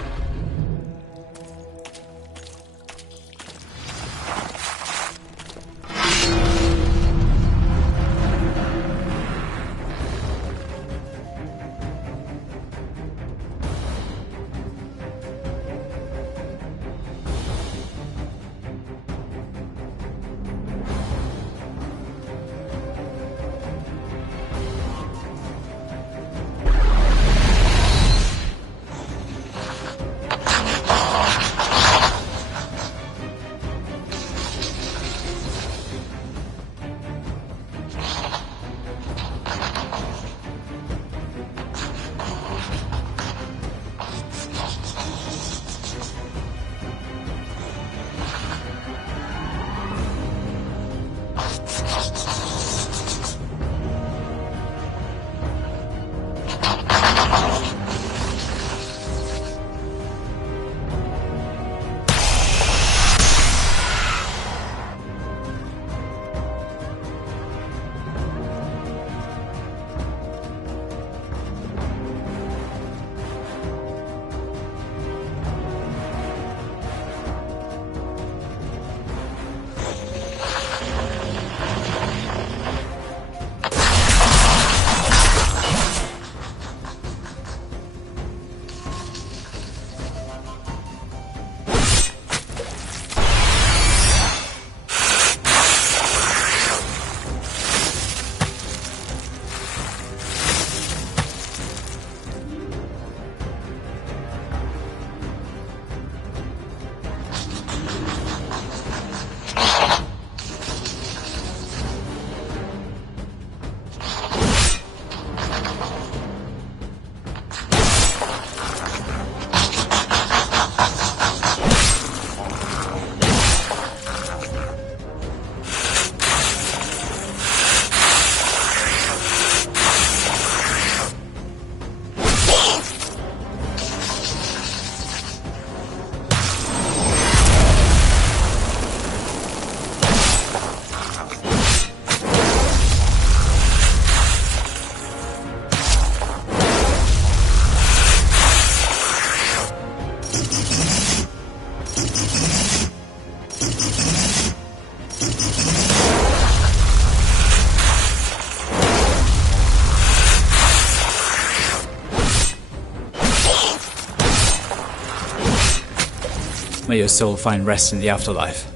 May your soul find rest in the afterlife.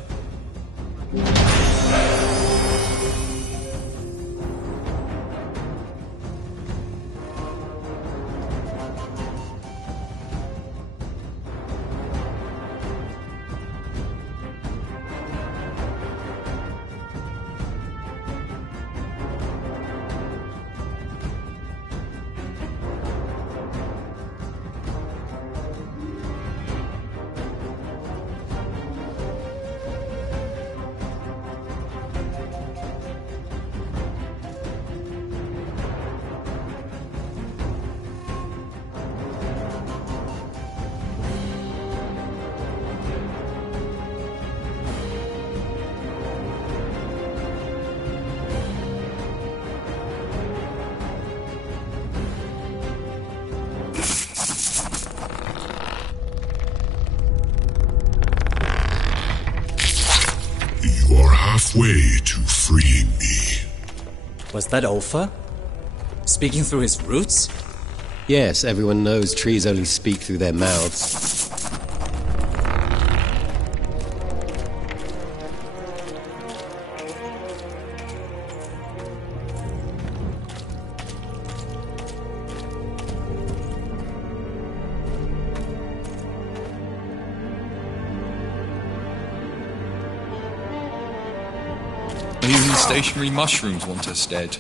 Halfway to freeing me. Was that Ulfa? Speaking through his roots? Yes, everyone knows trees only speak through their mouths. Even stationary mushrooms want us dead.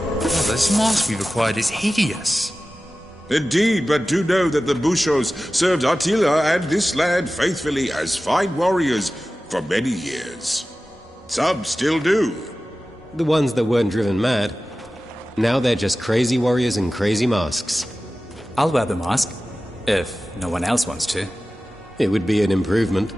Oh, this mask we've acquired is hideous. Indeed, but do know that the Bushos served Attila and this land faithfully as fine warriors for many years. Some still do. The ones that weren't driven mad. Now they're just crazy warriors in crazy masks. I'll wear the mask, if no one else wants to. It would be an improvement.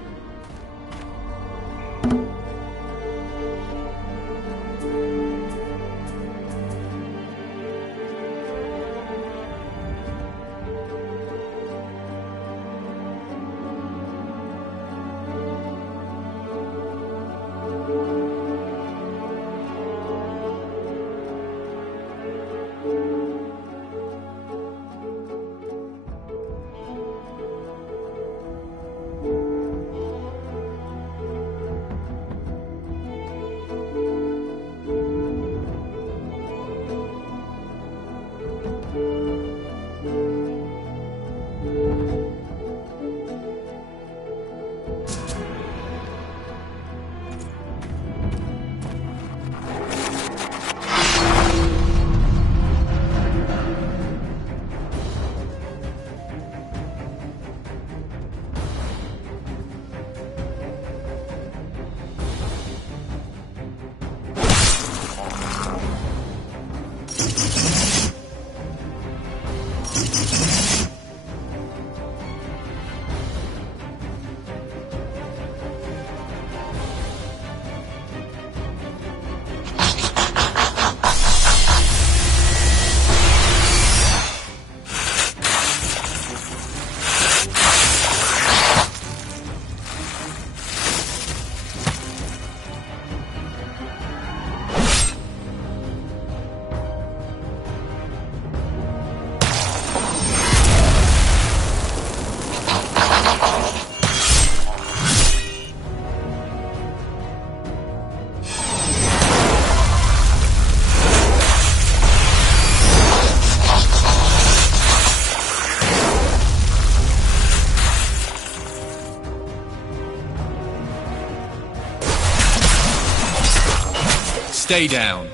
Stay down.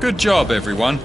Good job, everyone.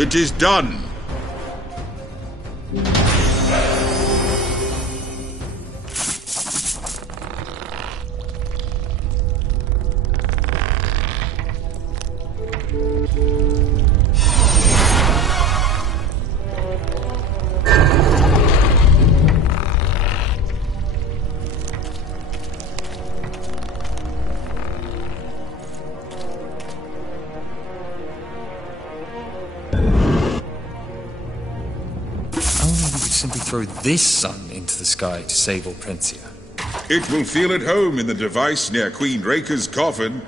It is done. Simply throw this sun into the sky to save Operencia. It will feel at home in the device near Queen Raker's coffin.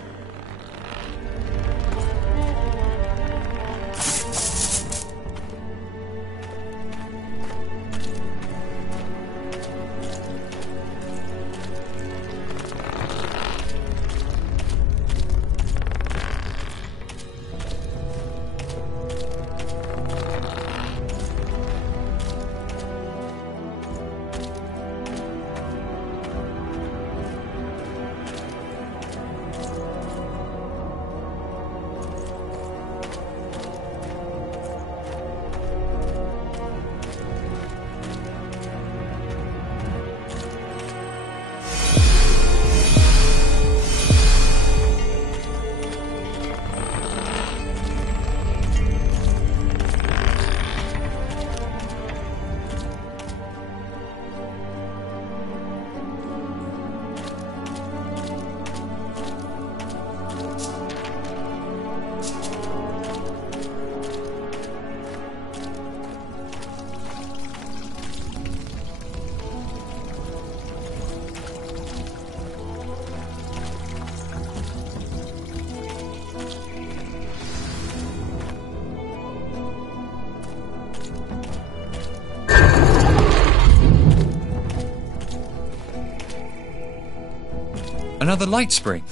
Another light spring.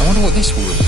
I wonder what this will reveal.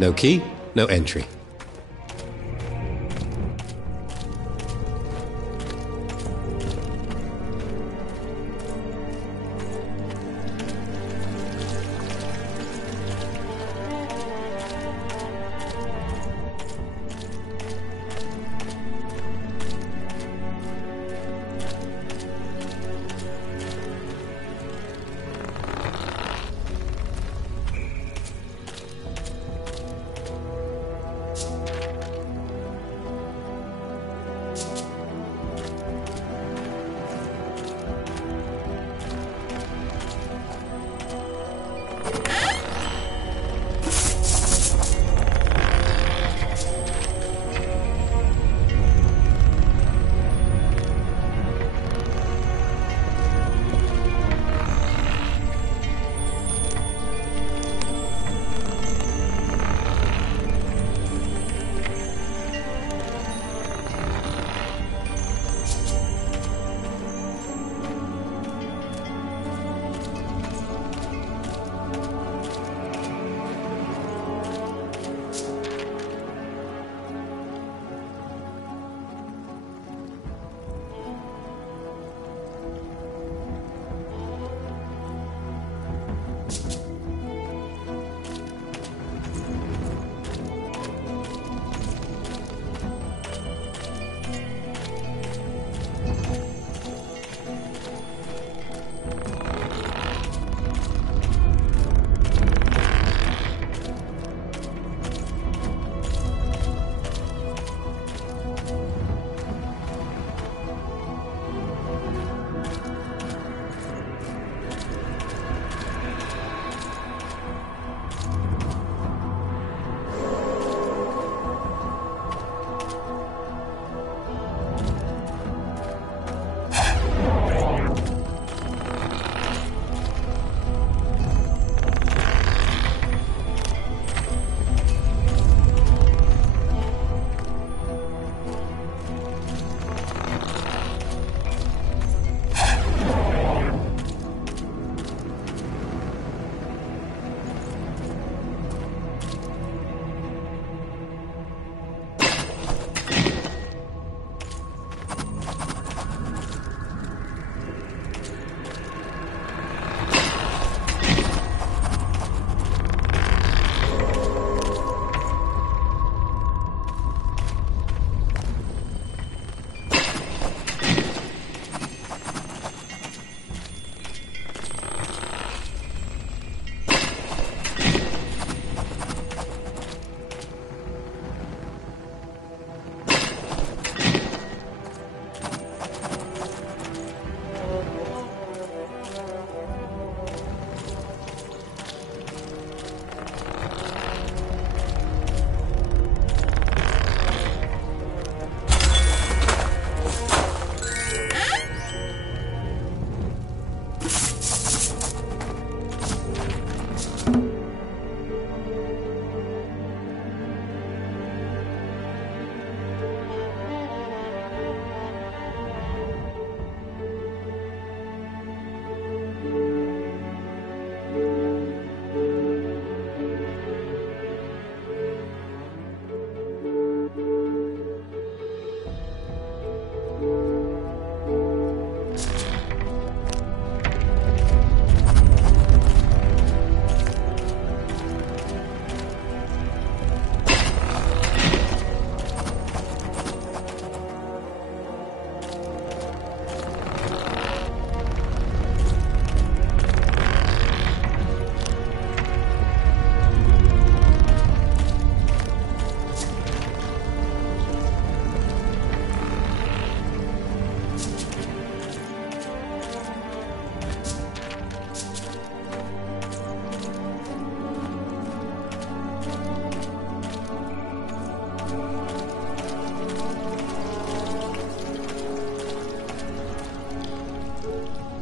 No key, no entry.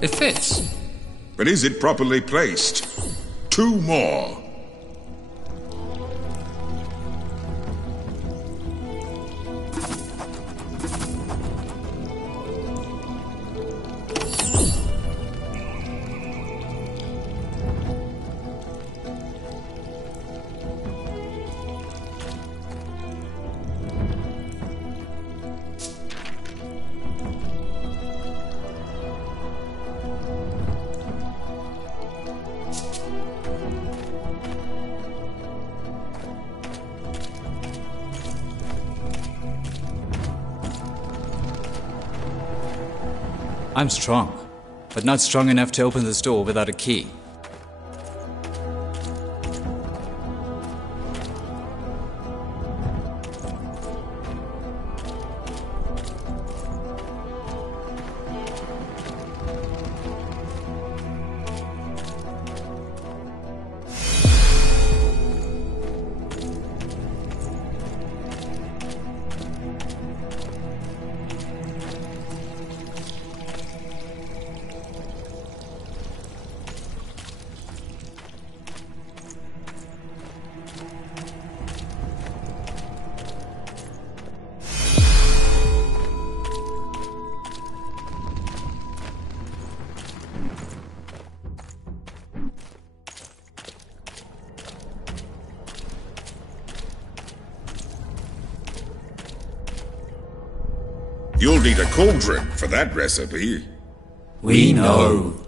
It fits. But is it properly placed? 2 more. I'm strong, but not strong enough to open this door without a key. You'll need a cauldron for that recipe. We know.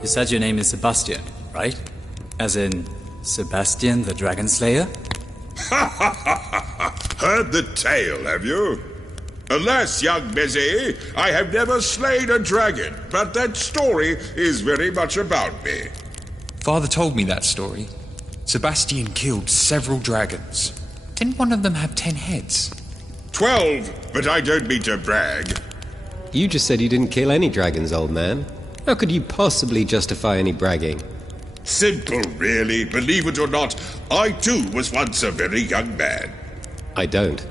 You said your name is Sebastian, right? As in, Sebastian the Dragon Slayer? Ha ha ha ha! Heard the tale, have you? Alas, young Busy, I have never slain a dragon, but that story is very much about me. Father told me that story. Sebastian killed several dragons. Didn't one of them have 10 heads? 12, but I don't mean to brag. You just said you didn't kill any dragons, old man. How could you possibly justify any bragging? Simple, really. Believe it or not, I too was once a very young man. I don't.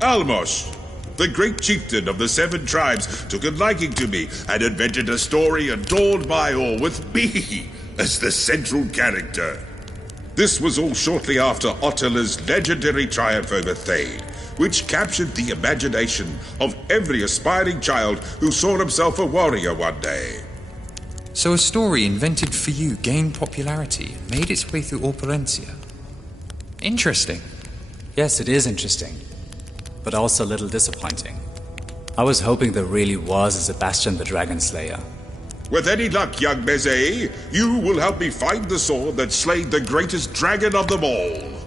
Almos, the great chieftain of the 7 tribes, took a liking to me and invented a story adorned by all with me as the central character. This was all shortly after Ottila's legendary triumph over Thane, which captured the imagination of every aspiring child who saw himself a warrior one day. So a story invented for you gained popularity and made its way through Operencia. Interesting. Yes, it is interesting, but also a little disappointing. I was hoping there really was a Sebastian the Dragon Slayer. With any luck, young Meze, you will help me find the sword that slayed the greatest dragon of them all.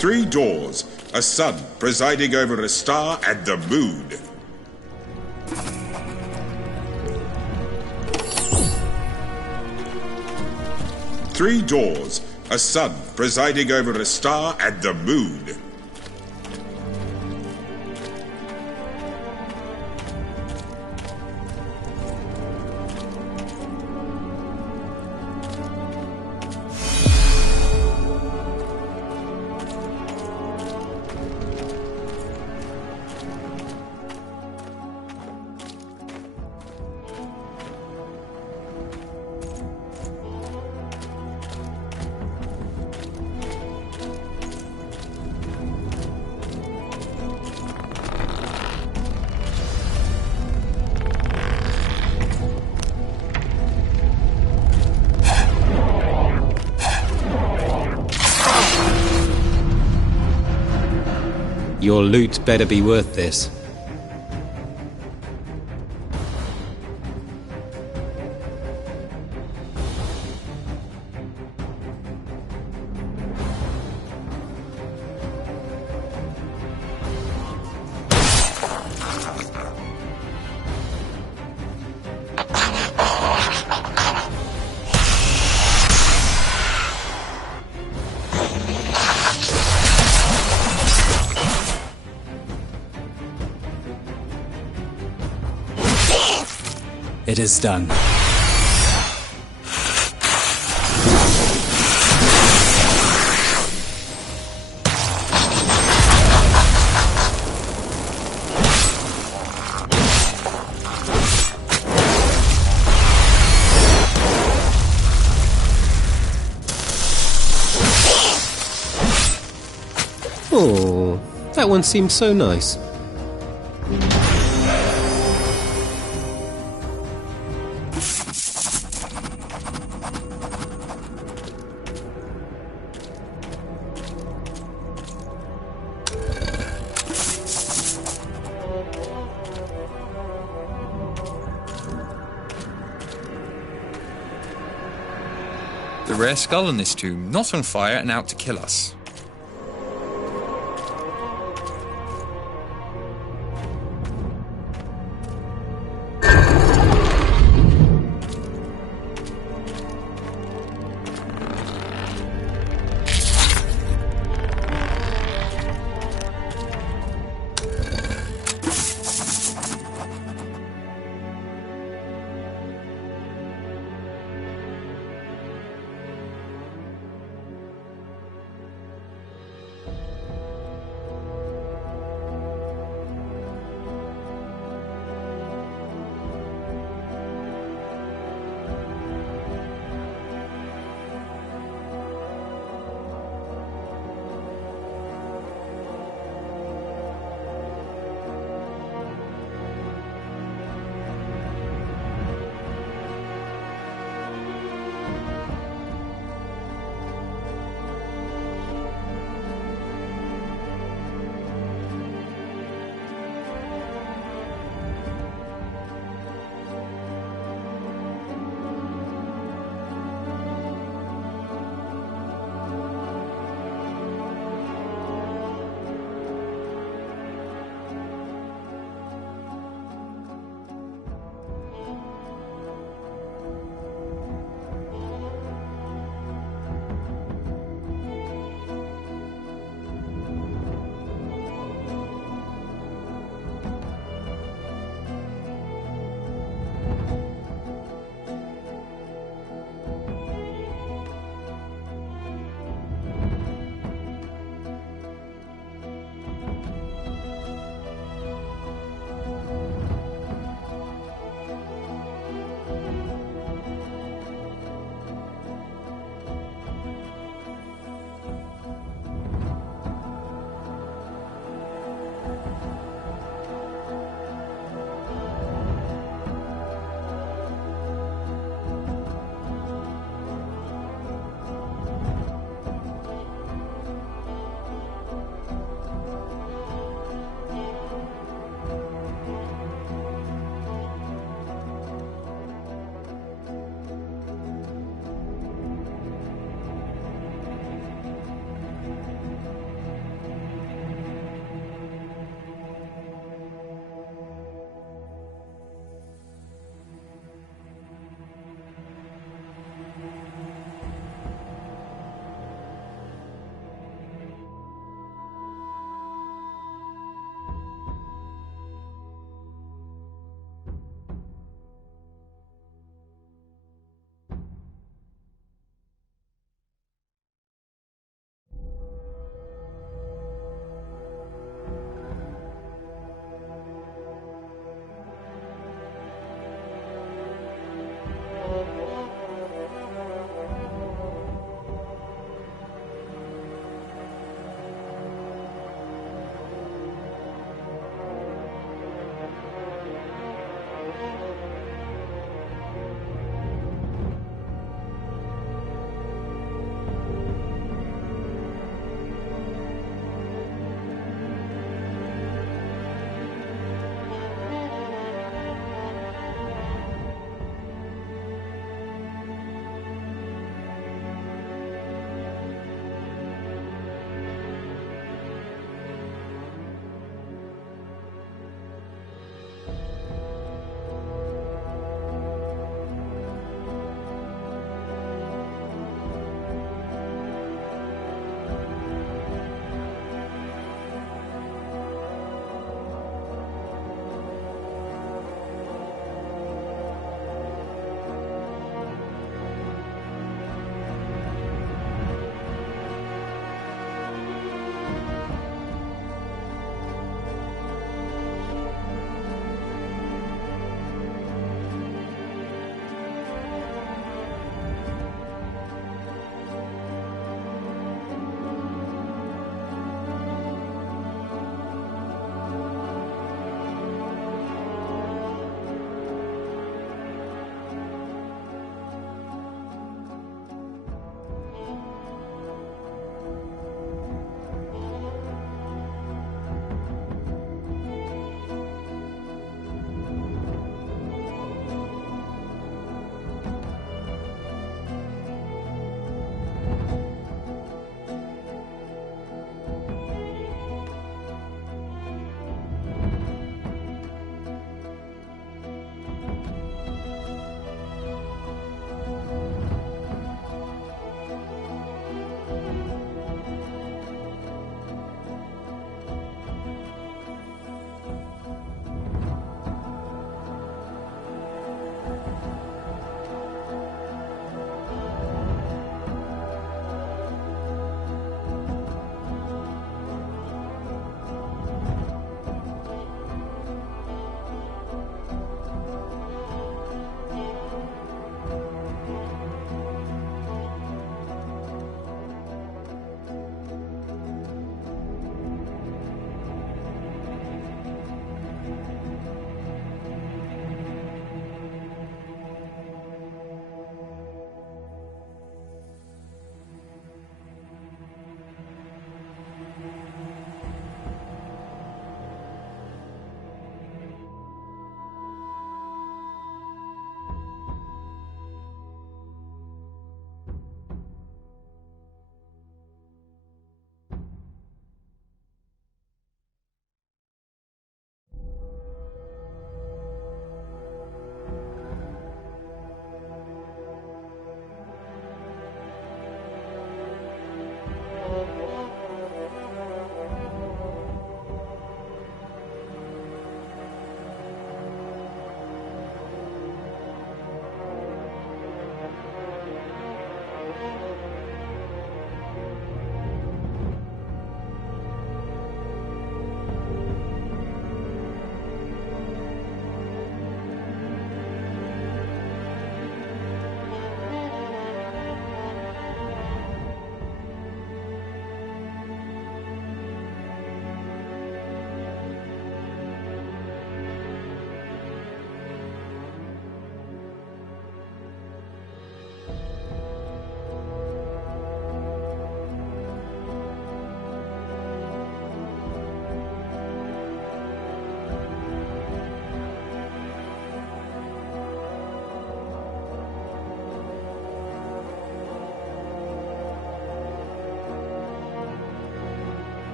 3 doors, a sun presiding over a star and the moon. Three doors, a sun presiding over a star and the moon. Your loot better be worth this. It is done. Oh, that one seems so nice. The rare skull in this tomb, not on fire and out to kill us.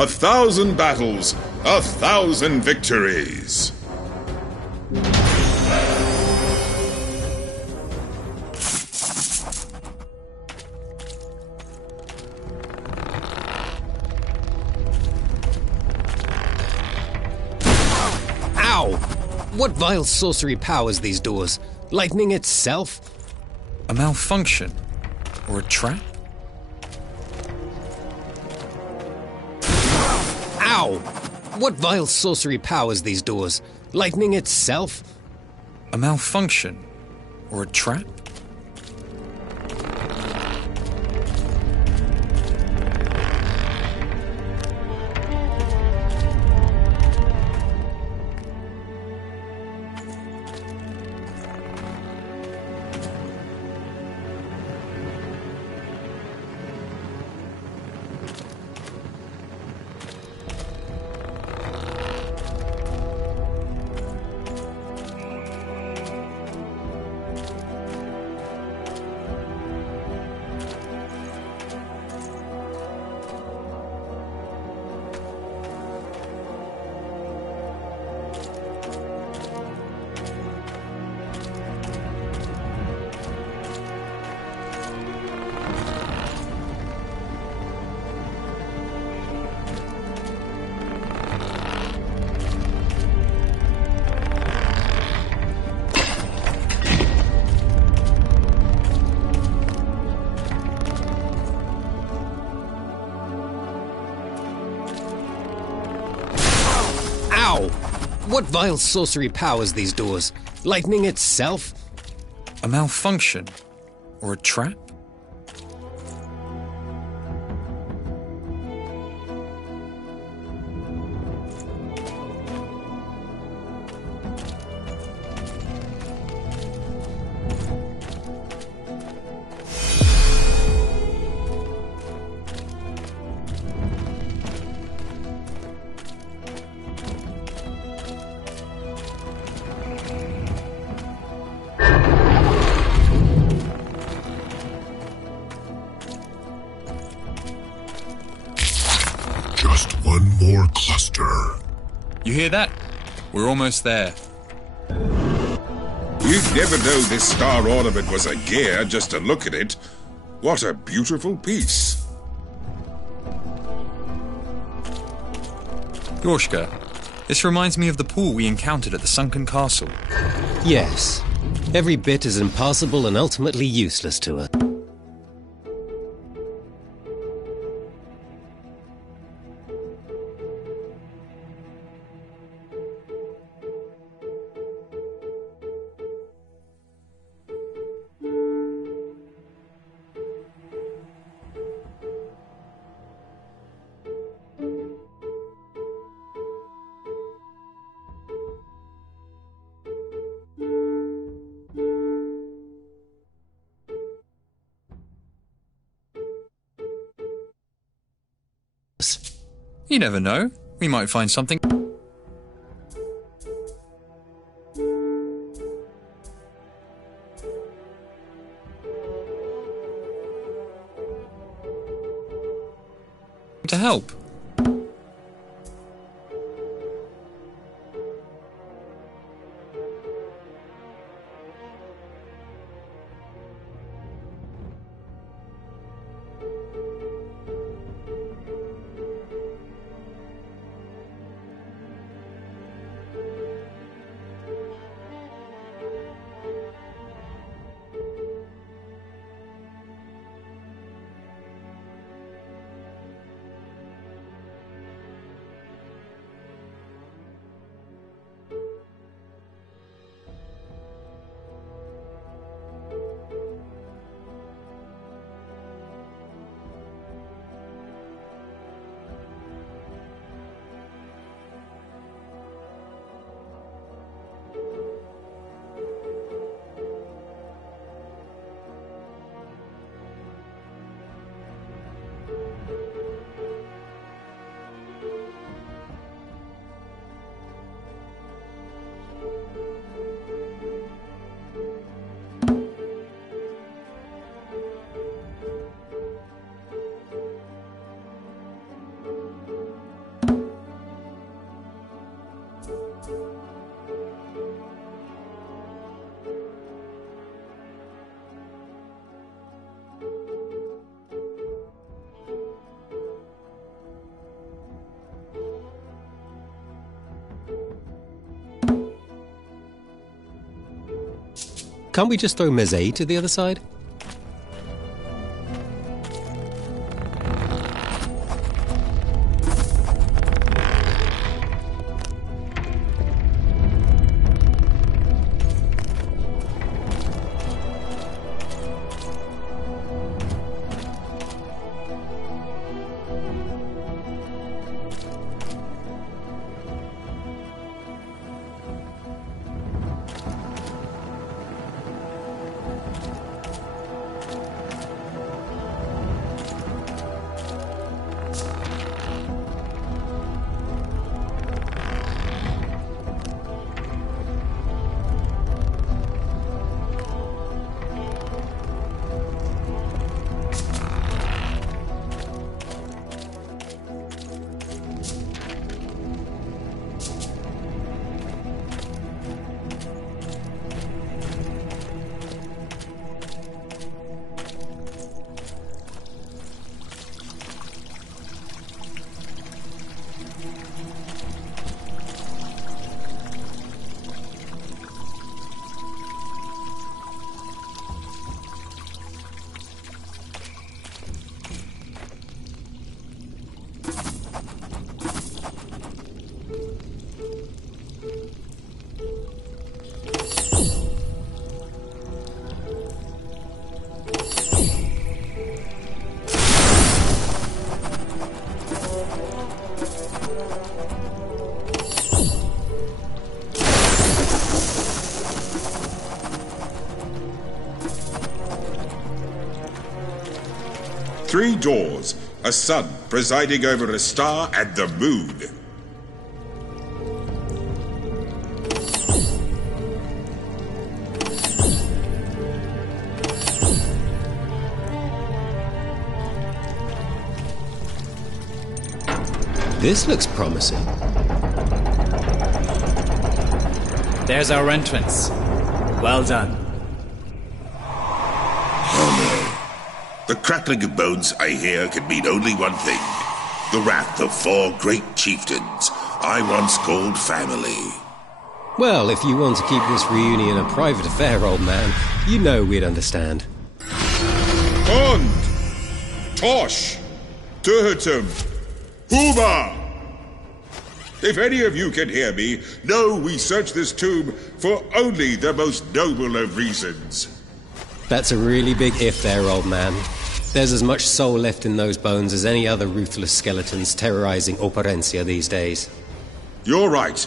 1,000 battles, 1,000 victories. Ow! What vile sorcery powers these doors? Lightning itself? A malfunction? Or a trap? Ow! What vile sorcery powers these doors? Lightning itself? A malfunction? Or a trap? What vile sorcery powers these doors? Lightning itself? A malfunction? Or a trap? Just one more cluster. You hear that? We're almost there. You'd never know this star ornament was a gear just to look at it. What a beautiful piece. Yorshka, this reminds me of the pool we encountered at the sunken castle. Yes. Every bit as impossible and ultimately useless to her. You never know. We might find something. To help. Can't we just throw Meze to the other side? Three doors, a sun presiding over a star and the moon. This looks promising. There's our entrance. Well done. The crackling of bones I hear can mean only one thing. The wrath of 4 great chieftains I once called family. Well, if you want to keep this reunion a private affair, old man, you know we'd understand. Und! Tosh! Turtum! Huma! If any of you can hear me, know we search this tomb for only the most noble of reasons. That's a really big if there, old man. There's as much soul left in those bones as any other ruthless skeletons terrorizing Operencia these days. You're right.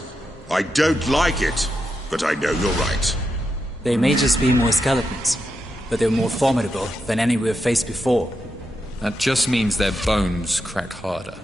I don't like it, but I know you're right. They may just be more skeletons, but they're more formidable than any we've faced before. That just means their bones crack harder.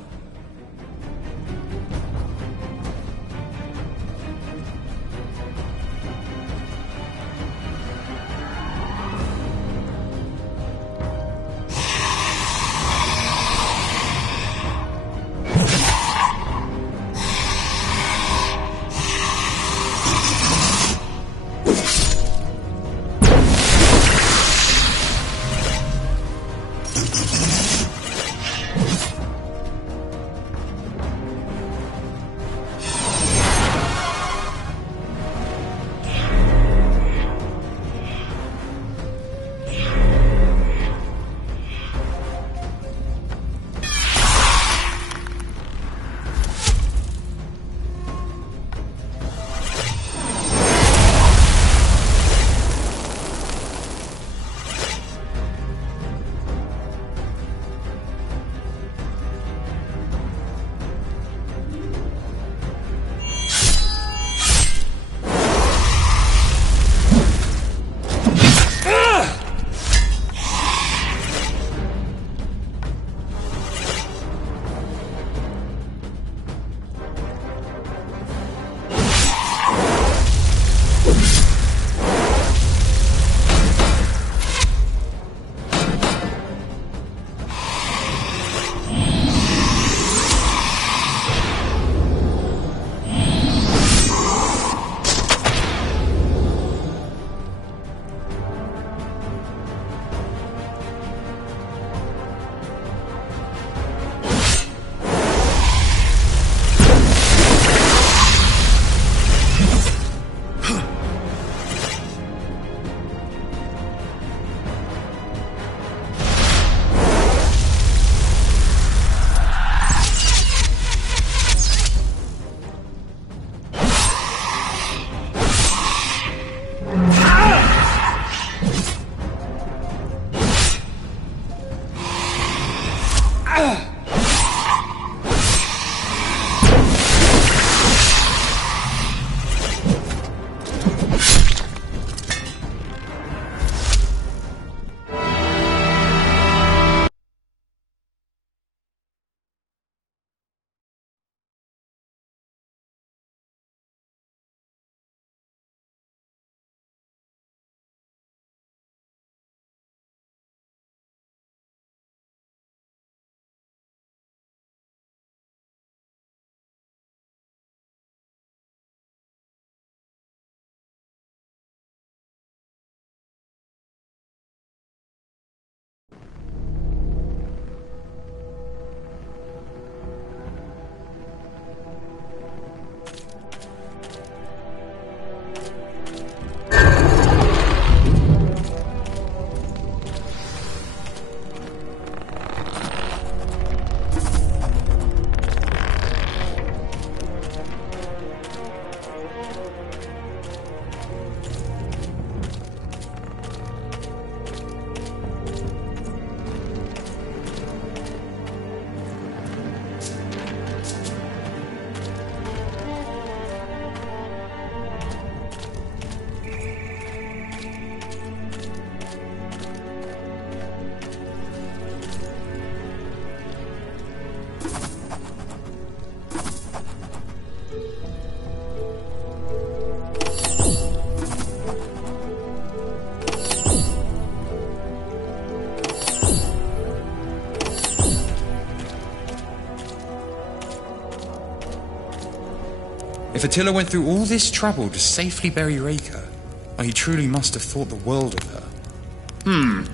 If Attila went through all this trouble to safely bury Reika, well, he truly must have thought the world of her.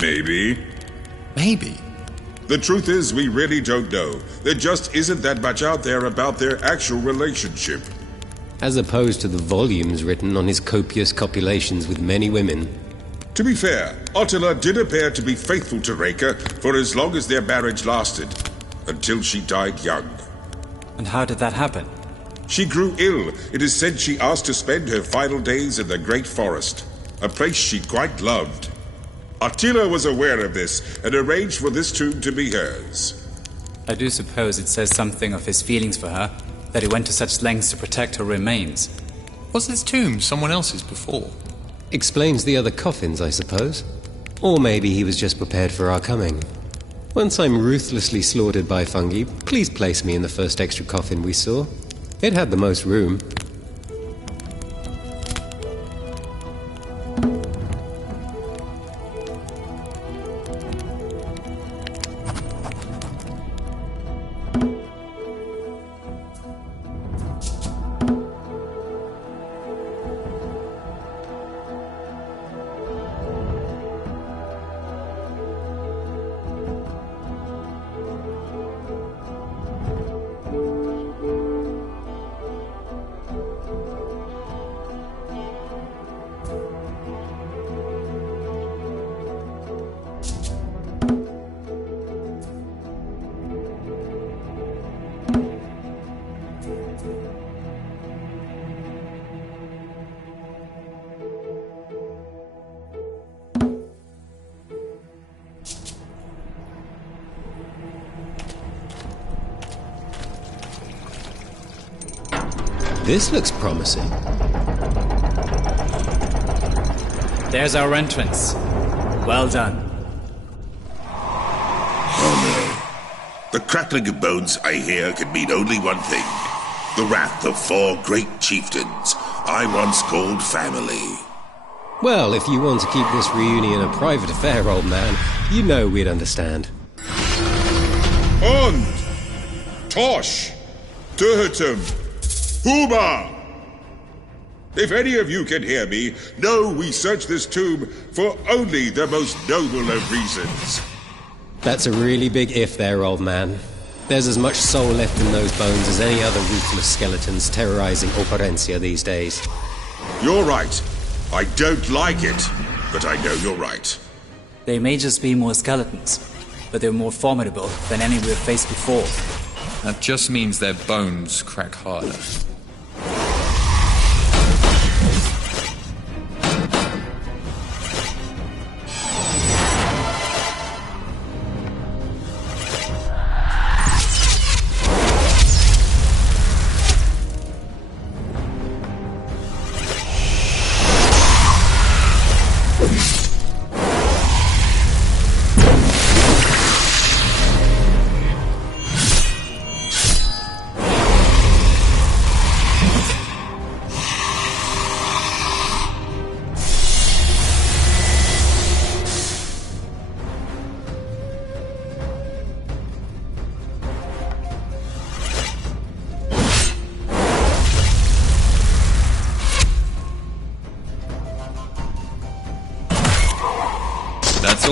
Maybe. Maybe. The truth is, we really don't know. There just isn't that much out there about their actual relationship. As opposed to the volumes written on his copious copulations with many women. To be fair, Attila did appear to be faithful to Reika for as long as their marriage lasted, until she died young. And how did that happen? She grew ill. It is said she asked to spend her final days in the Great Forest, a place she quite loved. Attila was aware of this and arranged for this tomb to be hers. I do suppose it says something of his feelings for her, that he went to such lengths to protect her remains. Was this tomb someone else's before? Explains the other coffins, I suppose. Or maybe he was just prepared for our coming. Once I'm ruthlessly slaughtered by fungi, please place me in the first extra coffin we saw. It had the most room. This looks promising. There's our entrance. Well done. Oh no. The crackling of bones I hear can mean only one thing. The wrath of 4 great chieftains I once called family. Well, if you want to keep this reunion a private affair, old man, you know we'd understand. Und! Tosh! Turtum! Huma! If any of you can hear me, know we search this tomb for only the most noble of reasons. That's a really big if there, old man. There's as much soul left in those bones as any other ruthless skeletons terrorizing Operencia these days. You're right. I don't like it, but I know you're right. They may just be more skeletons, but they're more formidable than any we've faced before. That just means their bones crack harder.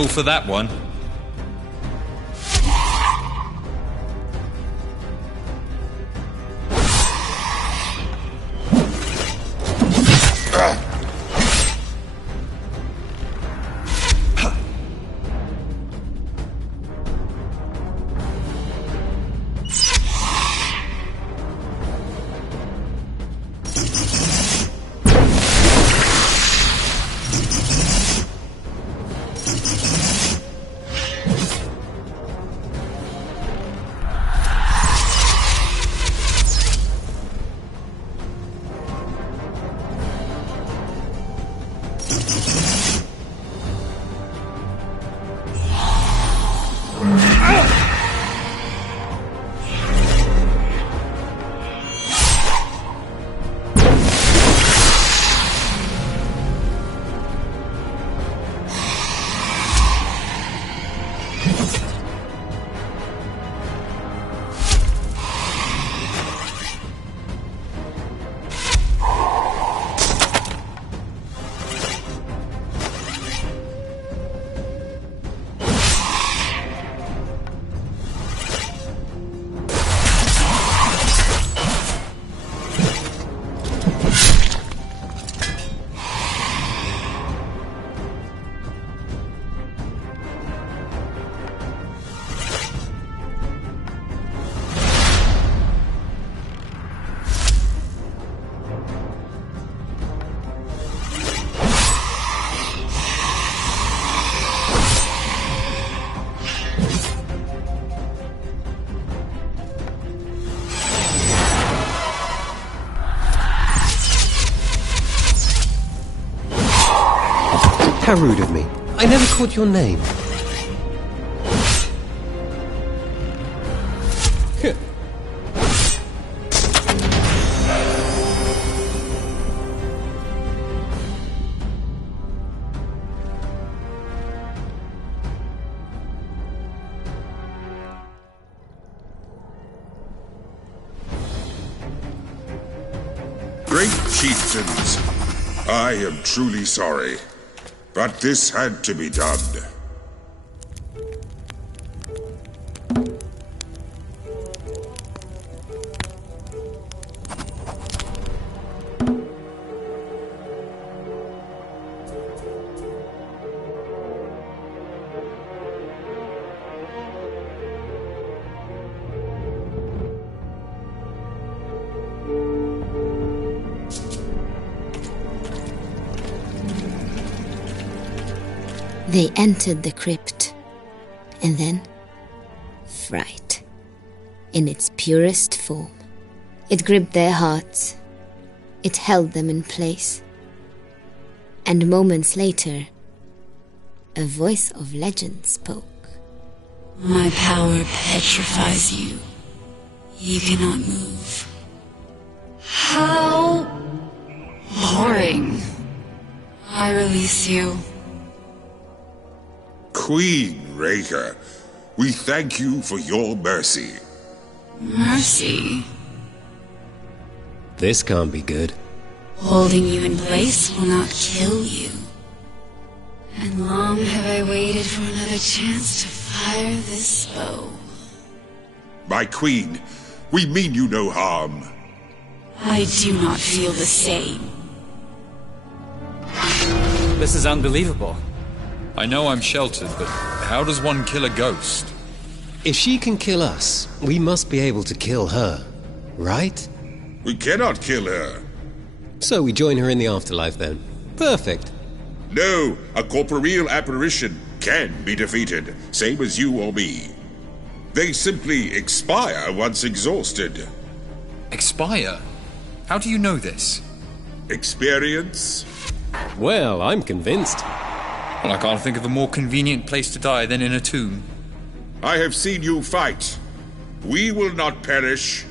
Roll for that one. How rude of me. I never caught your name. Great chieftains, I am truly sorry, but this had to be done. They entered the crypt, and then fright, in its purest form. It gripped their hearts. It held them in place. And moments later, a voice of legend spoke. My power petrifies you. You cannot move. How boring. I release you. Queen Raker, we thank you for your mercy. Mercy? This can't be good. Holding you in place will not kill you. And long have I waited for another chance to fire this bow. My queen, we mean you no harm. I do not feel the same. This is unbelievable. I know I'm sheltered, but how does one kill a ghost? If she can kill us, we must be able to kill her, right? We cannot kill her. So we join her in the afterlife then. Perfect. No, a corporeal apparition can be defeated, same as you or me. They simply expire once exhausted. Expire? How do you know this? Experience? Well, I'm convinced. Well, I can't think of a more convenient place to die than in a tomb. I have seen you fight. We will not perish.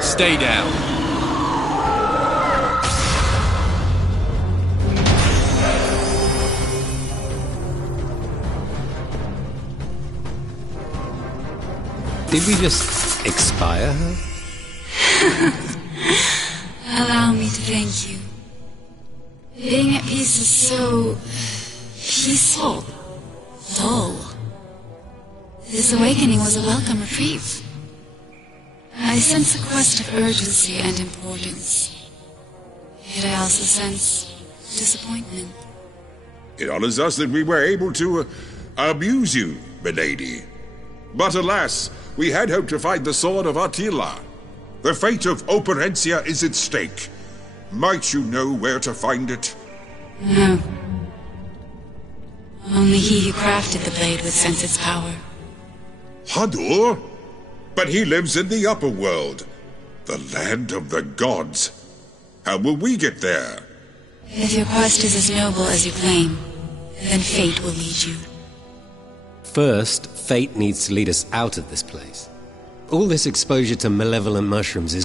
Stay down. Did we just expire her? Allow me to thank you. Being at peace is so peaceful, dull. This awakening was a welcome reprieve. I sense a quest of urgency and importance. Yet I also sense disappointment. It honors us that we were able to abuse you, milady. But alas, we had hoped to find the sword of Attila. The fate of Operencia is at stake. Might you know where to find it? No. Only he who crafted the blade would sense its power. Hadur? But he lives in the upper world, the land of the gods. How will we get there? If your quest is as noble as you claim, then fate will lead you. First, fate needs to lead us out of this place. All this exposure to malevolent mushrooms is